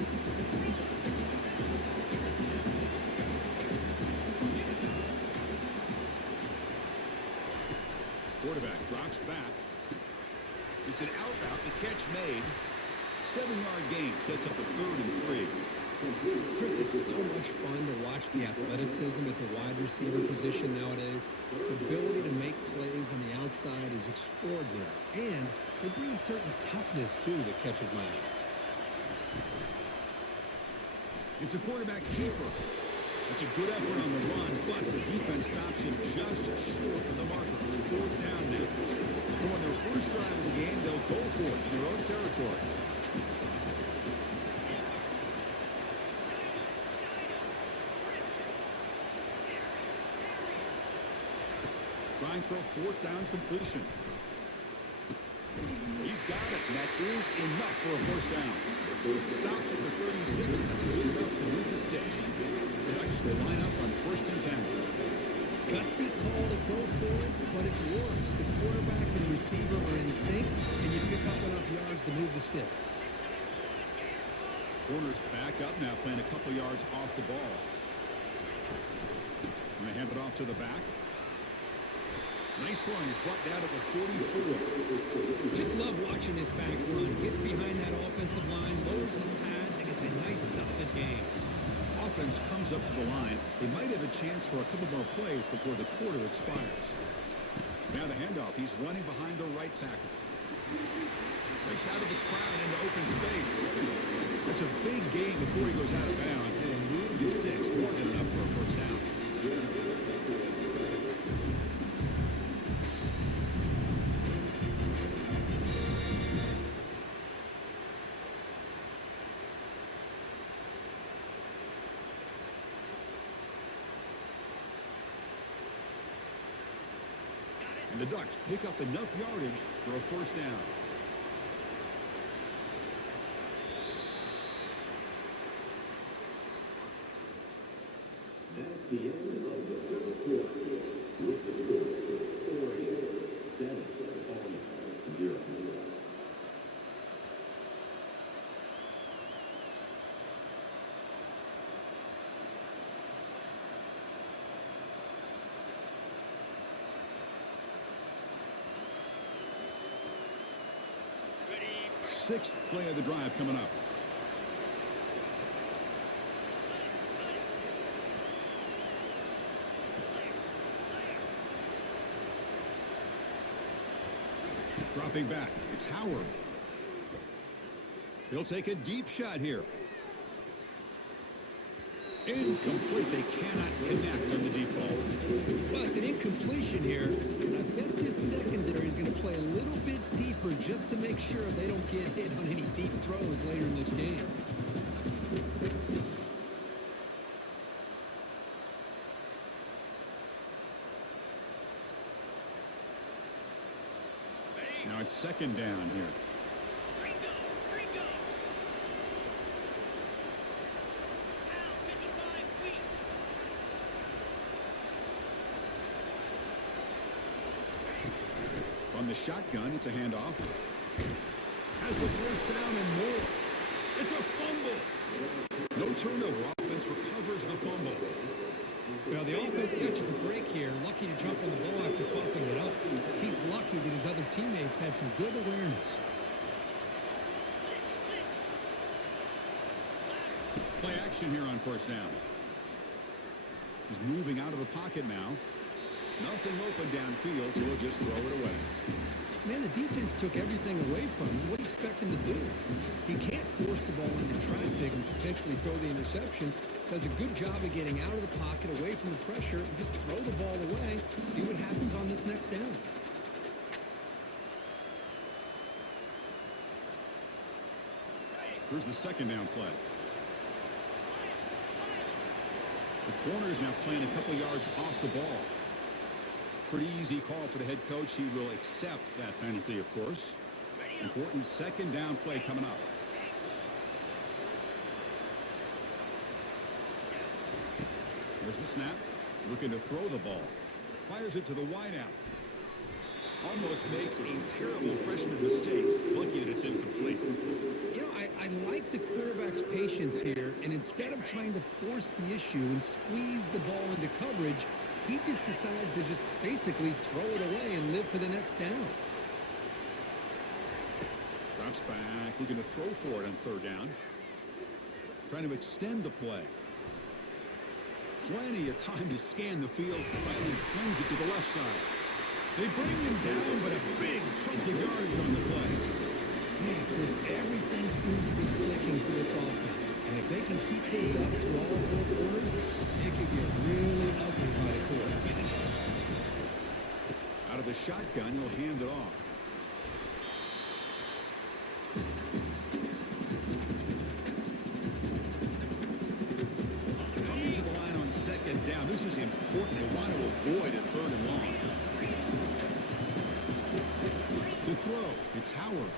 Quarterback drops back. It's an out route. The catch made. 7-yard gain sets up a 3rd and 3. Chris, it's so much fun to watch the athleticism at the wide receiver position nowadays. The ability to make plays on the outside is extraordinary. And they bring a certain toughness, too, that catches my eye. It's a quarterback keeper. It's a good effort on the run, but the defense stops him just short of the marker. 4th down now. So on their first drive of the game, they'll go for it in their own territory. Trying for a 4th down completion. He's got it, and that is enough for a first down. Stopped at the 36, that's good enough to move the sticks. The Ducks will line up on 1st and 10. Gutsy call to go for it, but it works. The quarterback and receiver are in sync, and you pick up enough yards to move the sticks. Corners back up now, playing a couple yards off the ball. And they hand it off to the back. Nice run. He's brought down to the 44. Just love watching this back run. Gets behind that offensive line, lowers his pads, and it's a nice, solid game. Offense comes up to the line. They might have a chance for a couple more plays before the quarter expires. Now the handoff. He's running behind the right tackle. Breaks out of the crowd into open space. That's a big gain before he goes out of bounds. It'll move his sticks. More than enough for a first down. And the Ducks pick up enough yardage for a first down. That's the end of the first quarter. With the score, Oregon 7, Army 0. Sixth play of the drive coming up. Dropping back. It's Howard. He'll take a deep shot here. Incomplete. They cannot connect on the deep ball. Well, it's an incompletion here, and I bet this secondary is going to play a little bit deeper just to make sure they don't get hit on any deep throws later in this game. Now it's second down here. From the shotgun, it's a handoff. Has the first down and more. It's a fumble. No turnover. Offense recovers the fumble. Well, the offense catches a break here. Lucky to jump on the ball after coughing it up. He's lucky that his other teammates had some good awareness. Play action here on first down. He's moving out of the pocket now. Nothing open downfield, so he'll just throw it away. Man, the defense took everything away from him. What do you expect him to do? He can't force the ball into traffic and potentially throw the interception. Does a good job of getting out of the pocket, away from the pressure, and just throw the ball away. See what happens on this next down. Here's the second down play. The corner is now playing a couple yards off the ball. Pretty easy call for the head coach. He will accept that penalty, of course. Important second down play coming up. There's the snap. Looking to throw the ball. Fires it to the wideout. Almost makes a terrible freshman mistake. Lucky that it's incomplete. You know, I like the quarterback's patience here, and instead of trying to force the issue and squeeze the ball into coverage, he just decides to just basically throw it away and live for the next down. Drops back, looking to throw for it on third down. Trying to extend the play. Plenty of time to scan the field. Finally flings it to the left side. They bring him down, but a big chunk of yardage on the play. Man, Chris, everything seems to be clicking for this offense. And if they can keep this up through all four quarters, it could get really ugly by the fourth. Out of the shotgun, he'll hand it off. Coming to the line on second down. This is important. They want to avoid a third and long. To throw, it's Howard.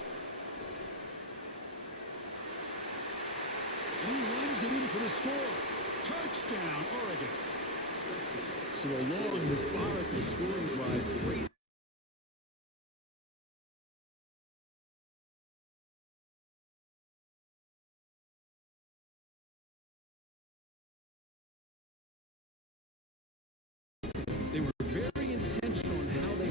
And he runs it in for the score. Touchdown, Oregon. So a long, methodical scoring drive. Great. They were very intentional in how they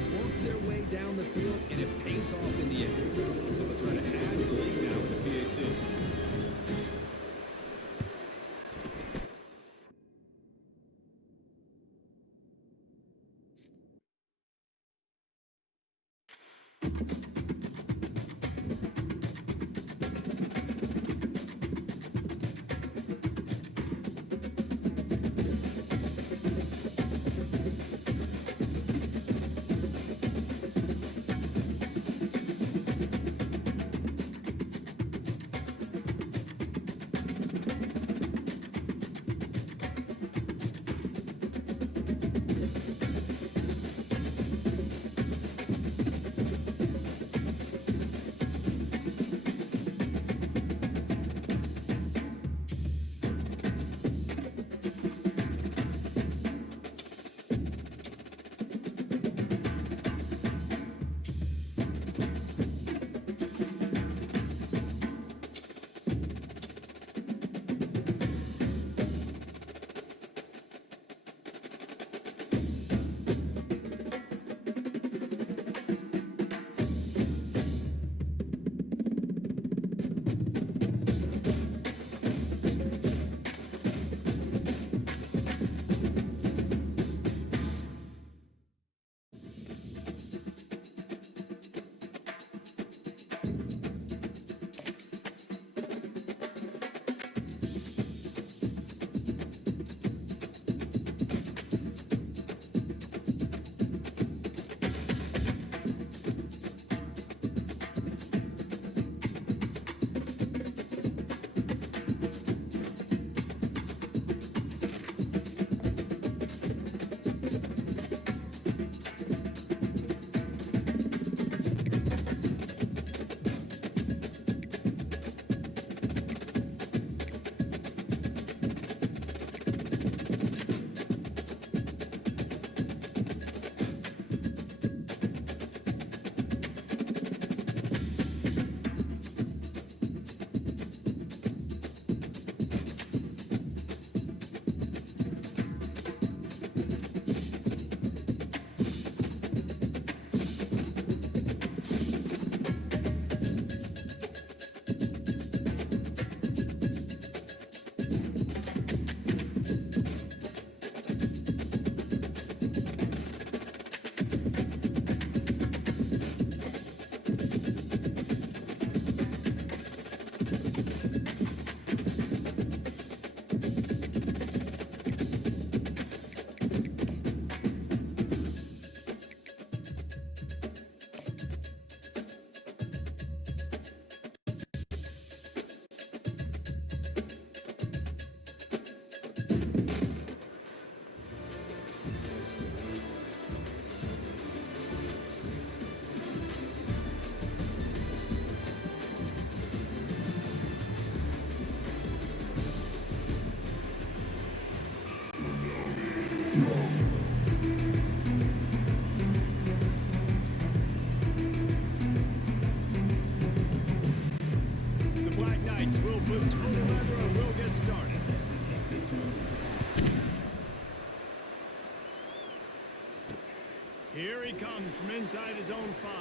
Here he comes from inside his own 5.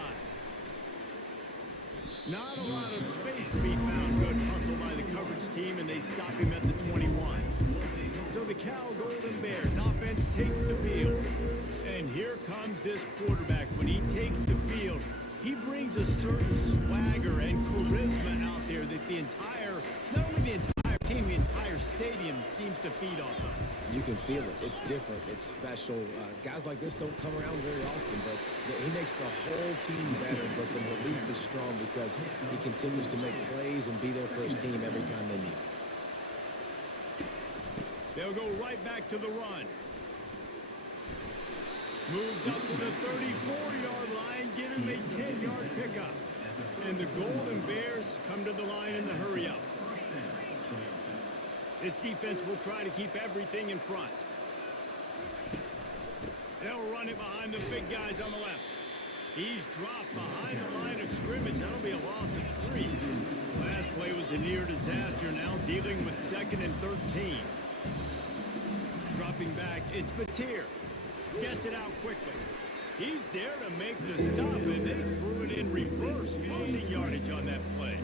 Not a lot of space to be found. Good hustle by the coverage team, and they stop him at the 21. So the Cal Golden Bears offense takes the field. And here comes this quarterback. When he takes the field, he brings a certain swagger and charisma out there that the entire, not only the entire team, the entire stadium seems to feed off of. You can feel it. It's different. It's special. Guys like this don't come around very often, but he makes the whole team better. But the relief is strong because he continues to make plays and be there for his team every time they need. They'll go right back to the run. Moves up to the 34-yard line, give him a 10-yard pickup. And the Golden Bears come to the line in the hurry up. This defense will try to keep everything in front. They'll run it behind the big guys on the left. He's dropped behind the line of scrimmage. That'll be a loss of 3. Last play was a near disaster. Now dealing with 2nd and 13. Dropping back, it's Batir. Gets it out quickly. He's there to make the stop, and they threw it in reverse. Losing yardage on that play.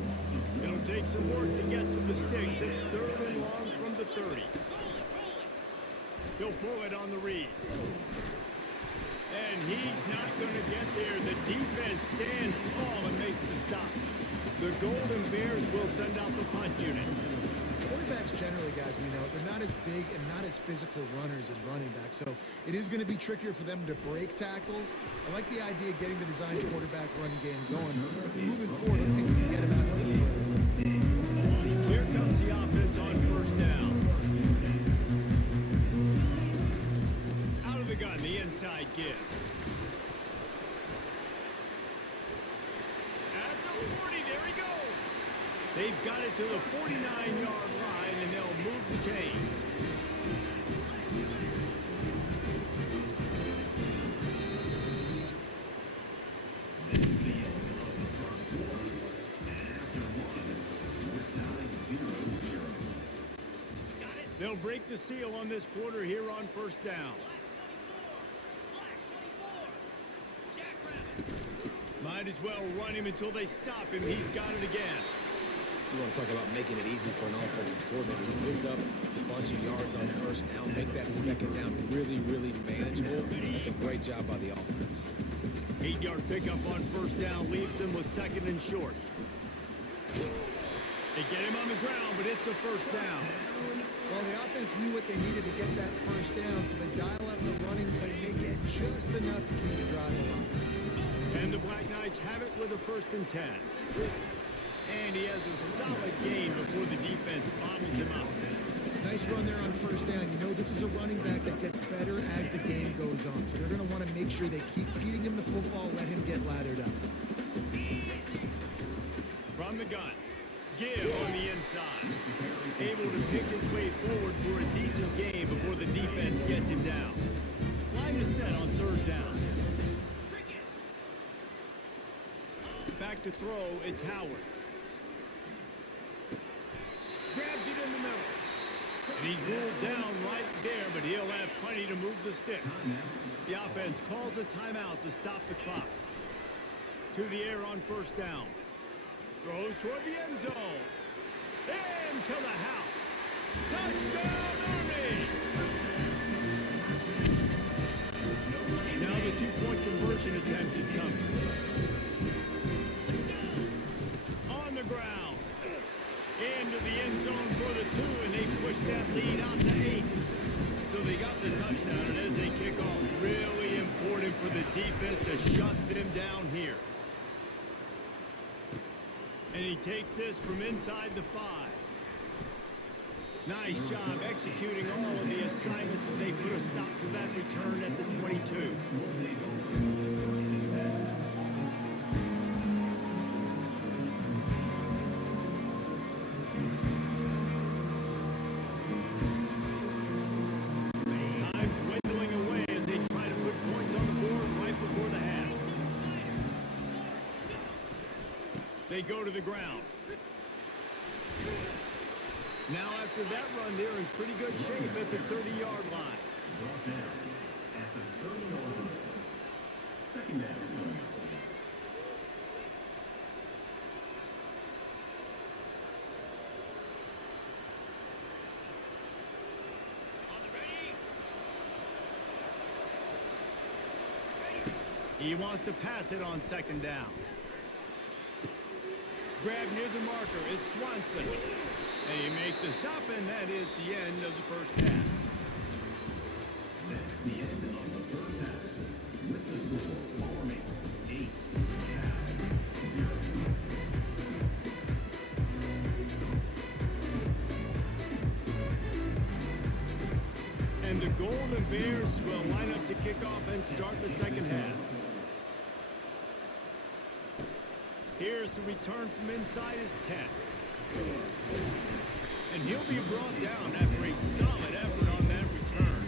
It'll take some work to get to the sticks. It's 3rd and long from the 30. He'll pull it on the read. And he's not going to get there. The defense stands The Golden Bears will send out the punt unit. Quarterbacks generally, guys, we know, they're not as big and not as physical runners as running backs, so it is going to be trickier for them to break tackles. I like the idea of getting the design quarterback run game going. Moving forward, let's see if we can get him out to the perimeter. Here comes the offense on first down. Out of the gun, the inside give. At the 40, there he goes. They've got it to the 49-yard line, and they'll move the chains. They'll break the seal on this quarter here on first down. Might as well run him until they stop him. He's got it again. You want to talk about making it easy for an offensive coordinator. He picked up a bunch of yards on first down, make that second down really, really manageable. That's a great job by the offense. 8-yard pickup on first down leaves them with second and short. They get him on the ground, but it's a first down. Well, the offense knew what they needed to get that first down, so they dial up the running play. They get just enough to keep the drive alive. And the Black Knights have it with a 1st and 10. And he has a solid game before the defense bottles him up. Nice run there on first down. You know this is a running back that gets better as the game goes on. So they're going to want to make sure they keep feeding him the football, let him get lathered up. From the gun, Give on the inside. Able to pick his way forward for a decent game before the defense gets him down. Line is set on 3rd down. Back to throw, it's Howard. Grabs it in the middle. And he's ruled down right there, but he'll have plenty to move the sticks. The offense calls a timeout to stop the clock. To the air on first down. Throws toward the end zone. Into the house. Touchdown, Army! Now the 2-point conversion attempt is coming. On the ground. Into the end zone for the 2, and they push that lead out to 8. So they got the touchdown, and as they kick off, really important for the defense to shut them down here. And he takes this from inside the 5. Nice job executing all of the assignments as they put a stop to that return at the 22. Time dwindling away as they try to put points on the board right before the half. They go to the ground. Now after that run, they're in pretty good shape at the 30-yard line. Brought down at the 30-yard line. 2nd down. He wants to pass it on 2nd down. Grab near the marker, it's Swanson. They make the stop, and that is the end of the first half. That's the end of the first half. With the score, Army 8, Cal 0. And the Golden Bears will line up to kick off and start the 2nd half. Here's the return from inside his 10. And he'll be brought down after a solid effort on that return.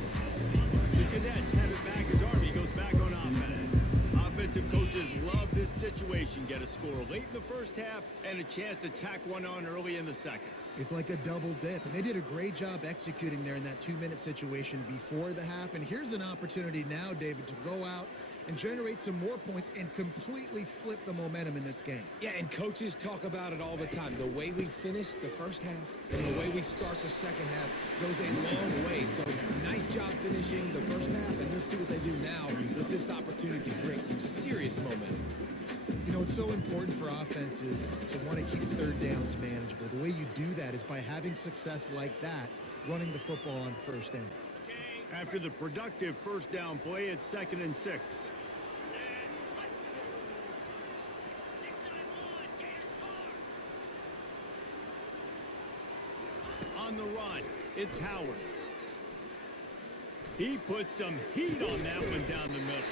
The Cadets have it back as Army goes back on offense. Offensive coaches love this situation. Get a score late in the first half and a chance to tack one on early in the second. It's like a double dip, and they did a great job executing there in that 2-minute situation before the half. And here's an opportunity now, David, to go out and generate some more points and completely flip the momentum in this game. Yeah, and coaches talk about it all the time. The way we finish the first half and the way we start the second half goes a long way. So nice job finishing the first half, and let's see what they do now with this opportunity to bring some serious momentum. You You know, it's so important for offenses to want to keep third downs manageable. The way you do that is by having success like that, running the football on first down. After the productive first down play, it's 2nd and 6. On the run, it's Howard. He puts some heat on that one down the middle.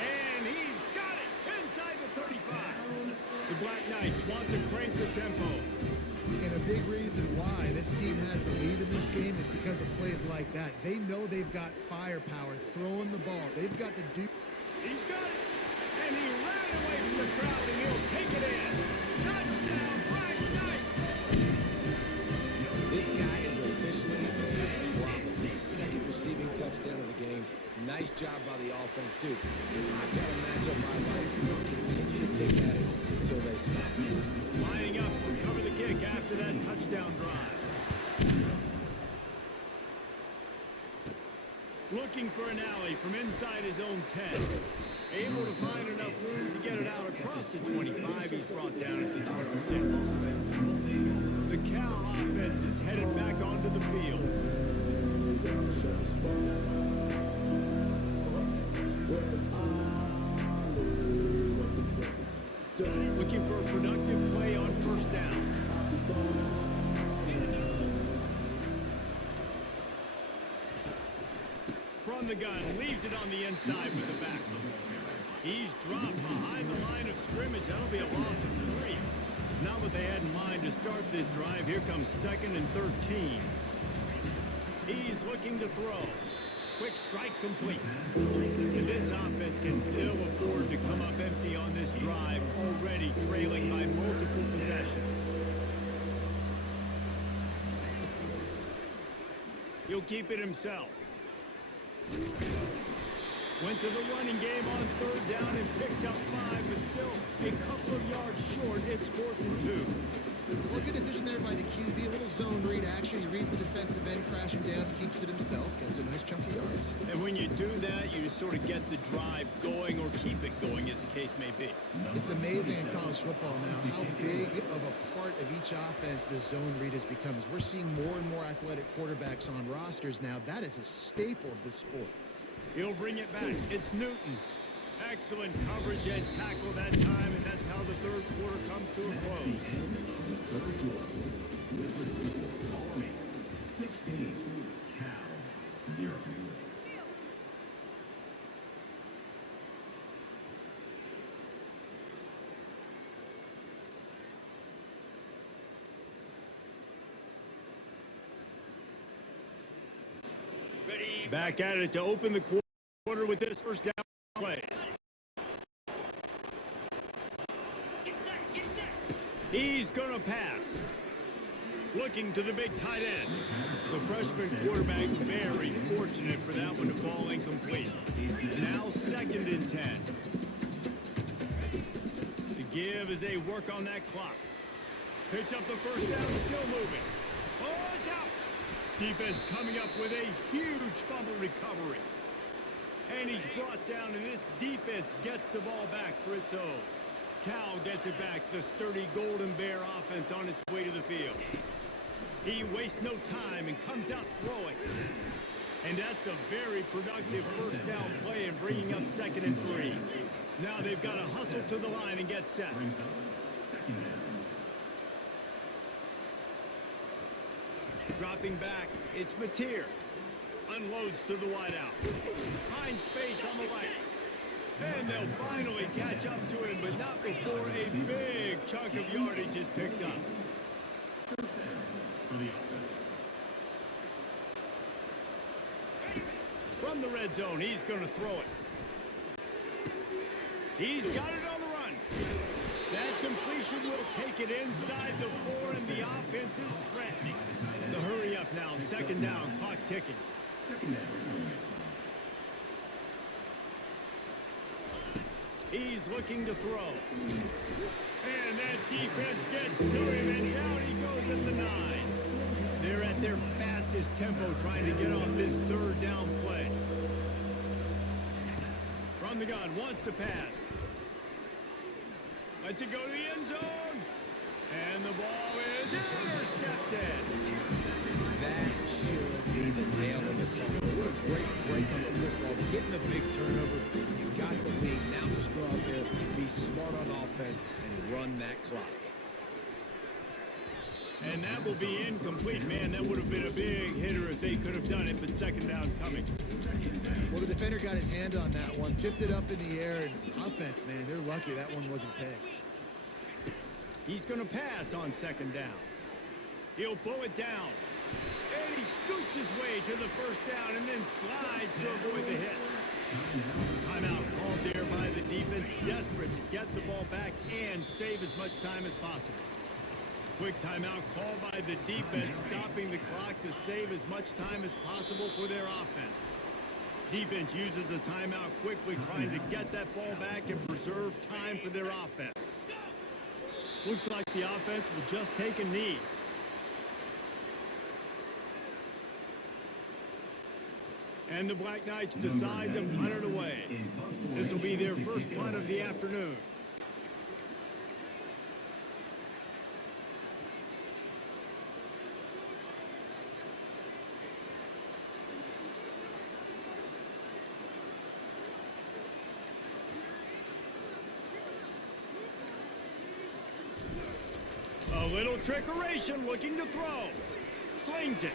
And he's got it inside the 35. The Black Knights want to crank the tempo. And a big reason why this team has the lead in this game is because of plays like that. They know they've got firepower throwing the ball. They've got the dude. He's got it. And he ran away from the crowd, and he'll take it in. Touchdown, Black Knights. This guy is officially a problem. His second receiving touchdown of the game. Nice job by the offense, dude. If I've got a matchup I like, we'll continue to pick at it until they stop. Lining up to cover the kick after that touchdown drive. Looking for an alley from inside his own 10. Able to find enough room to get it out across the 25. He's brought down at the 26. The Cal offense is headed back onto the field. Looking for a productive play on first down. From the gun, leaves it on the inside with the back. He's dropped behind the line of scrimmage. That'll be a loss of 3. Not what they had in mind to start this drive. Here comes 2nd and 13. He's looking to throw. Quick strike complete. And this offense can ill afford to come up empty on this drive, already trailing by multiple possessions. He'll keep it himself. Went to the running game on 3rd down and picked up 5, but still a couple of yards short. It's 4th and 2. Well, good decision there by the QB. A little zone read action. He reads the defensive end crashing down, keeps it himself, gets a nice chunk of yards. And when you do that, you sort of get the drive going or keep it going, as the case may be. It's amazing in college football now how big of a part of each offense the zone read has become. As we're seeing more and more athletic quarterbacks on rosters now, that is a staple of the sport. He'll bring it back. It's Newton. Excellent coverage and tackle that time, and that's how the 3rd quarter comes to a close. Following 16, Cal 0. Back at it to open the quarter with this first down play. He's going to pass. Looking to the big tight end. The freshman quarterback very fortunate for that one to fall incomplete. Now 2nd and 10. The give as they work on that clock. Pitch up the first down, still moving. Oh, it's out. Defense coming up with a huge fumble recovery. And he's brought down, and this defense gets the ball back for its own. Cal gets it back, the sturdy Golden Bear offense on its way to the field. He wastes no time and comes out throwing. And that's a very productive first down play and bringing up 2nd and 3. Now they've got to hustle to the line and get set. Dropping back, it's Mateer. Unloads to the wideout. Finds space on the right. And they'll finally catch up to him, but not before a big chunk of yardage is picked up. From the red zone, he's going to throw it. He's got it on the run. That completion will take it inside the 4, and the offense is threatening. The hurry up now, 2nd down, clock ticking. He's looking to throw. And that defense gets to him, and down he goes at the 9. They're at their fastest tempo trying to get off this 3rd down play. From the gun, wants to pass. Lets it go to the end zone. And the ball is intercepted. That should be the nail in the coffin. What a great break on the football. Getting the big turnover. You got the lead. Now just go out there, be smart on offense, and run that clock. And that will be incomplete. Man, that would have been a big hitter if they could have done it, but second down coming. Well, the defender got his hand on that one, tipped it up in the air, and offense, man, they're lucky that one wasn't picked. He's going to pass on second down. He'll pull it down. And he scoots his way to the first down and then slides to avoid the hit. Timeout called there by the defense, desperate to get the ball back and save as much time as possible. Quick timeout called by the defense, stopping the clock to save as much time as possible for their offense. Defense uses a timeout quickly, trying to get that ball back and preserve time for their offense. Looks like the offense will just take a knee. And the Black Knights decide to punt it away. This will be their first punt of the afternoon. A little trickeration, looking to throw. Slings it.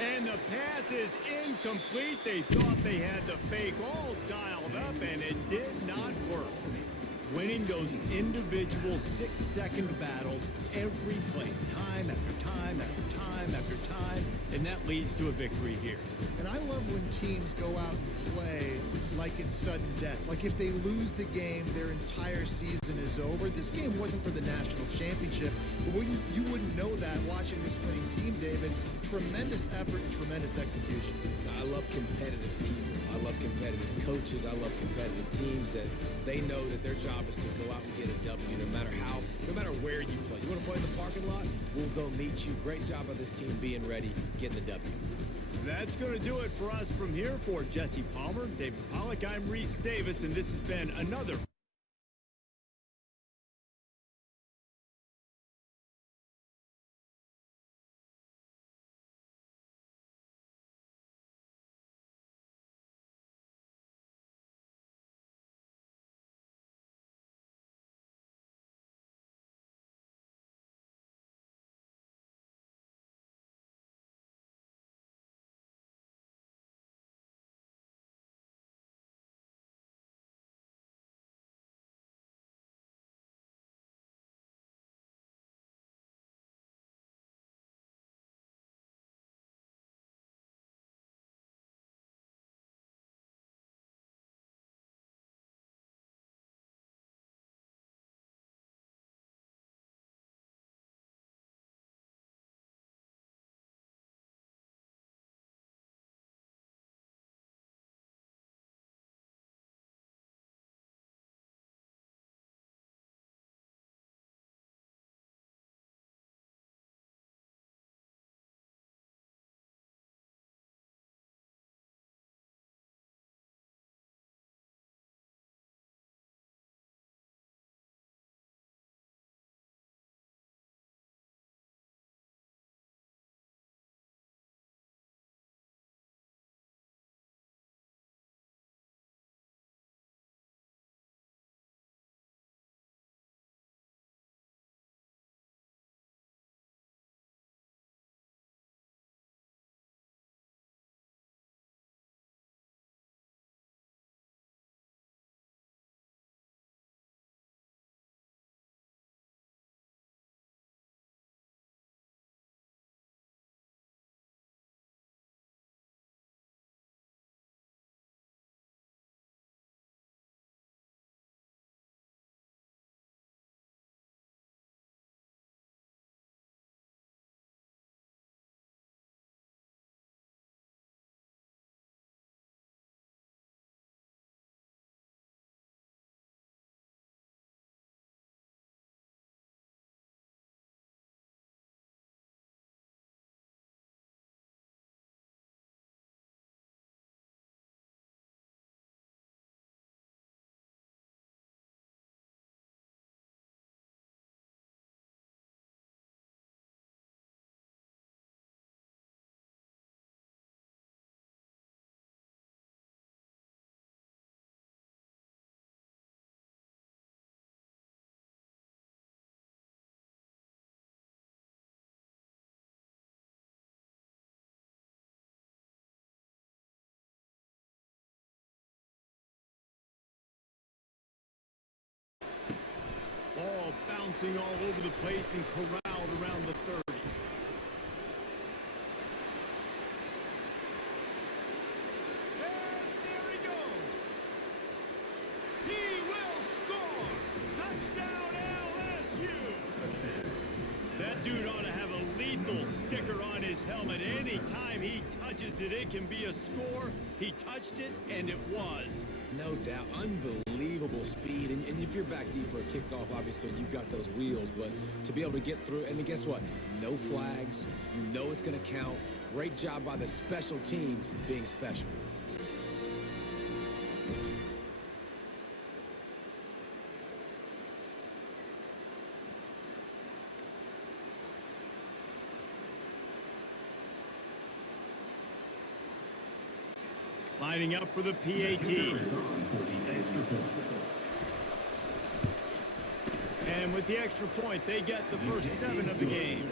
And the pass is incomplete. They thought they had the fake all dialed up, and it did not work. Winning those individual 6-second battles every play, time after time after time after time, and that leads to a victory here. And I love when teams go out and play like it's sudden death. Like if they lose the game, their entire season is over. This game wasn't for the national championship, but you wouldn't know that watching this winning team, David. Tremendous effort and tremendous execution. I love competitive people. I love competitive coaches. I love competitive teams that they know that their job is to go out and get a W no matter where you play. You want to play in the parking lot? We'll go meet you. Great job of this team being ready, getting the W. That's going to do it for us from here. For Jesse Palmer, David Pollack, I'm Reese Davis, and this has been another bouncing all over the place and corralled around the 30. And there he goes. He will score. Touchdown LSU. That dude ought to have a lethal sticker on his helmet. Anytime he touches it, it can be a score. He touched it, and it was. No doubt. Unbelievable speed. And if you're back deep for a kickoff, obviously you've got those wheels. But to be able to get through, and then guess what? No flags. You know it's going to count. Great job by the special teams being special. Lining up for the PAT. And with the extra point, they get the first 7 of the game.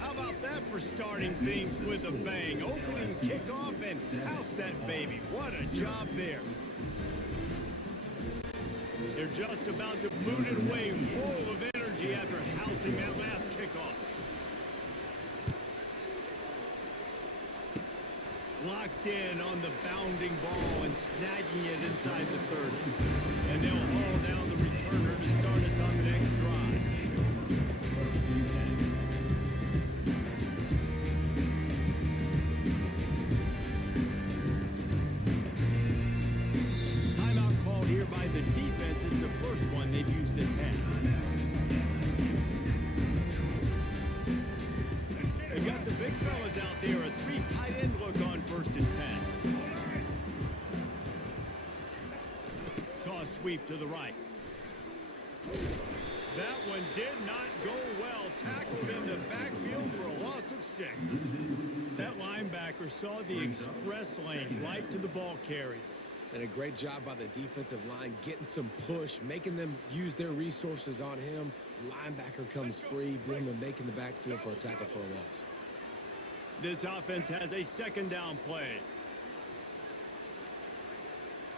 How about that for starting things with a bang? Opening kickoff and house that baby. What a job there. They're just about to boot it away full of energy after housing that last kickoff. Locked in on the bounding ball and snagging it inside the 30. And they'll haul down the returner to start us on the next drive. Timeout called here by the defense. It's the first one they've used this half. They've got the big fellas out there. A 3 tight end look on 1st and 10. Toss sweep to the right. That one did not go well. Tackled in the backfield for a loss of 6. That linebacker saw the express lane right to the ball carrier. And a great job by the defensive line, getting some push, making them use their resources on him. Linebacker comes free, bring them making the backfield for a tackle for a loss. This offense has a 2nd down play.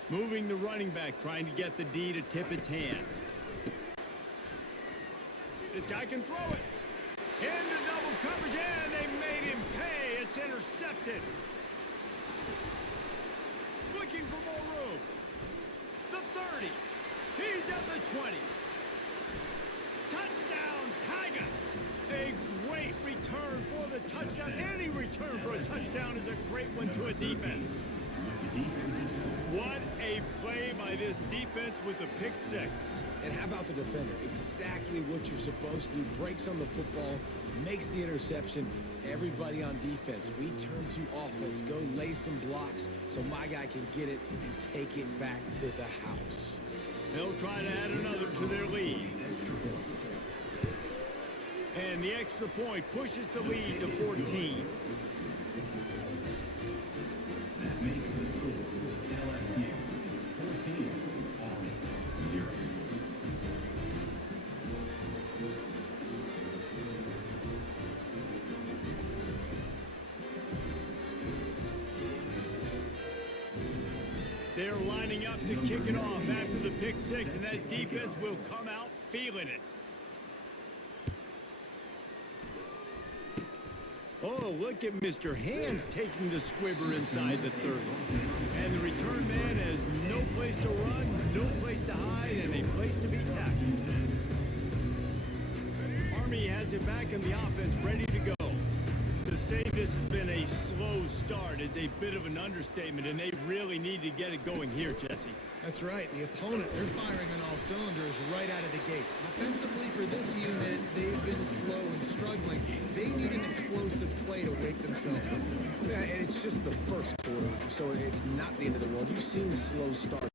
Moving the running back, trying to get the D to tip its hand. This guy can throw it. Into double coverage, and they made him pay. It's intercepted. Looking for more room. The 30. He's at the 20. Touchdown, Tigers. A great return for the touchdown. Any return for a touchdown is a great one to a defense. What a play by this defense with a pick 6. And how about the defender? Exactly what you're supposed to do. Breaks on the football, makes the interception. Everybody on defense, we turn to offense. Go lay some blocks so my guy can get it and take it back to the house. They'll try to add another to their lead. And the extra point pushes the lead to 14. That makes the score LSU 14, Army 0. They're lining up to kick it off after the pick 6, and that defense will come out feeling it. Oh, look at Mr. Hands taking the squibber inside the 30. And the return man has no place to run, no place to hide, and a place to be tackled. Army has it back in the offense, ready to go. To say this has been a slow start is a bit of an understatement, and they really need to get it going here, Jesse. That's right. The opponent, they're firing on all cylinders right out of the gate. Offensively for this unit, they've been slow and struggling. They need an explosive play to wake themselves up. Yeah, and it's just the first quarter, so it's not the end of the world. You've seen slow starts.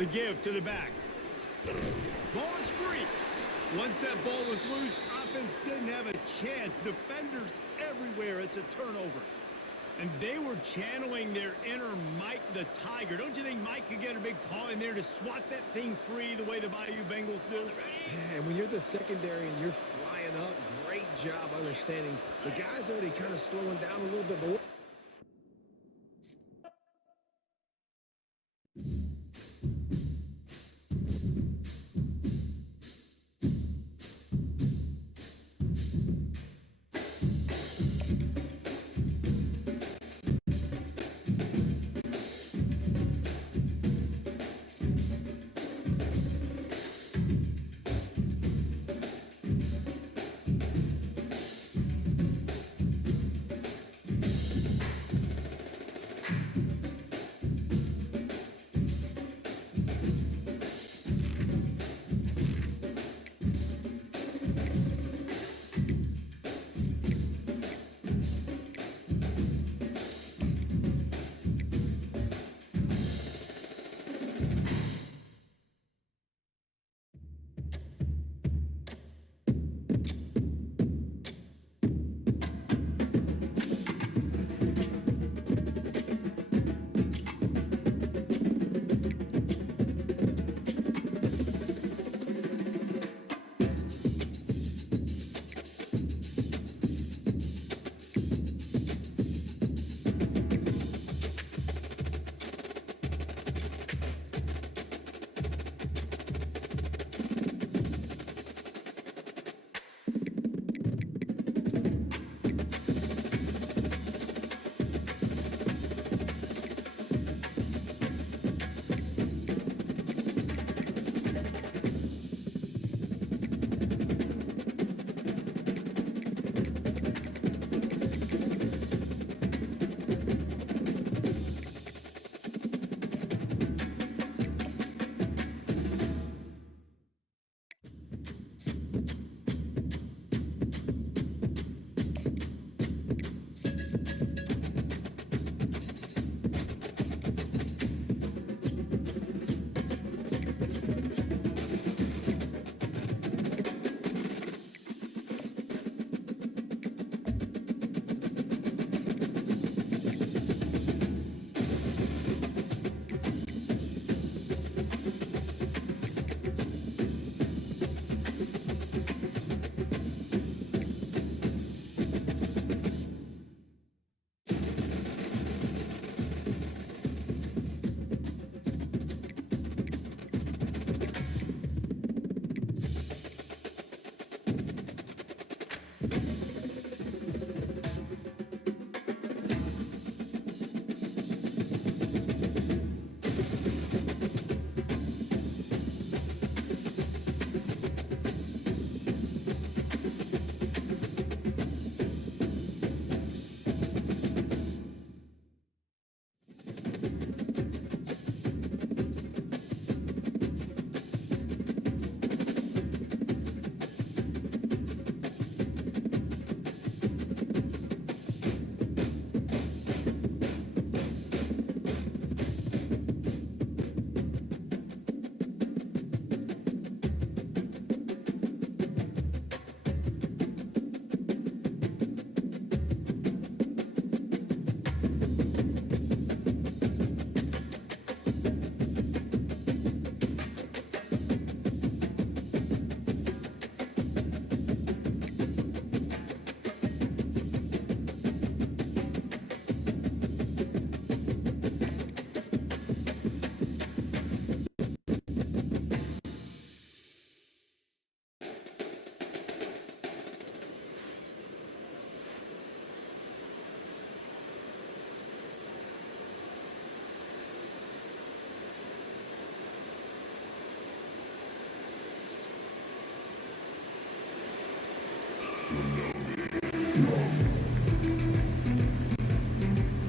The give to the back. Ball is free. Once that ball was loose, offense didn't have a chance. Defenders everywhere. It's a turnover. And they were channeling their inner Mike the Tiger. Don't you think Mike could get a big paw in there to swat that thing free the way the Bayou Bengals do? Yeah, and when you're the secondary and you're flying up, great job understanding. The guy's already kind of slowing down a little bit, but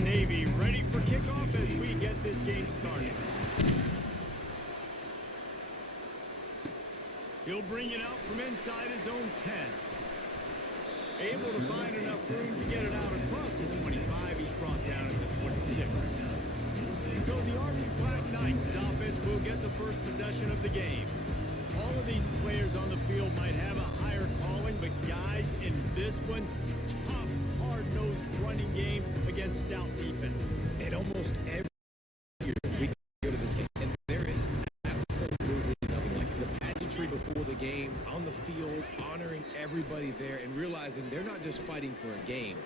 Navy ready for kickoff as we get this game started. He'll bring it out from inside his own 10. Able to find enough room to get it out across the 25. He's brought down at the 26. So the Army Black Knights offense will get the first possession of the game. All of these players on the field might have a higher calling, but guys, in this one, tough, hard-nosed running games against stout defenses. And almost every year we go to this game, and there is absolutely nothing like the pageantry before the game, on the field, honoring everybody there, and realizing they're not just fighting for a game.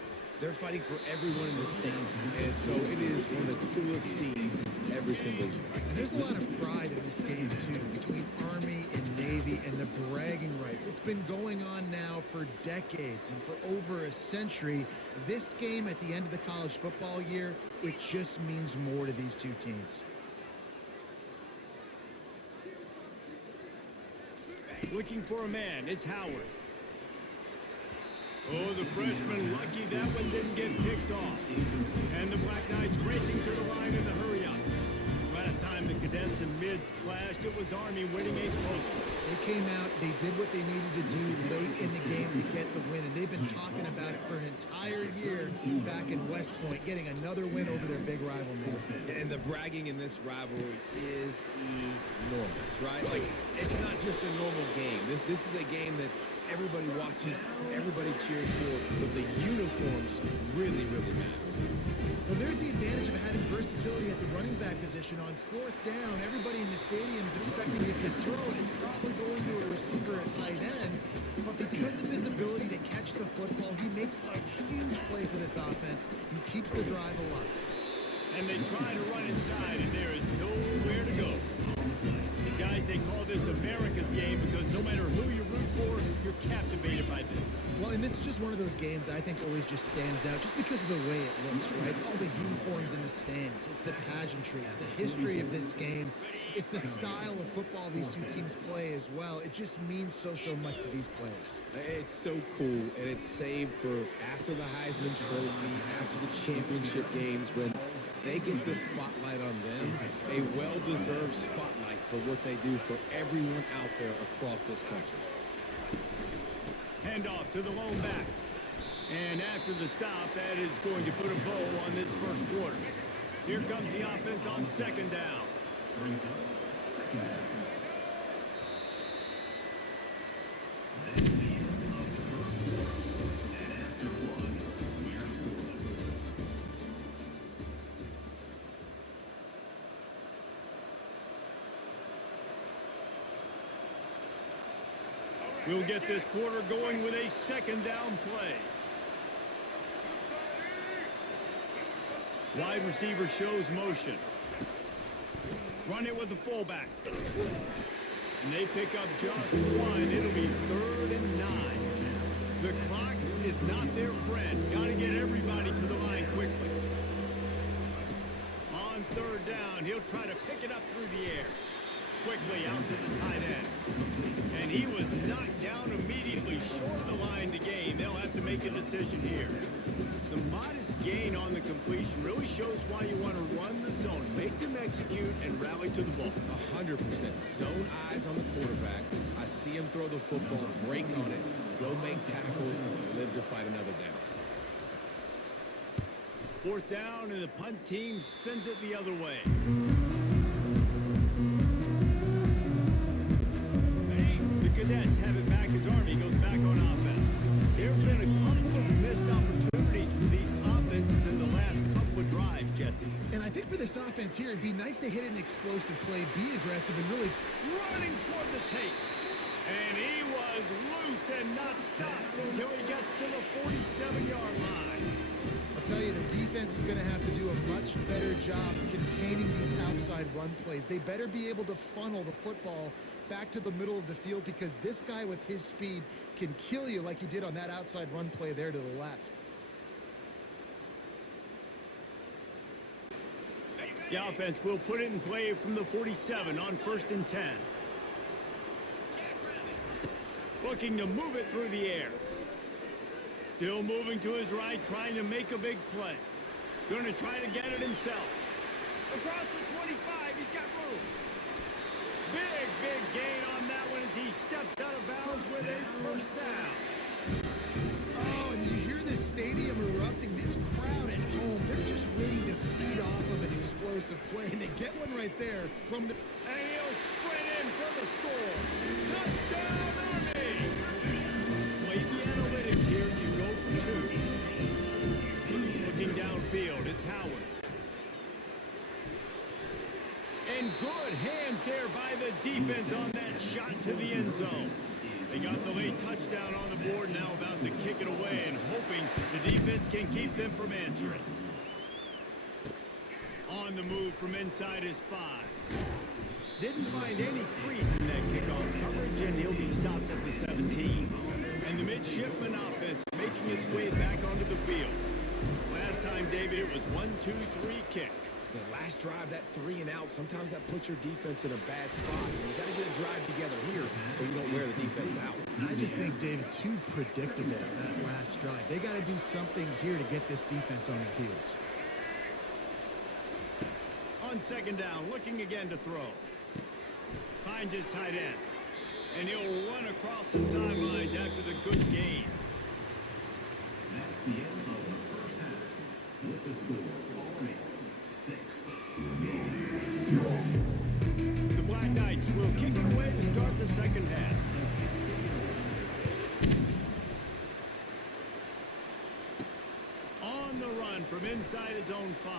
They're fighting for everyone in the stands. And so it is one of the coolest scenes every single year. And there's a lot of pride in this game, too, between Army and Navy and the bragging rights. It's been going on now for decades and for over a century. This game at the end of the college football year, it just means more to these two teams. Looking for a man, it's Howard. Oh, the freshman lucky that one didn't get picked off. And the Black Knights racing to the line in the hurry-up. Last time the cadets and mids clashed, it was Army winning a close one. They came out, they did what they needed to do late in the game to get the win, and they've been talking about it for an entire year back in West Point, getting another win over their big rival Navy. And the bragging in this rivalry is enormous, right? Like, it's not just a normal game. This is a game that everybody watches, everybody cheers for, but the uniforms really, really matter. Well, there's the advantage of having versatility at the running back position. On fourth down, everybody in the stadium is expecting if you throw it, it's probably going to a receiver at tight end. But because of his ability to catch the football, he makes a huge play for this offense and keeps the drive alive. And they try to run inside, and there is nowhere to go. Guys, they call this America's game because no matter who you root for, you're captivated by this. Well, and this is just one of those games I think always just stands out just because of the way it looks, right? It's all the uniforms in the stands. It's the pageantry. It's the history of this game. It's the style of football these two teams play as well. It just means so much to these players. It's so cool, and it's saved for after the Heisman Trophy, after the championship games, when they get the spotlight on them, a well-deserved spotlight for what they do for everyone out there across this country. Handoff to the lone back. And after the stop, that is going to put a bow on this first quarter. Here comes the offense on second down. We'll get this quarter going with a second down play. Wide receiver shows motion. Run it with the fullback. And they pick up just one. It'll be 3rd and 9. The clock is not their friend. Got to get everybody to the line quickly. On 3rd down, he'll try to pick it up through the air. Quickly out to the tight end. And he was knocked down immediately short of the line to gain. They'll have to make a decision here. The modest gain on the completion really shows why you want to run the zone. Make them execute and rally to the ball. 100%. Zone eyes on the quarterback. I see him throw the football, break on it, go make tackles, live to fight another down. 4th down, and the punt team sends it the other way. Cadets have it back as Army goes back on offense. There have been a couple of missed opportunities for these offenses in the last couple of drives, Jesse. And I think for this offense here, it'd be nice to hit an explosive play, be aggressive, and really running toward the tape. And he was loose and not stopped until he gets to the 47-yard line. I'll tell you, the defense is going to have to do a much better job containing these outside run plays. They better be able to funnel the football back to the middle of the field because this guy with his speed can kill you like he did on that outside run play there to the left. The offense will put it in play from the 47 on 1st and 10. Looking to move it through the air. Still moving to his right, trying to make a big play. Going to try to get it himself. Across the 25, he's got room. Big gain on that one as he steps out of bounds with a 1st down. Oh, and you hear this stadium erupting, this crowd at home. They're just willing to feed off of an explosive play, and they get one right there from the... And he'll sprint in for the score. Touchdown, Army! Play the analytics here, and you go for two. Looking downfield, it's Howard. And good hands there by the defense on that shot to the end zone. They got the late touchdown on the board, now about to kick it away and hoping the defense can keep them from answering. On the move from inside his 5. Didn't find any crease in that kickoff coverage, and he'll be stopped at the 17. And the midshipman offense making its way back onto the field. Last time, David, it was 1-2-3 kick. The last drive, that 3 and out, sometimes that puts your defense in a bad spot. You got to get a drive together here so you don't wear the defense out. I just think, David, too predictable, that last drive. They got to do something here to get this defense on their heels. On second down, looking again to throw. Finds his tight end. And he'll run across the sidelines after the good gain. That's the end of the first half. With the score, Army 6. The Black Knights will kick it away to start the second half. On the run from inside his own 5.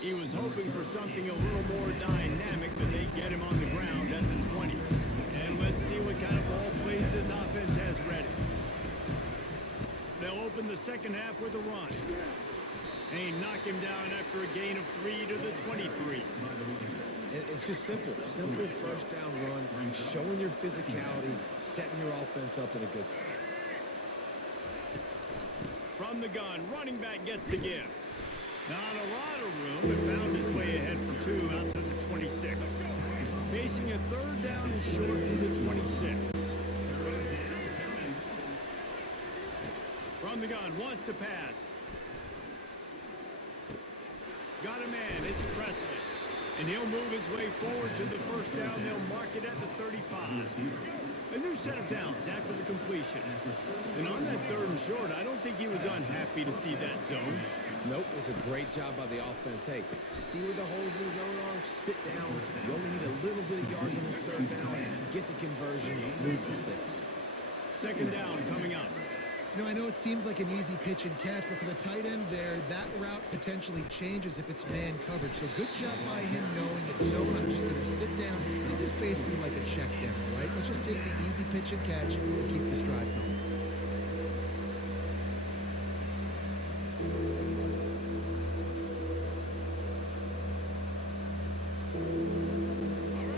He was hoping for something a little more dynamic, but they get him on the ground at the 20. And let's see what kind of ball plays this offense has ready. They'll open the second half with a run. And he knocked him down after a gain of 3 to the 23. It's just simple. Simple first down run, showing your physicality, setting your offense up in a good spot. From the gun, running back gets the give. Not a lot of room, but found his way ahead for 2 out to the 26. Facing a third down and short from the 26. From the gun, wants to pass. Got a man, it's Presley. And he'll move his way forward to the first down. They'll mark it at the 35. A new set of downs after the completion. And on that third and short, I don't think he was unhappy to see that zone. Nope, it was a great job by the offense. Hey, see where the holes in the zone are? Sit down. You only need a little bit of yards on this third down. Get the conversion, move the sticks. Second down coming up. You know, I know it seems like an easy pitch and catch, but for the tight end there, that route potentially changes if it's man coverage. So good job by him knowing it's zone. I'm just going to sit down. This is basically like a check down, right? Let's just take the easy pitch and catch and keep this drive going.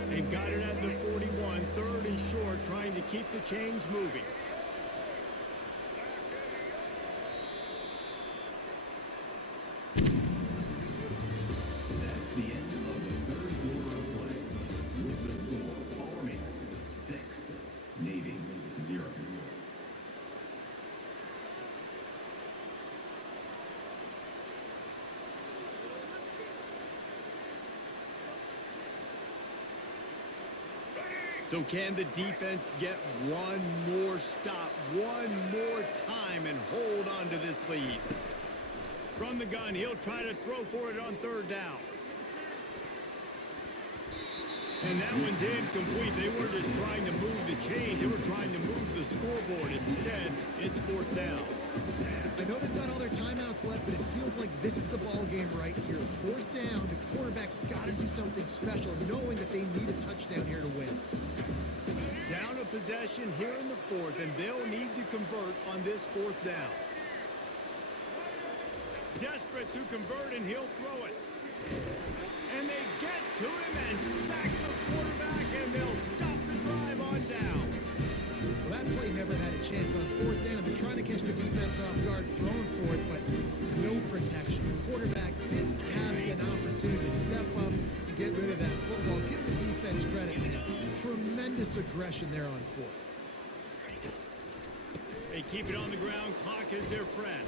They've got it at the 41, third and short, trying to keep the chains moving. That's the end of the third quarter of play. With the score, Army 6, Navy 0. So can the defense get one more stop, one more time, and hold on to this lead? From the gun, he'll try to throw for it on third down. And that one's incomplete. They weren't just trying to move the chains, they were trying to move the scoreboard. Instead, it's fourth down. I know they've got all their timeouts left, but it feels like this is the ball game right here. Fourth down, the quarterback's got to do something special, knowing that they need a touchdown here to win. Down a possession here in the fourth, and they'll need to convert on this fourth down. Desperate to convert, and he'll throw it. And they get to him and sack the quarterback, and they'll stop the drive on down. Well, that play never had a chance on fourth down. They're trying to catch the defense off guard, throwing for it, but no protection. Quarterback didn't have an opportunity to step up and get rid of that football. Give the defense credit. Tremendous aggression there on fourth. They keep it on the ground. Clock is their friend.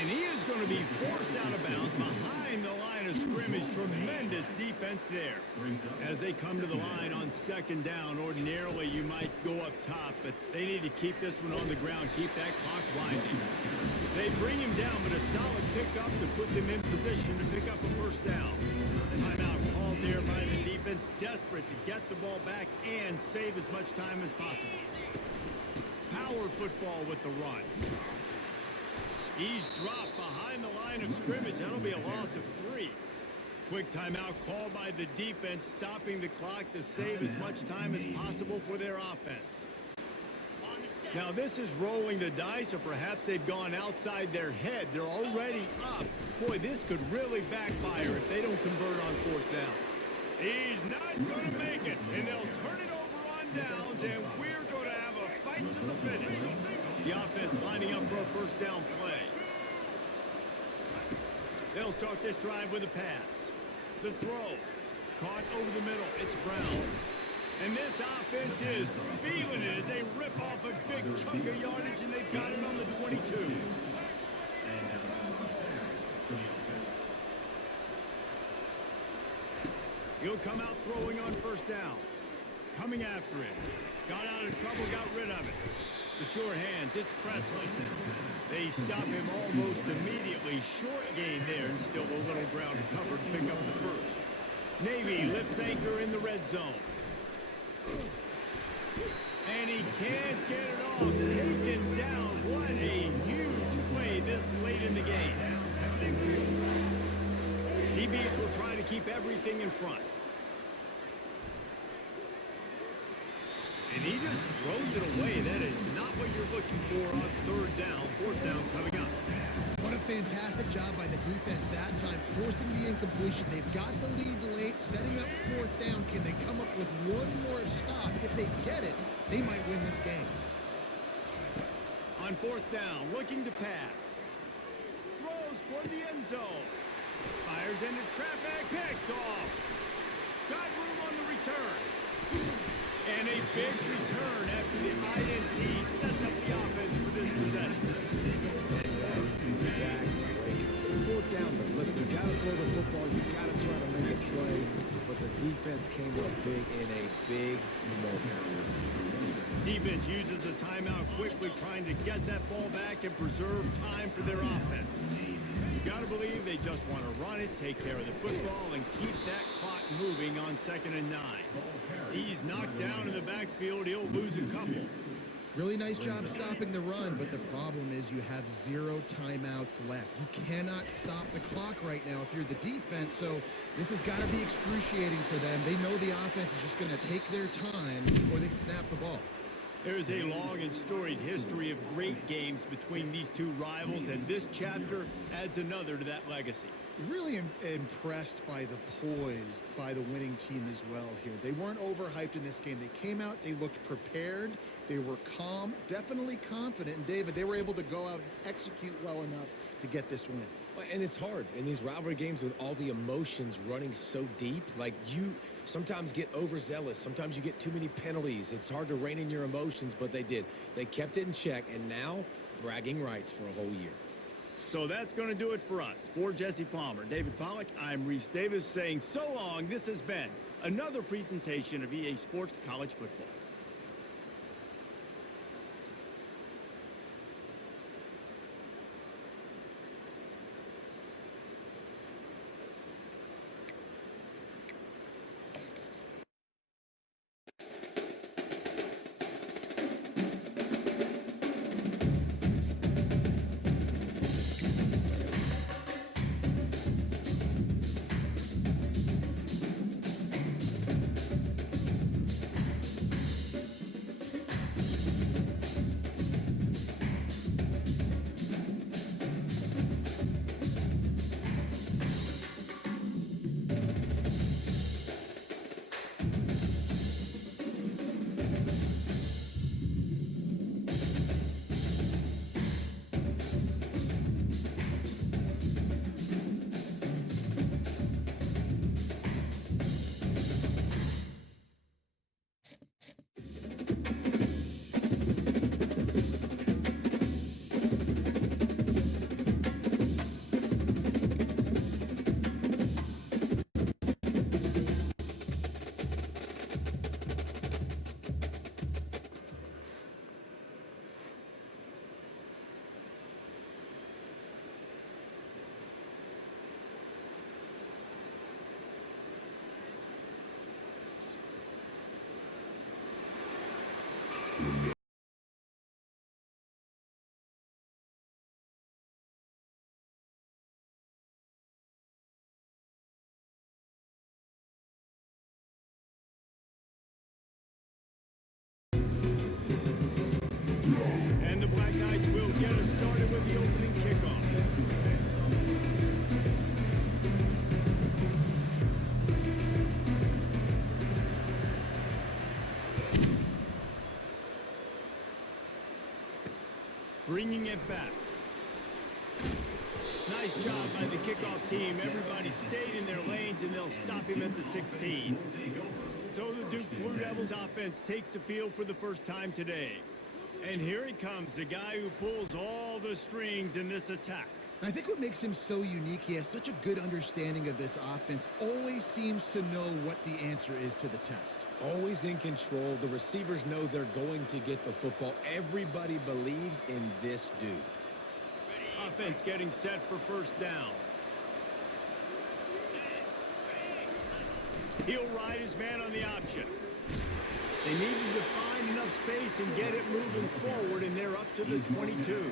And And he is going to be forced out of bounds behind the line of scrimmage. Tremendous defense there. As they come to the line on second down, ordinarily you might go up top, but they need to keep this one on the ground, keep that clock winding. They bring him down, but a solid pickup to put them in position to pick up a first down. Timeout called there by the defense, desperate to get the ball back and save as much time as possible. Power football with the run. He's dropped behind the line of scrimmage. That'll be a loss of 3. Quick timeout called by the defense, stopping the clock to save as much time as possible for their offense. Now this is rolling the dice, or perhaps they've gone outside their head. They're already up. Boy, this could really backfire if they don't convert on fourth down. He's not going to make it, and they'll turn it over on downs, and we're going to have a fight to the finish. The offense lining up for a first down play. They'll start this drive with a pass. The throw. Caught over the middle. It's Brown. And this offense is feeling it as they rip off a big chunk of yardage, and they've got it on the 22. He'll come out throwing on first down. Coming after it. Got out of trouble, got rid of it. The sure hands, it's Presley. They stop him almost immediately. Short gain there, and still a little ground to cover to pick up the first. Navy lifts anchor in the red zone. And he can't get it off. Taken down. What a huge play this late in the game. DBs will try to keep everything in front. And he just throws it away. That is not what you're looking for on third down. Fourth down coming up. What a fantastic job by the defense that time, forcing the incompletion. They've got the lead late, setting up fourth down. Can they come up with one more stop? If they get it, they might win this game. On fourth down, looking to pass. Throws for the end zone. Fires into traffic, picked off. Got room on the return. And a big return after the INT sets up the offense for this possession. It's fourth down, but listen, you got to throw the football. You got to try to make a play. But the defense came up big in a big moment. Defense uses a timeout quickly, trying to get that ball back and preserve time for their offense. You got to believe they just want to run it, take care of the football, and keep that clock moving on 2nd and 9. He's knocked down in the backfield. He'll lose a couple. Really nice job stopping the run, but the problem is you have 0 timeouts left. You cannot stop the clock right now if you're the defense, so this has got to be excruciating for them. They know the offense is just going to take their time before they snap the ball. There's a long and storied history of great games between these two rivals, and this chapter adds another to that legacy. Really impressed by the poise by the winning team as well here. They weren't overhyped in this game. They came out, they looked prepared, they were calm, definitely confident, and David, they were able to go out and execute well enough to get this win. Well, and it's hard in these rivalry games with all the emotions running so deep. Like, you sometimes get overzealous. Sometimes you get too many penalties. It's hard to rein in your emotions, but they did. They kept it in check, and now bragging rights for a whole year. So that's going to do it for us. For Jesse Palmer, David Pollack, I'm Reese Davis saying so long. This has been another presentation of EA Sports College Football. it back. Nice job by the kickoff team. Everybody stayed in their lanes, and they'll stop him at the 16. So the Duke Blue Devils offense takes the field for the first time today. And here he comes, the guy who pulls all the strings in this attack. I think what makes him so unique, he has such a good understanding of this offense, always seems to know what the answer is to the test. Always in control. The receivers know they're going to get the football. Everybody believes in this dude. Offense getting set for first down. He'll ride his man on the option. They needed to find enough space and get it moving forward, and they're up to the 22.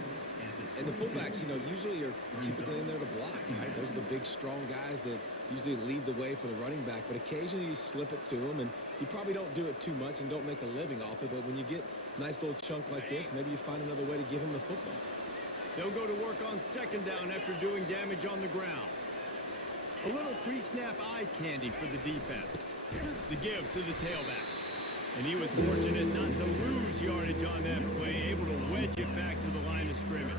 And the fullbacks, you know, usually are typically in there to block, right? Those are the big, strong guys that usually lead the way for the running back, but occasionally you slip it to them, and you probably don't do it too much and don't make a living off it, but when you get a nice little chunk like this, maybe you find another way to give him the football. They'll go to work on second down after doing damage on the ground. A little pre-snap eye candy for the defense. The give to the tailback. And he was fortunate not to lose yardage on that play, able to wedge it back to the line of scrimmage.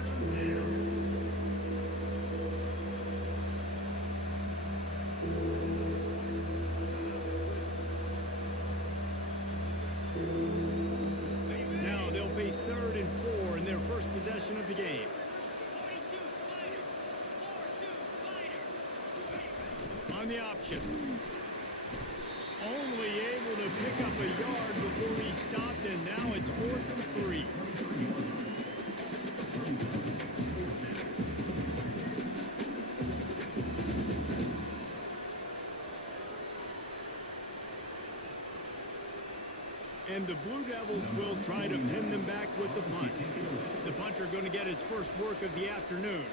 Now they'll face 3rd and 4 in their first possession of the game. On the option. Only able to pick up a yard before he stopped, and now it's 4th and 3. And the Blue Devils will try to pin them back with the punt. The punter going to get his first work of the afternoon.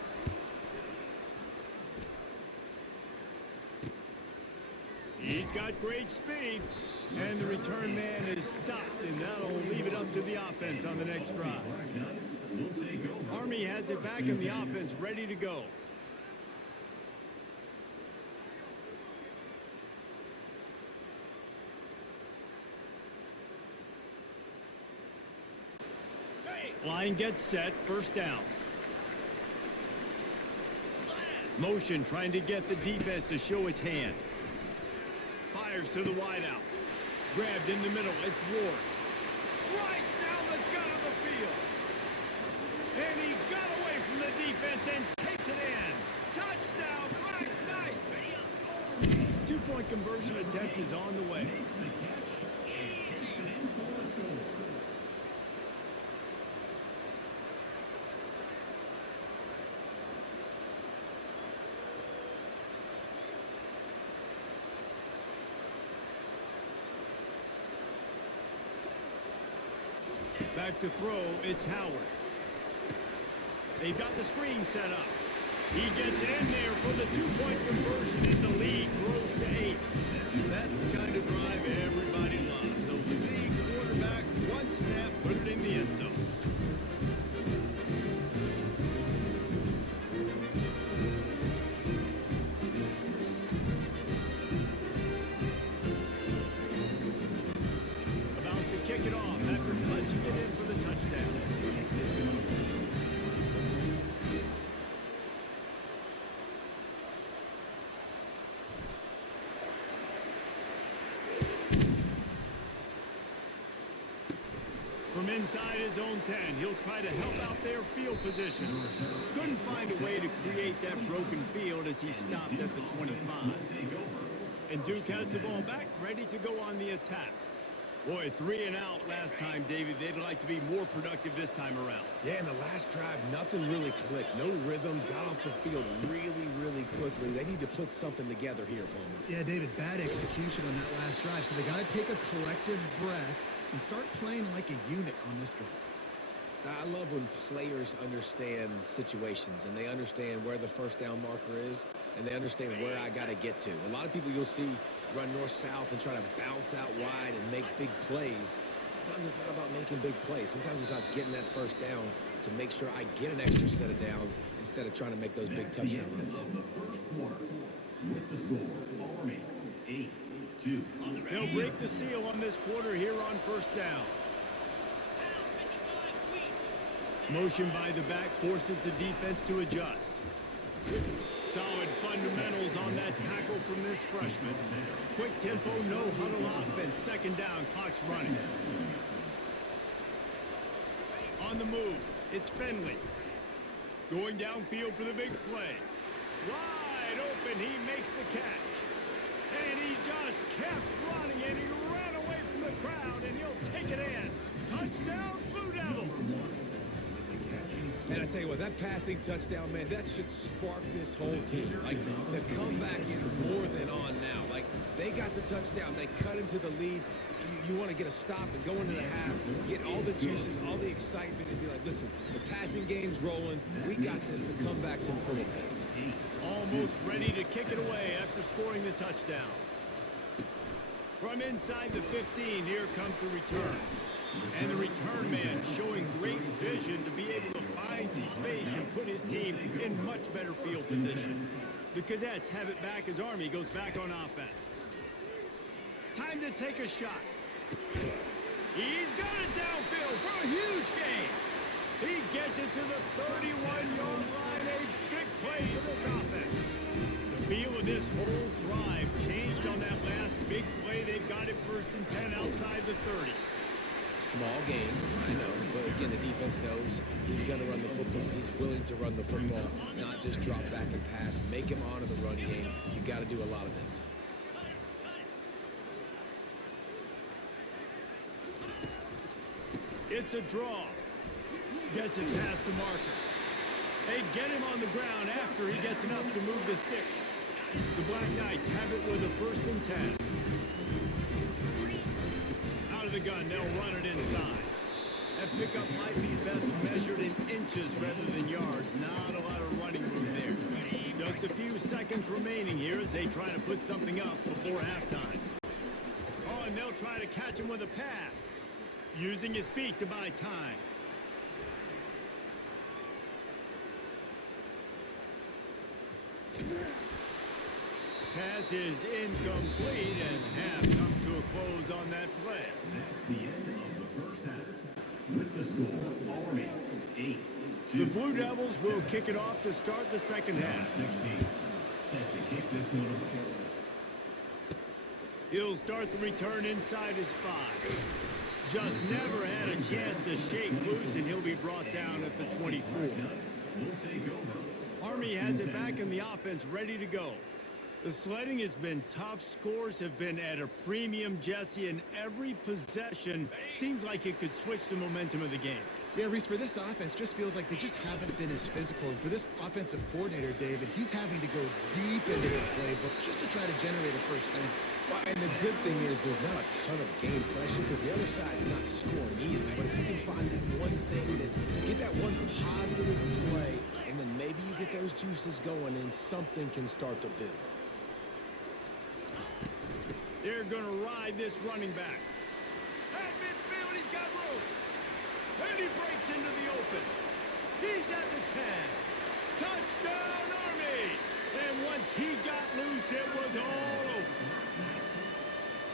He's got great speed, and the return man is stopped, and that'll leave it up to the offense on the next drive. Army has it back in the offense, ready to go. Line gets set, first down. Motion trying to get the defense to show his hand. Fires to the wideout. Grabbed in the middle. It's Ward. Right down the gut of the field. And he got away from the defense and takes it in. Touchdown, Black Knights. 2-point conversion attempt is on the way. Back to throw, it's Howard. They've got the screen set up. He gets in there for the 2-point conversion, and the lead grows to 8. That's the kind of drive everybody loves. So see quarterback, one snap, put it in the end zone. About to kick it off after punching it in for the touchdown. From inside his own 10, he'll try to help out their field position. Couldn't find a way to create that broken field as he stopped at the 25. And Duke has the ball back, ready to go on the attack. Boy, 3 and out last time, David. They'd like to be more productive this time around. Yeah, in the last drive, nothing really clicked. No rhythm, got off the field really, really quickly. They need to put something together here, Palmer. Yeah, David, bad execution on that last drive, so they got to take a collective breath and start playing like a unit on this drive. I love when players understand situations and they understand where the first down marker is and they understand where I got to get to. A lot of people you'll see run north-south and try to bounce out wide and make big plays. Sometimes it's not about making big plays. Sometimes it's about getting that first down to make sure I get an extra set of downs instead of trying to make those big touchdown runs. With the score, Army 8-2. They'll break the seal on this quarter here on first down. Motion by the back forces the defense to adjust. Solid fundamentals on that tackle from this freshman. Quick tempo, no huddle offense. Second down, clock's running. On the move, it's Finley. Going downfield for the big play. Wide open, he makes the catch. And he just kept running, and he ran away from the crowd, and he'll take it in. Touchdown, Blue Devils! And I tell you what, that passing touchdown, man, that should spark this whole team. Like, the comeback is more than on now. Like, they got the touchdown. They cut into the lead. You want to get a stop and go into the half, get all the juices, all the excitement, and be like, listen, the passing game's rolling. We got this. The comeback's in full effect. Almost ready to kick it away after scoring the touchdown. From inside the 15, here comes the return. And the return man showing great vision to be able to find some space and put his team in much better field position. The Cadets have it back as Army goes back on offense. Time to take a shot. He's got it downfield for a huge gain. He gets it to the 31-yard line. A big play for this offense. The feel of this whole drive changed on that last big play. They've got it 1st and 10 outside the 30. Small game, I know, but again, the defense knows he's going to run the football. He's willing to run the football, not just drop back and pass. Make him honor the run game. You got to do a lot of this. It's a draw. Gets it past the marker. They get him on the ground after he gets enough to move the sticks. The Black Knights have it with a 1st and 10. Out of the gun, they'll run it inside. That pickup might be best measured in inches rather than yards. Not a lot of running room there. Just a few seconds remaining here as they try to put something up before halftime. Oh, and they'll try to catch him with a pass. Using his feet to buy time. Pass is incomplete, and half comes to a close on that play. That's the end of the first half. With the score, Army 8. The Blue Devils will kick it off to start the second half. 16. Set to kick this one off. He'll start the return inside his 5. Just never had a chance to shake loose, and he'll be brought down at the 24. Will take over. Army has it back in the offense, ready to go. The sledding has been tough. Scores have been at a premium, Jesse, and every possession seems like it could switch the momentum of the game. Yeah, Reese, for this offense, just feels like they just haven't been as physical. And for this offensive coordinator, David, he's having to go deep into their playbook just to try to generate a first down. Well, and the good thing is there's not a ton of game pressure because the other side's not scoring either. But if you can find that one thing, that get that one positive play, and then maybe you get those juices going and something can start to build. They're going to ride this running back. At midfield, he's got room. And he breaks into the open. He's at the 10. Touchdown, Army! And once he got loose, it was all over.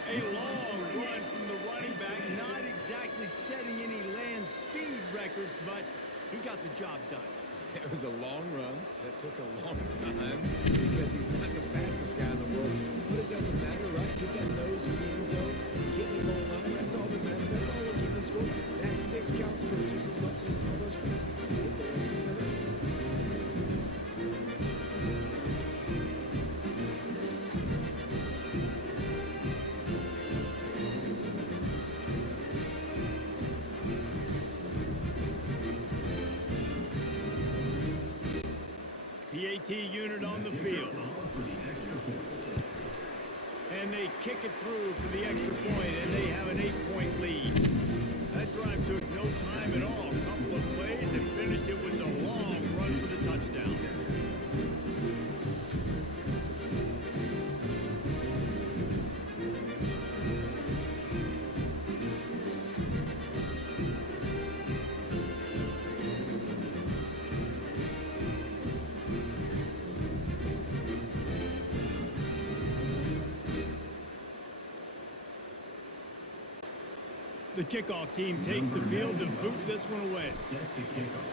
A long run from the running back, not exactly setting any land speed records, but he got the job done. It was a long run that took a long time because he's not the fastest guy in the world. But it doesn't matter, right? Get that nose for the end zone, get the goal line. That's all that matters. That's all we're keeping score. That 6 counts for just as much as all those fast guys. They get there. PAT unit on the field. And they kick it through for the extra point, and they have an 8-point lead. That drive took no time at all. A couple of plays and finished it with a long run for the touchdown. The kickoff team takes the field to boot this one away. Set to kickoff.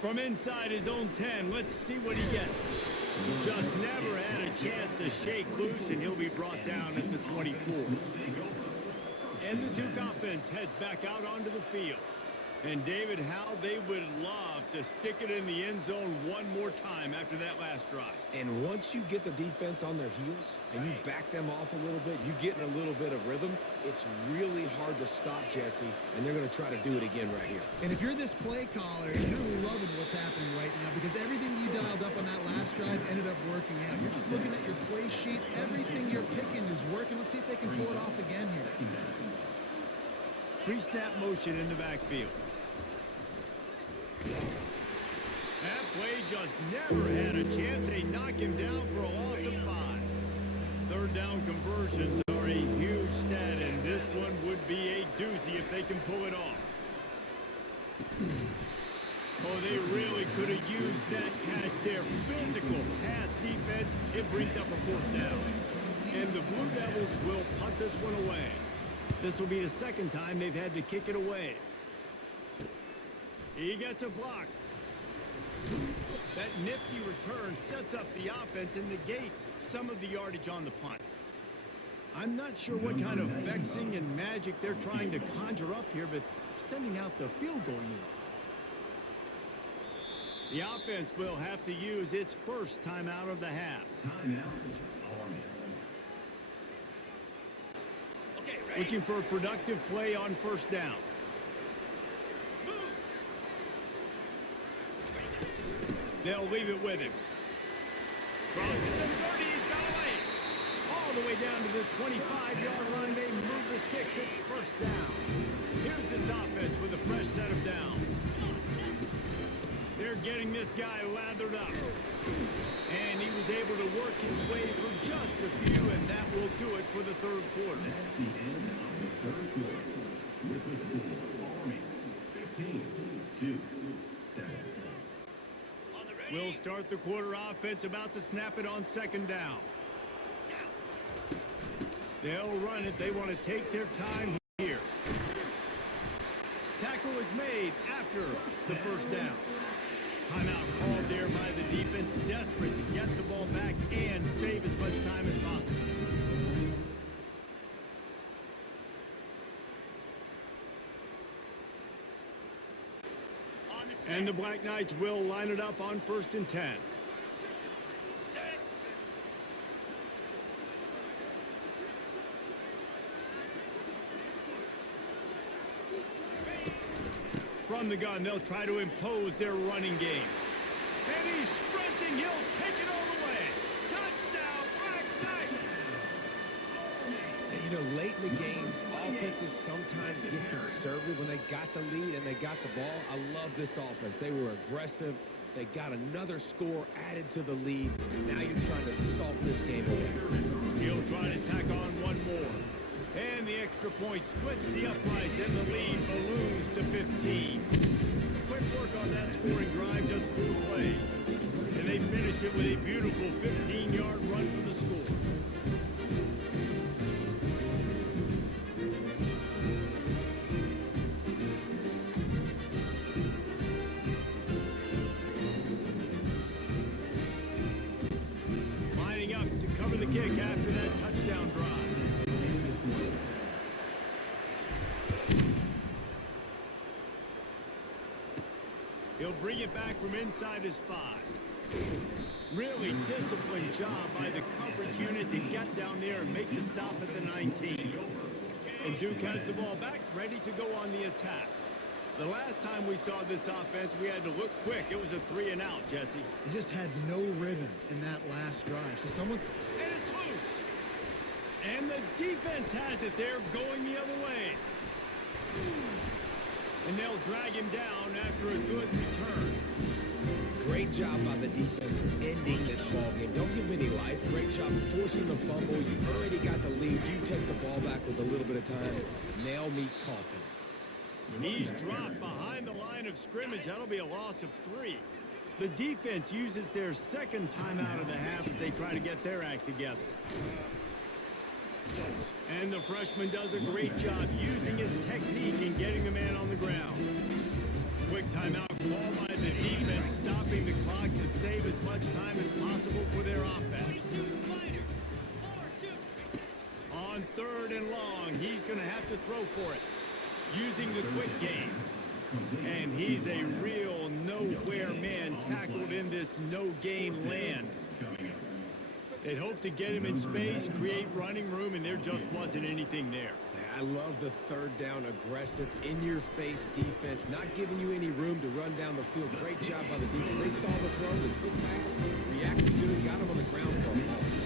From inside his own 10, let's see what he gets. Just never had a chance to shake loose, and he'll be brought down at the 24. And the Duke offense heads back out onto the field. And David, how they would love to stick it in the end zone one more time after that last drive. And once you get the defense on their heels and you back them off a little bit, you get in a little bit of rhythm, it's really hard to stop, Jesse, and they're going to try to do it again right here. And if you're this play caller, you're loving what's happening right now because everything you dialed up on that last drive ended up working out. You're just looking at your play sheet. Everything you're picking is working. Let's see if they can pull it off again here. Pre-snap motion in the backfield. That play just never had a chance. They knock him down for a loss of 5. Third down conversions are a huge stat, and this one would be a doozy if they can pull it off. Oh, they really could have used that catch there. Physical pass defense. It brings up a 4th down. And the Blue Devils will punt this one away. This will be the second time they've had to kick it away. He gets a block. That nifty return sets up the offense and negates some of the yardage on the punt. I'm not sure what kind of vexing and magic they're trying to conjure up here, but sending out the field goal unit. The offense will have to use its first timeout of the half. Looking for a productive play on first down. They'll leave it with him. Crosses the 30, he's got away. All the way down to the 25-yard line. They move the sticks. It's first down. Here's this offense with a fresh set of downs. They're getting this guy lathered up. And he was able to work his way for just a few, and that will do it for the third quarter. That's the end of the third quarter. With the score following 15-7. We'll start the quarter offense about to snap it on second down. They'll run it. They want to take their time here. Tackle is made after the first down. Timeout called there by the defense, desperate to get the ball back and save as much time as possible. And the Black Knights will line it up on 1st and 10. From the gun, they'll try to impose their running game. And he's sprinting. He'll take it all the way. Touchdown, Black Knights! And, you know, late in the games, offenses sometimes get conservative when they got the lead and they got the ball. I love this offense. They were aggressive. They got another score added to the lead. Now you're trying to salt this game away. He'll try to tack on one more. And the extra point splits the uprights, and the lead balloons to 15. Quick work on that scoring drive, just 4 plays. And they finished it with a beautiful 15-yard run for the score. Lining up to cover the kick after that touchdown drive. He'll bring it back from inside his 5. Really disciplined job by the coverage unit to get down there and make the stop at the 19. And Duke has the ball back, ready to go on the attack. The last time we saw this offense, we had to look quick. It was a 3 and out, Jesse. They just had no rhythm in that last drive. So someone's... And it's loose. And the defense has it. They're going the other way. And they'll drag him down after a good return. Great job by the defense ending this ball game. Don't give him any life. Great job forcing the fumble. You already got the lead. You take the ball back with a little bit of time. Nail meet coffin. He's dropped behind the line of scrimmage. That'll be a loss of 3. The defense uses their second timeout of the half as they try to get their act together. And the freshman does a great job using his technique and getting the man on the ground. Quick timeout call by the defense, stopping the clock to save as much time as possible for their offense. On 3rd and long, he's going to have to throw for it, using the quick game. And he's a real nowhere man tackled in this no-gain land. They'd hoped to get him in space, create running room, and there just wasn't anything there. I love the 3rd down aggressive, in-your-face defense, not giving you any room to run down the field. Great job by the defense. They saw the throw, the quick pass, reacted to it, got him on the ground for a loss.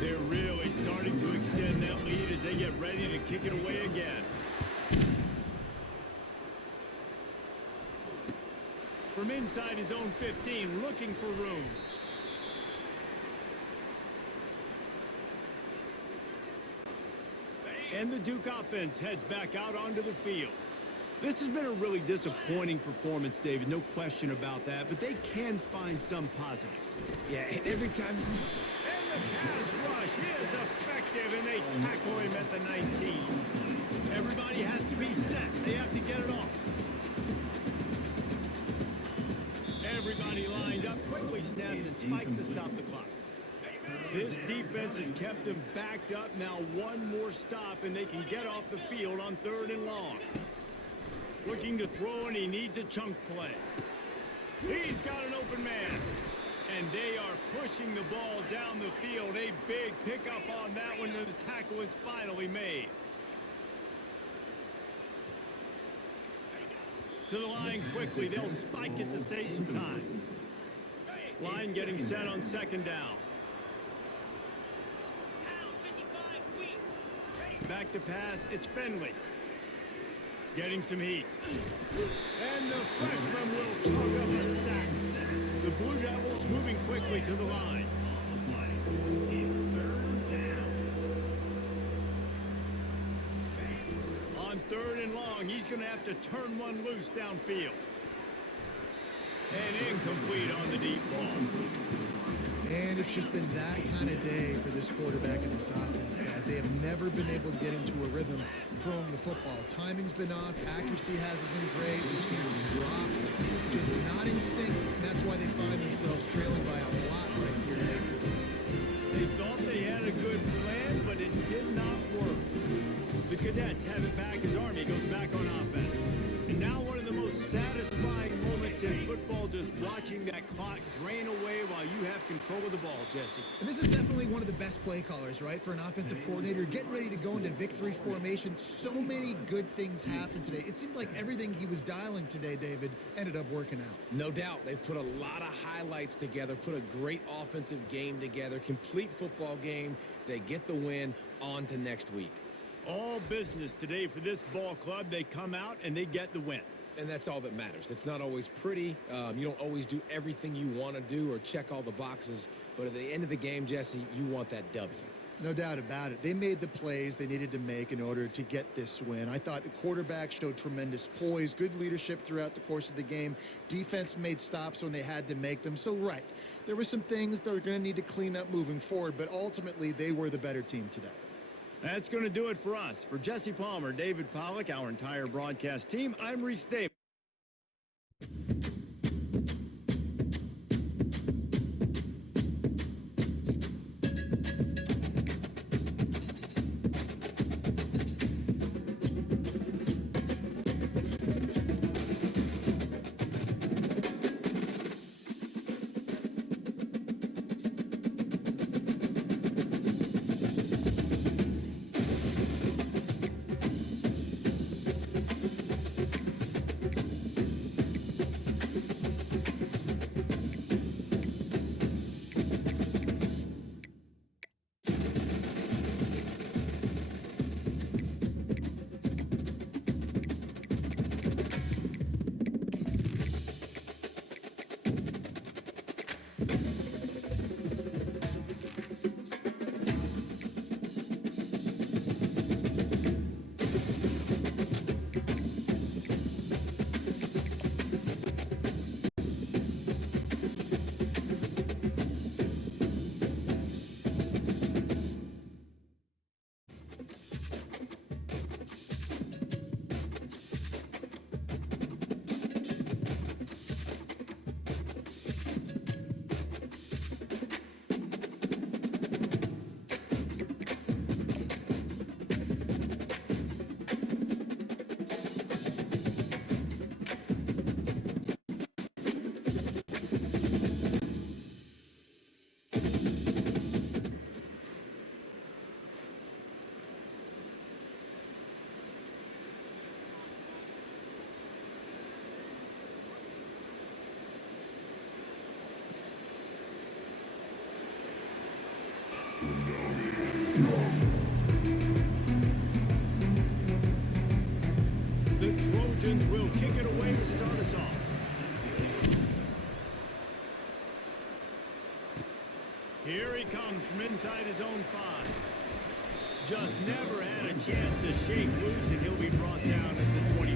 They're really starting to extend that lead as they get ready to kick it away again. From inside his own 15, looking for room. And the Duke offense heads back out onto the field. This has been a really disappointing performance, David, no question about that, but they can find some positives. Yeah, and every time... And the pass rush is effective, and they tackle him at the 19. Everybody has to be set. They have to get it off. Everybody lined up, quickly snapped and spiked to stop the clock. This defense has kept them backed up. Now one more stop, and they can get off the field on 3rd and long. Looking to throw, and he needs a chunk play. He's got an open man. And they are pushing the ball down the field. A big pickup on that one, and the tackle is finally made. To the line quickly. They'll spike it to save some time. Line getting set on 2nd down. Back to pass. It's Finley. Getting some heat. And the freshman will chalk up a sack. The Blue Devils moving quickly to the line. On 3rd and long, he's going to have to turn one loose downfield. And incomplete on the deep ball. And it's just been that kind of day for this quarterback and this offense, guys. They have never been able to get into a rhythm throwing the football. Timing's been off. Accuracy hasn't been great. We've seen some drops. Just not in sync. And that's why they find themselves trailing by a lot right here now. They thought they had a good plan, but it did not work. The Cadets have it back as Army goes back on offense. And now one of the most satisfying moments in football, just watching that clock drain away while you have control of the ball, Jesse. And this is definitely one of the best play callers, right, for an offensive coordinator. Getting ready to go into victory formation. So many good things happened today. It seemed like everything he was dialing today, David, ended up working out. No doubt. They've put a lot of highlights together, put a great offensive game together, complete football game. They get the win. On to next week. All business today for this ball club. They come out and they get the win. And that's all that matters. It's not always pretty. You don't always do everything you want to do or check all the boxes. But at the end of the game, Jesse, you want that W. No doubt about it. They made the plays they needed to make in order to get this win. I thought the quarterback showed tremendous poise, good leadership throughout the course of the game. Defense made stops when they had to make them. So, right, there were some things that were going to need to clean up moving forward, but ultimately they were the better team today. That's going to do it for us. For Jesse Palmer, David Pollack, our entire broadcast team, I'm Reese Davis. Here he comes from inside his own 5. Just never had a chance to shake loose, and he'll be brought down at the 24.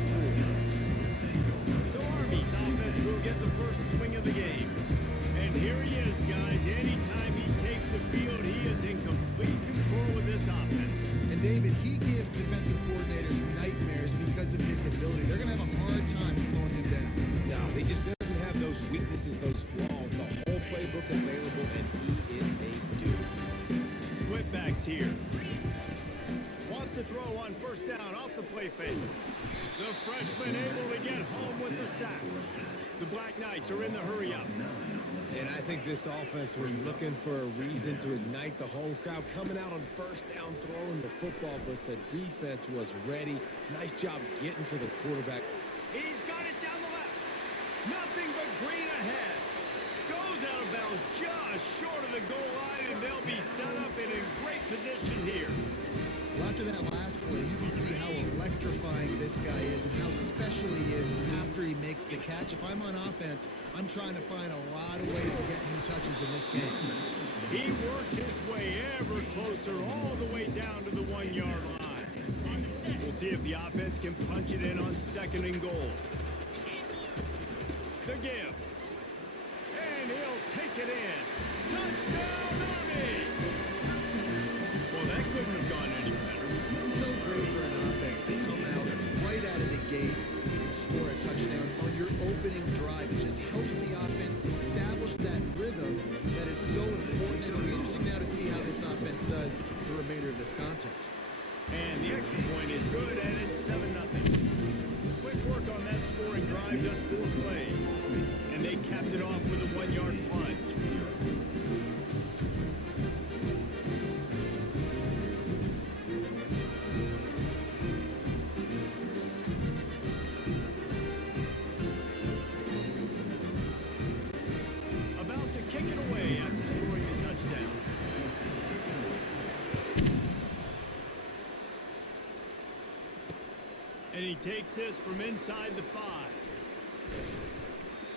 So Army's offense will get the first swing of the game. And here he is, guys. Anytime he takes the field, he is in complete control with this offense. And David, he gives defensive coordinators nightmares because of his ability. They're going to have a hard time slowing him down. No, he just doesn't have those weaknesses, those flaws, the whole playbook available, and he is a dude. Split backs here. Wants to throw on first down off the play fake. The freshman able to get home with the sack. The Black Knights are in the hurry up. And I think this offense was looking for a reason to ignite the home crowd, coming out on first down, throwing the football, but the defense was ready. Nice job getting to the quarterback. He's got it down the left. Nothing but green ahead. Goes out of bounds just short of the goal line, and they'll be set up and in great position here. Well, after that last play, you can see how electrifying this guy is and how special he is after he makes the catch. If I'm on offense, I'm trying to find a lot of ways to get him touches in this game. He works his way ever closer all the way down to the 1-yard line. We'll see if the offense can punch it in on 2nd and goal. The give. And he'll take it in. Touchdown, Army! Well, that couldn't have gone any better. It's so great for an offense to come out right out of the gate and score a touchdown on your opening drive. It just helps the offense establish that rhythm that is so important. It'll be interesting now to see how this offense does the remainder of this contest. And the extra point is good, and it's 7-0. Quick work on that scoring drive, just 4 plays. And they capped it off with a 1-yard plunge. About to kick it away after scoring the touchdown. And he takes this from inside the 5.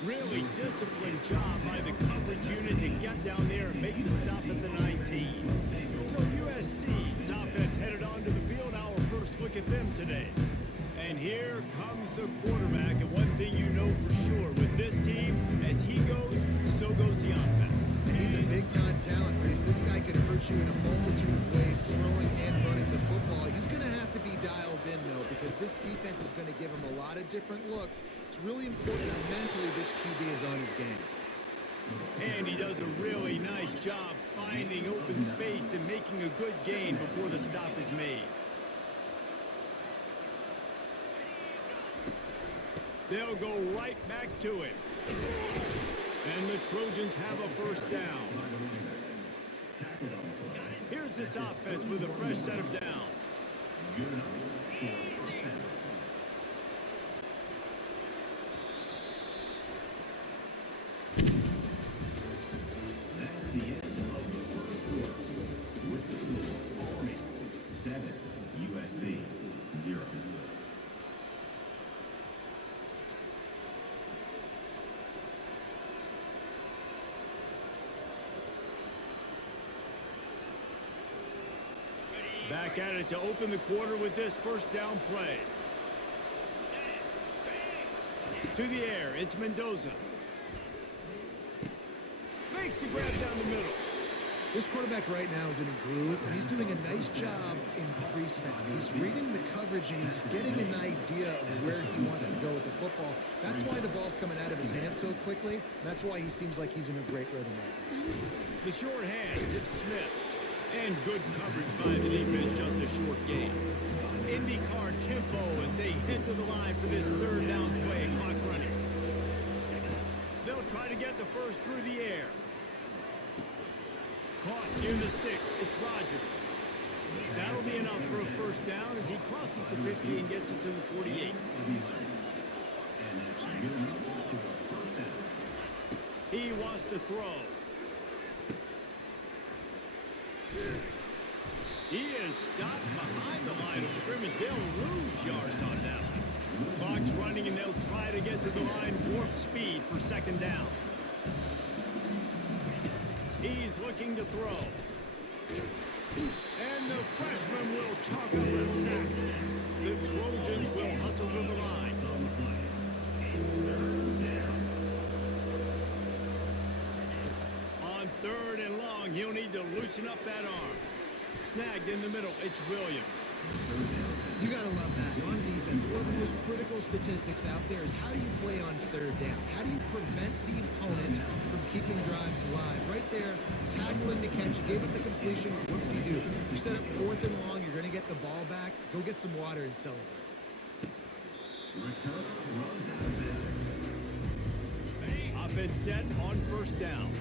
Really disciplined job by the coverage unit to get down there and make the stop at the 19. So USC's offense headed onto the field. Our first look at them today. And here comes the quarterback. And one thing you know for sure, with this team, as he goes, so goes the offense. And he's a big-time talent, Reese. This guy can hurt you in a multitude of ways, throwing and running the football. He's going to have to be dialed in, though, because this defense is going to give him a lot of different looks. It's really important that mentally this QB is on his game. And he does a really nice job finding open space and making a good gain before the stop is made. They'll go right back to it. And the Trojans have a first down. Here's this offense with a fresh set of downs. That's the end of the first quarter. With the score, Army 7, USC 0. Back at it to open the quarter with this first down play. To the air, it's Mendoza. Makes the grab down the middle. This quarterback right now is in a groove, and he's doing a nice job in pre-snap. He's reading the coverage, and he's getting an idea of where he wants to go with the football. That's why the ball's coming out of his hands so quickly. That's why he seems like he's in a great rhythm right now. The short hand, it's Smith. And good coverage by the defense, just a short gain. IndyCar tempo as they head to the line for this third down play, clock running. They'll try to get the first through the air. Caught near the sticks, it's Rodgers. That'll be enough for a first down as he crosses the 50 and gets it to the 48. He wants to throw. He is stopped behind the line of scrimmage. They'll lose yards on that one. Clock's running, and they'll try to get to the line warp speed for second down. He's He's looking to throw. And the freshman will chalk up a sack. The Trojans will hustle to the line. On 3rd and long, he'll need to loosen up that arm. Snagged in the middle, it's Williams. You gotta love that. On defense, one of the most critical statistics out there is how do you play on 3rd down? How do you prevent the opponent from keeping drives alive? Right there, tackling the catch, you gave it the completion. What do? You set up 4th and long, you're gonna get the ball back. Go get some water and celebrate. Offense set on 1st down.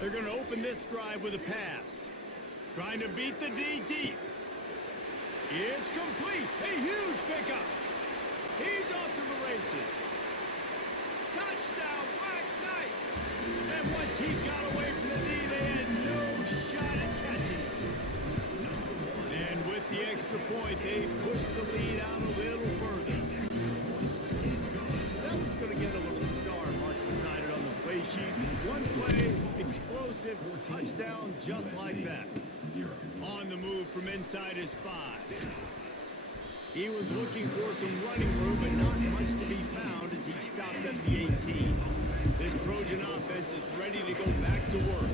They're going to open this drive with a pass. Trying to beat the D deep. It's complete. A huge pickup. He's off to the races. Touchdown, Black Knights. And once he got away from the D, they had no shot at catching him. And with the extra point, they pushed the lead out a little further. That one's going to get a little star mark beside it on the play sheet. One play, explosive, touchdown just like that. On the move from inside his 5. He was looking for some running room, but not much to be found as he stopped at the 18. This Trojan offense is ready to go back to work.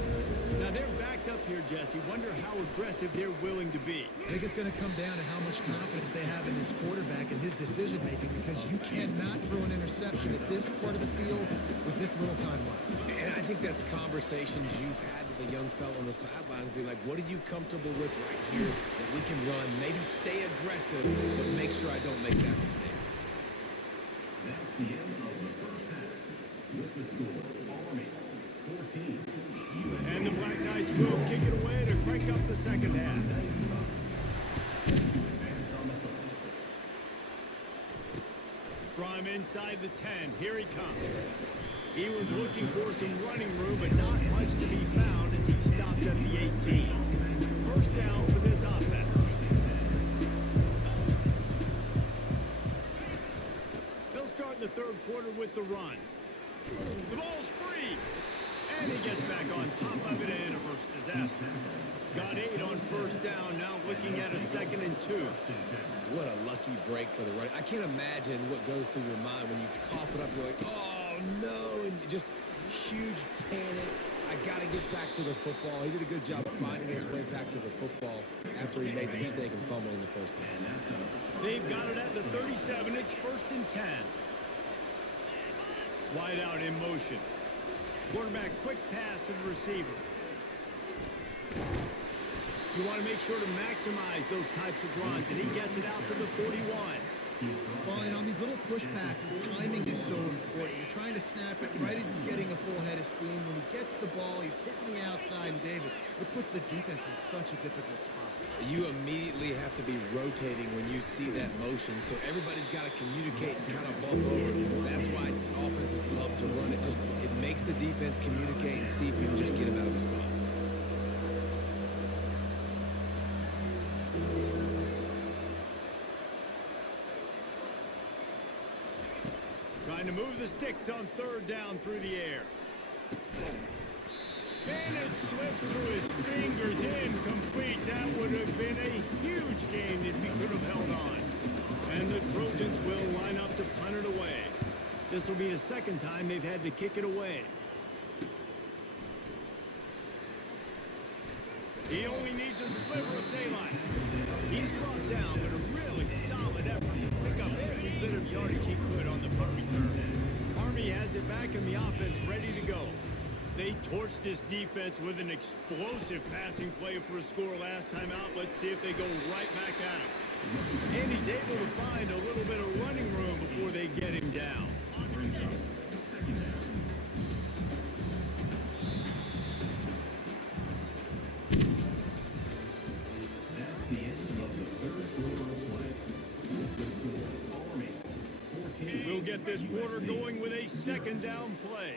Now they're backed up here, Jesse. Wonder how aggressive they're willing to be. I think it's going to come down to how much confidence they have in this quarterback and his decision-making, because you cannot throw an interception at this part of the field with this little time left. And I think that's conversations you've had with a young fellow on the sidelines. Be like, what are you comfortable with right here that we can run? Maybe stay aggressive, but make sure I don't make that mistake. That's the end of the first half. With the score, Army 14. And the Black Knights will kick it away to crank up the second half. From inside the 10, here he comes. He was looking for some running room, but not much to be found as he stopped at the 18. First down for this offense. They'll start the 3rd quarter with the run. The ball's free. And he gets back on top of it and averts disaster. Got 8 on 1st down, now looking at a 2nd and 2. What a lucky break for the running. I can't imagine what goes through your mind when you cough it up. You're like, oh no, and just huge panic. I got to get back to the football. He did a good job finding his way back to the football after he made the mistake and fumble in the first place. They've got it at the 37. It's 1st and 10. Wide out in motion. Quarterback quick pass to the receiver. You want to make sure to maximize those types of runs, and he gets it out to the 41. Well, and on these little push passes, timing is so important. You're trying to snap it right as he's getting a full head of steam. When he gets the ball, he's hitting the outside, and David, it puts the defense in such a difficult spot. You immediately have to be rotating when you see that motion, so everybody's got to communicate and kind of bump over. That's why offenses love to run it. It makes the defense communicate and see if you can just get him out of the spot. Trying to move the sticks on 3rd down through the air. And it slips through his fingers, incomplete. That would have been a huge gain if he could have held on. And the Trojans will line up to punt it away. This will be the 2nd time they've had to kick it away. He only needs a sliver of daylight. He's brought down, but a really solid effort to pick up every bit of yardage he could on the punt return. Army has it back and the offense ready to go. They torched this defense with an explosive passing play for a score last time out. Let's see if they go right back at him. And he's able to find a little bit of running room before they get him down. We'll get this quarter going with a 2nd down play.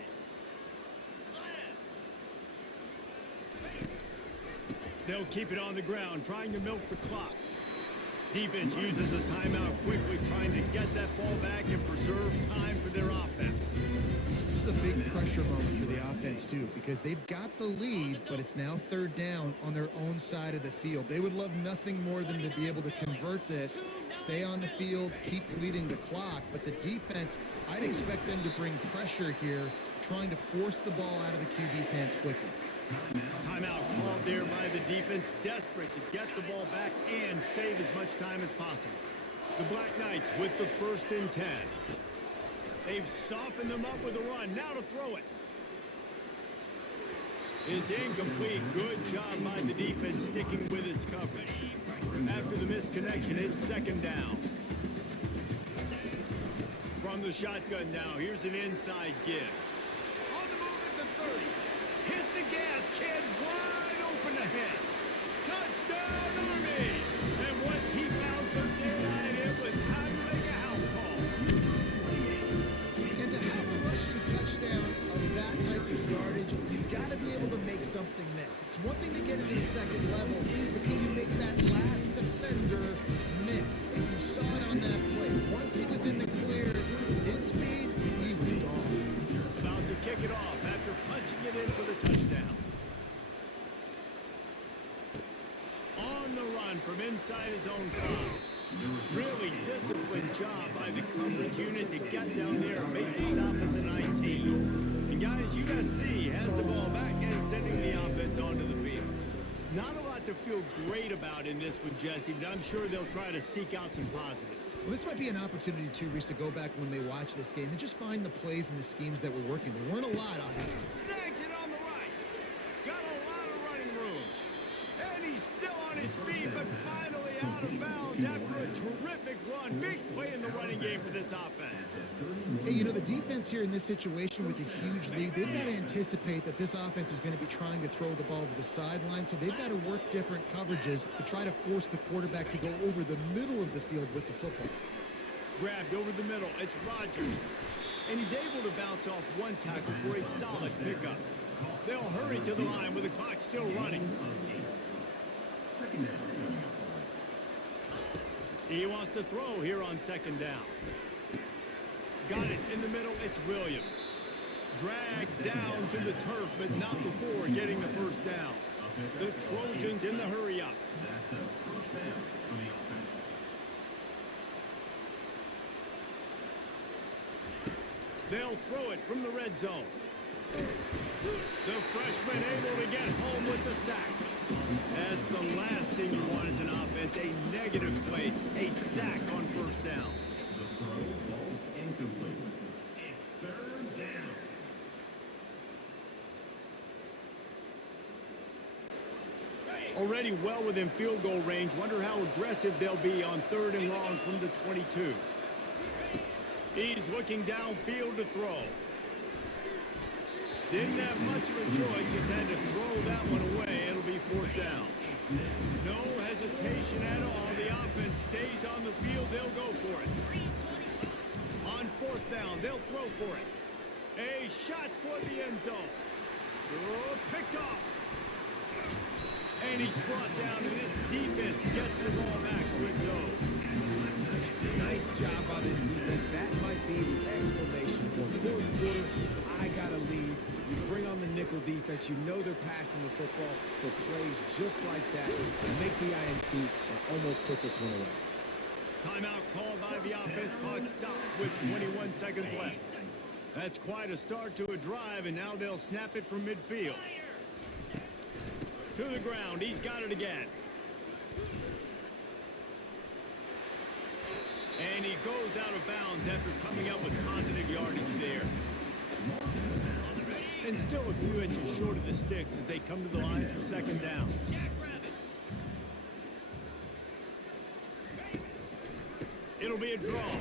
They'll keep it on the ground, trying to milk the clock. Defense uses a timeout quickly, trying to get that ball back and preserve time for their offense. This is a big pressure moment for the offense, too, because they've got the lead, but it's now third down on their own side of the field. They would love nothing more than to be able to convert this, stay on the field, keep leading the clock. But the defense, I'd expect them to bring pressure here, trying to force the ball out of the QB's hands quickly. Timeout called there by the defense, desperate to get the ball back and save as much time as possible. The Black Knights with the 1st and 10. They've softened them up with a run. Now to throw it. It's incomplete. Good job by the defense sticking with its coverage. After the misconnection, it's 2nd down. From the shotgun now, here's an inside give. On the move at the 30. Hit the gas, kid. Wide open ahead. Touchdown, Army! And once he found some daylight, it was time to make a house call. And to have a rushing touchdown of that type of yardage, you've got to be able to make something miss. It's one thing to get into the second level, but can you make that last defender miss? And you saw it on that play. Once he was in the clear, his speed, he was gone. About to kick it off after punching it in for the touchdown. On the run from inside his own 5. Really disciplined job by the coverage unit to get down there and make the stop at the 19. And guys, USC has the ball back and sending the offense onto the field. Not a lot to feel great about in this one, Jesse, but I'm sure they'll try to seek out some positives. Well, this might be an opportunity, too, Reese, to go back when they watch this game and just find the plays and the schemes that were working. There weren't a lot, obviously. Snags it on the right. Got a lot of running room. And he's still on his feet, but finally out of bounds after a terrific run. Big play in the running game for this offense. Hey, you know, the defense here in this situation with a huge lead, they've got to anticipate that this offense is going to be trying to throw the ball to the sideline, so they've got to work different coverages to try to force the quarterback to go over the middle of the field with the football. Grabbed over the middle. It's Rodgers. And he's able to bounce off one tackle for a solid pickup. They'll hurry to the line with the clock still running. He wants to throw here on 2nd down. Got it in the middle. It's Williams. Dragged down to the turf, but not before getting the 1st down. The Trojans in the hurry up. They'll throw it from the red zone. The freshman able to get home with the sack. That's the last thing you want as an offense, a negative play, a sack on 1st down. The throw falls incomplete. It's 3rd down. Already well within field goal range. Wonder how aggressive they'll be on 3rd and long from the 22. He's looking downfield to throw. Didn't have much of a choice, just had to throw that one away. It'll be 4th down. No hesitation at all. The offense stays on the field. They'll go for it. On 4th down, they'll throw for it. A shot toward the end zone. Oh, picked off. And he's brought down, and this defense gets the ball back to its own. Nice job by this defense. That might be the exclamation point. 4th quarter, I got a lead. You bring on the nickel defense. You know they're passing the football for plays just like that to make the INT and almost put this one away. Timeout called by the offense. Clock stopped with 21 seconds left. That's quite a start to a drive, and now they'll snap it from midfield. To the ground. He's got it again. And he goes out of bounds after coming up with positive yardage there. And still a few inches short of the sticks as they come to the line for 2nd down. It'll be a draw.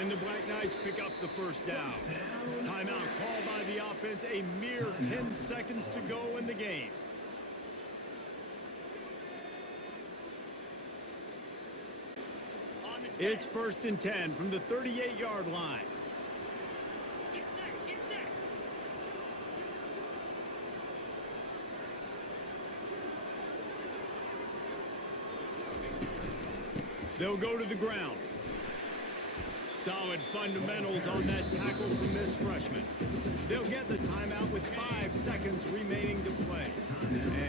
And the Black Knights pick up the 1st down. Timeout called by the offense. A mere 10 seconds to go in the game. It's 1st and 10 from the 38-yard line. They'll go to the ground. Solid fundamentals on that tackle from this freshman. They'll get the timeout with 5 seconds remaining to play.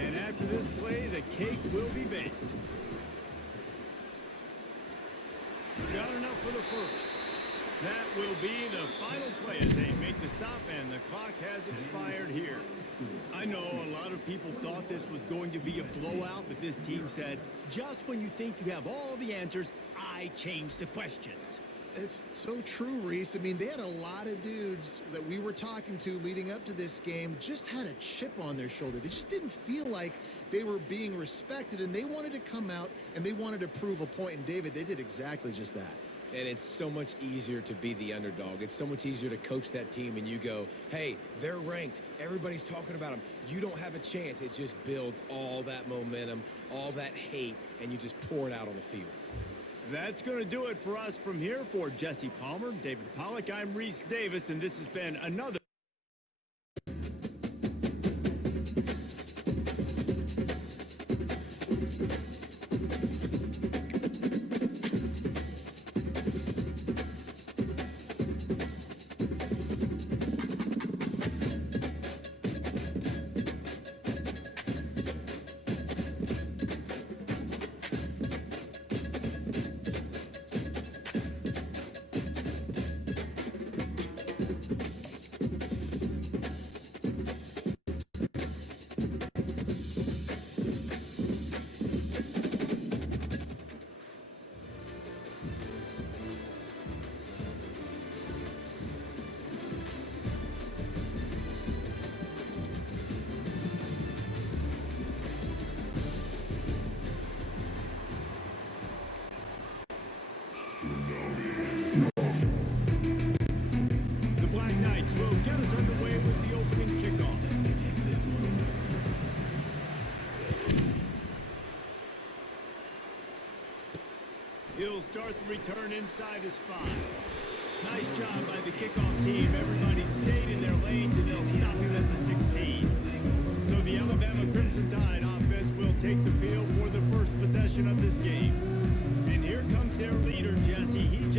And after this play, the cake will be baked. Got enough for the first. That will be the final play as they make the stop, and the clock has expired here. I know a lot of people thought this was going to be a blowout, but this team said, just when you think you have all the answers, I change the questions. It's so true, Reese. I mean, they had a lot of dudes that we were talking to leading up to this game just had a chip on their shoulder. They just didn't feel like they were being respected, and they wanted to come out and they wanted to prove a point. And David, they did exactly just that. And it's so much easier to be the underdog. It's so much easier to coach that team and you go, hey, they're ranked. Everybody's talking about them. You don't have a chance. It just builds all that momentum, all that hate, and you just pour it out on the field. That's going to do it for us from here. For Jesse Palmer, David Pollack, I'm Reese Davis, and this has been another The Black Knights will get us underway with the opening kickoff. He'll start the return inside his 5. Nice job by the kickoff team. Everybody stayed in their lanes, and they'll stop him at the 16. So the Alabama Crimson Tide offense will take the field for the first possession of this game. And here comes their leader, Jesse. He just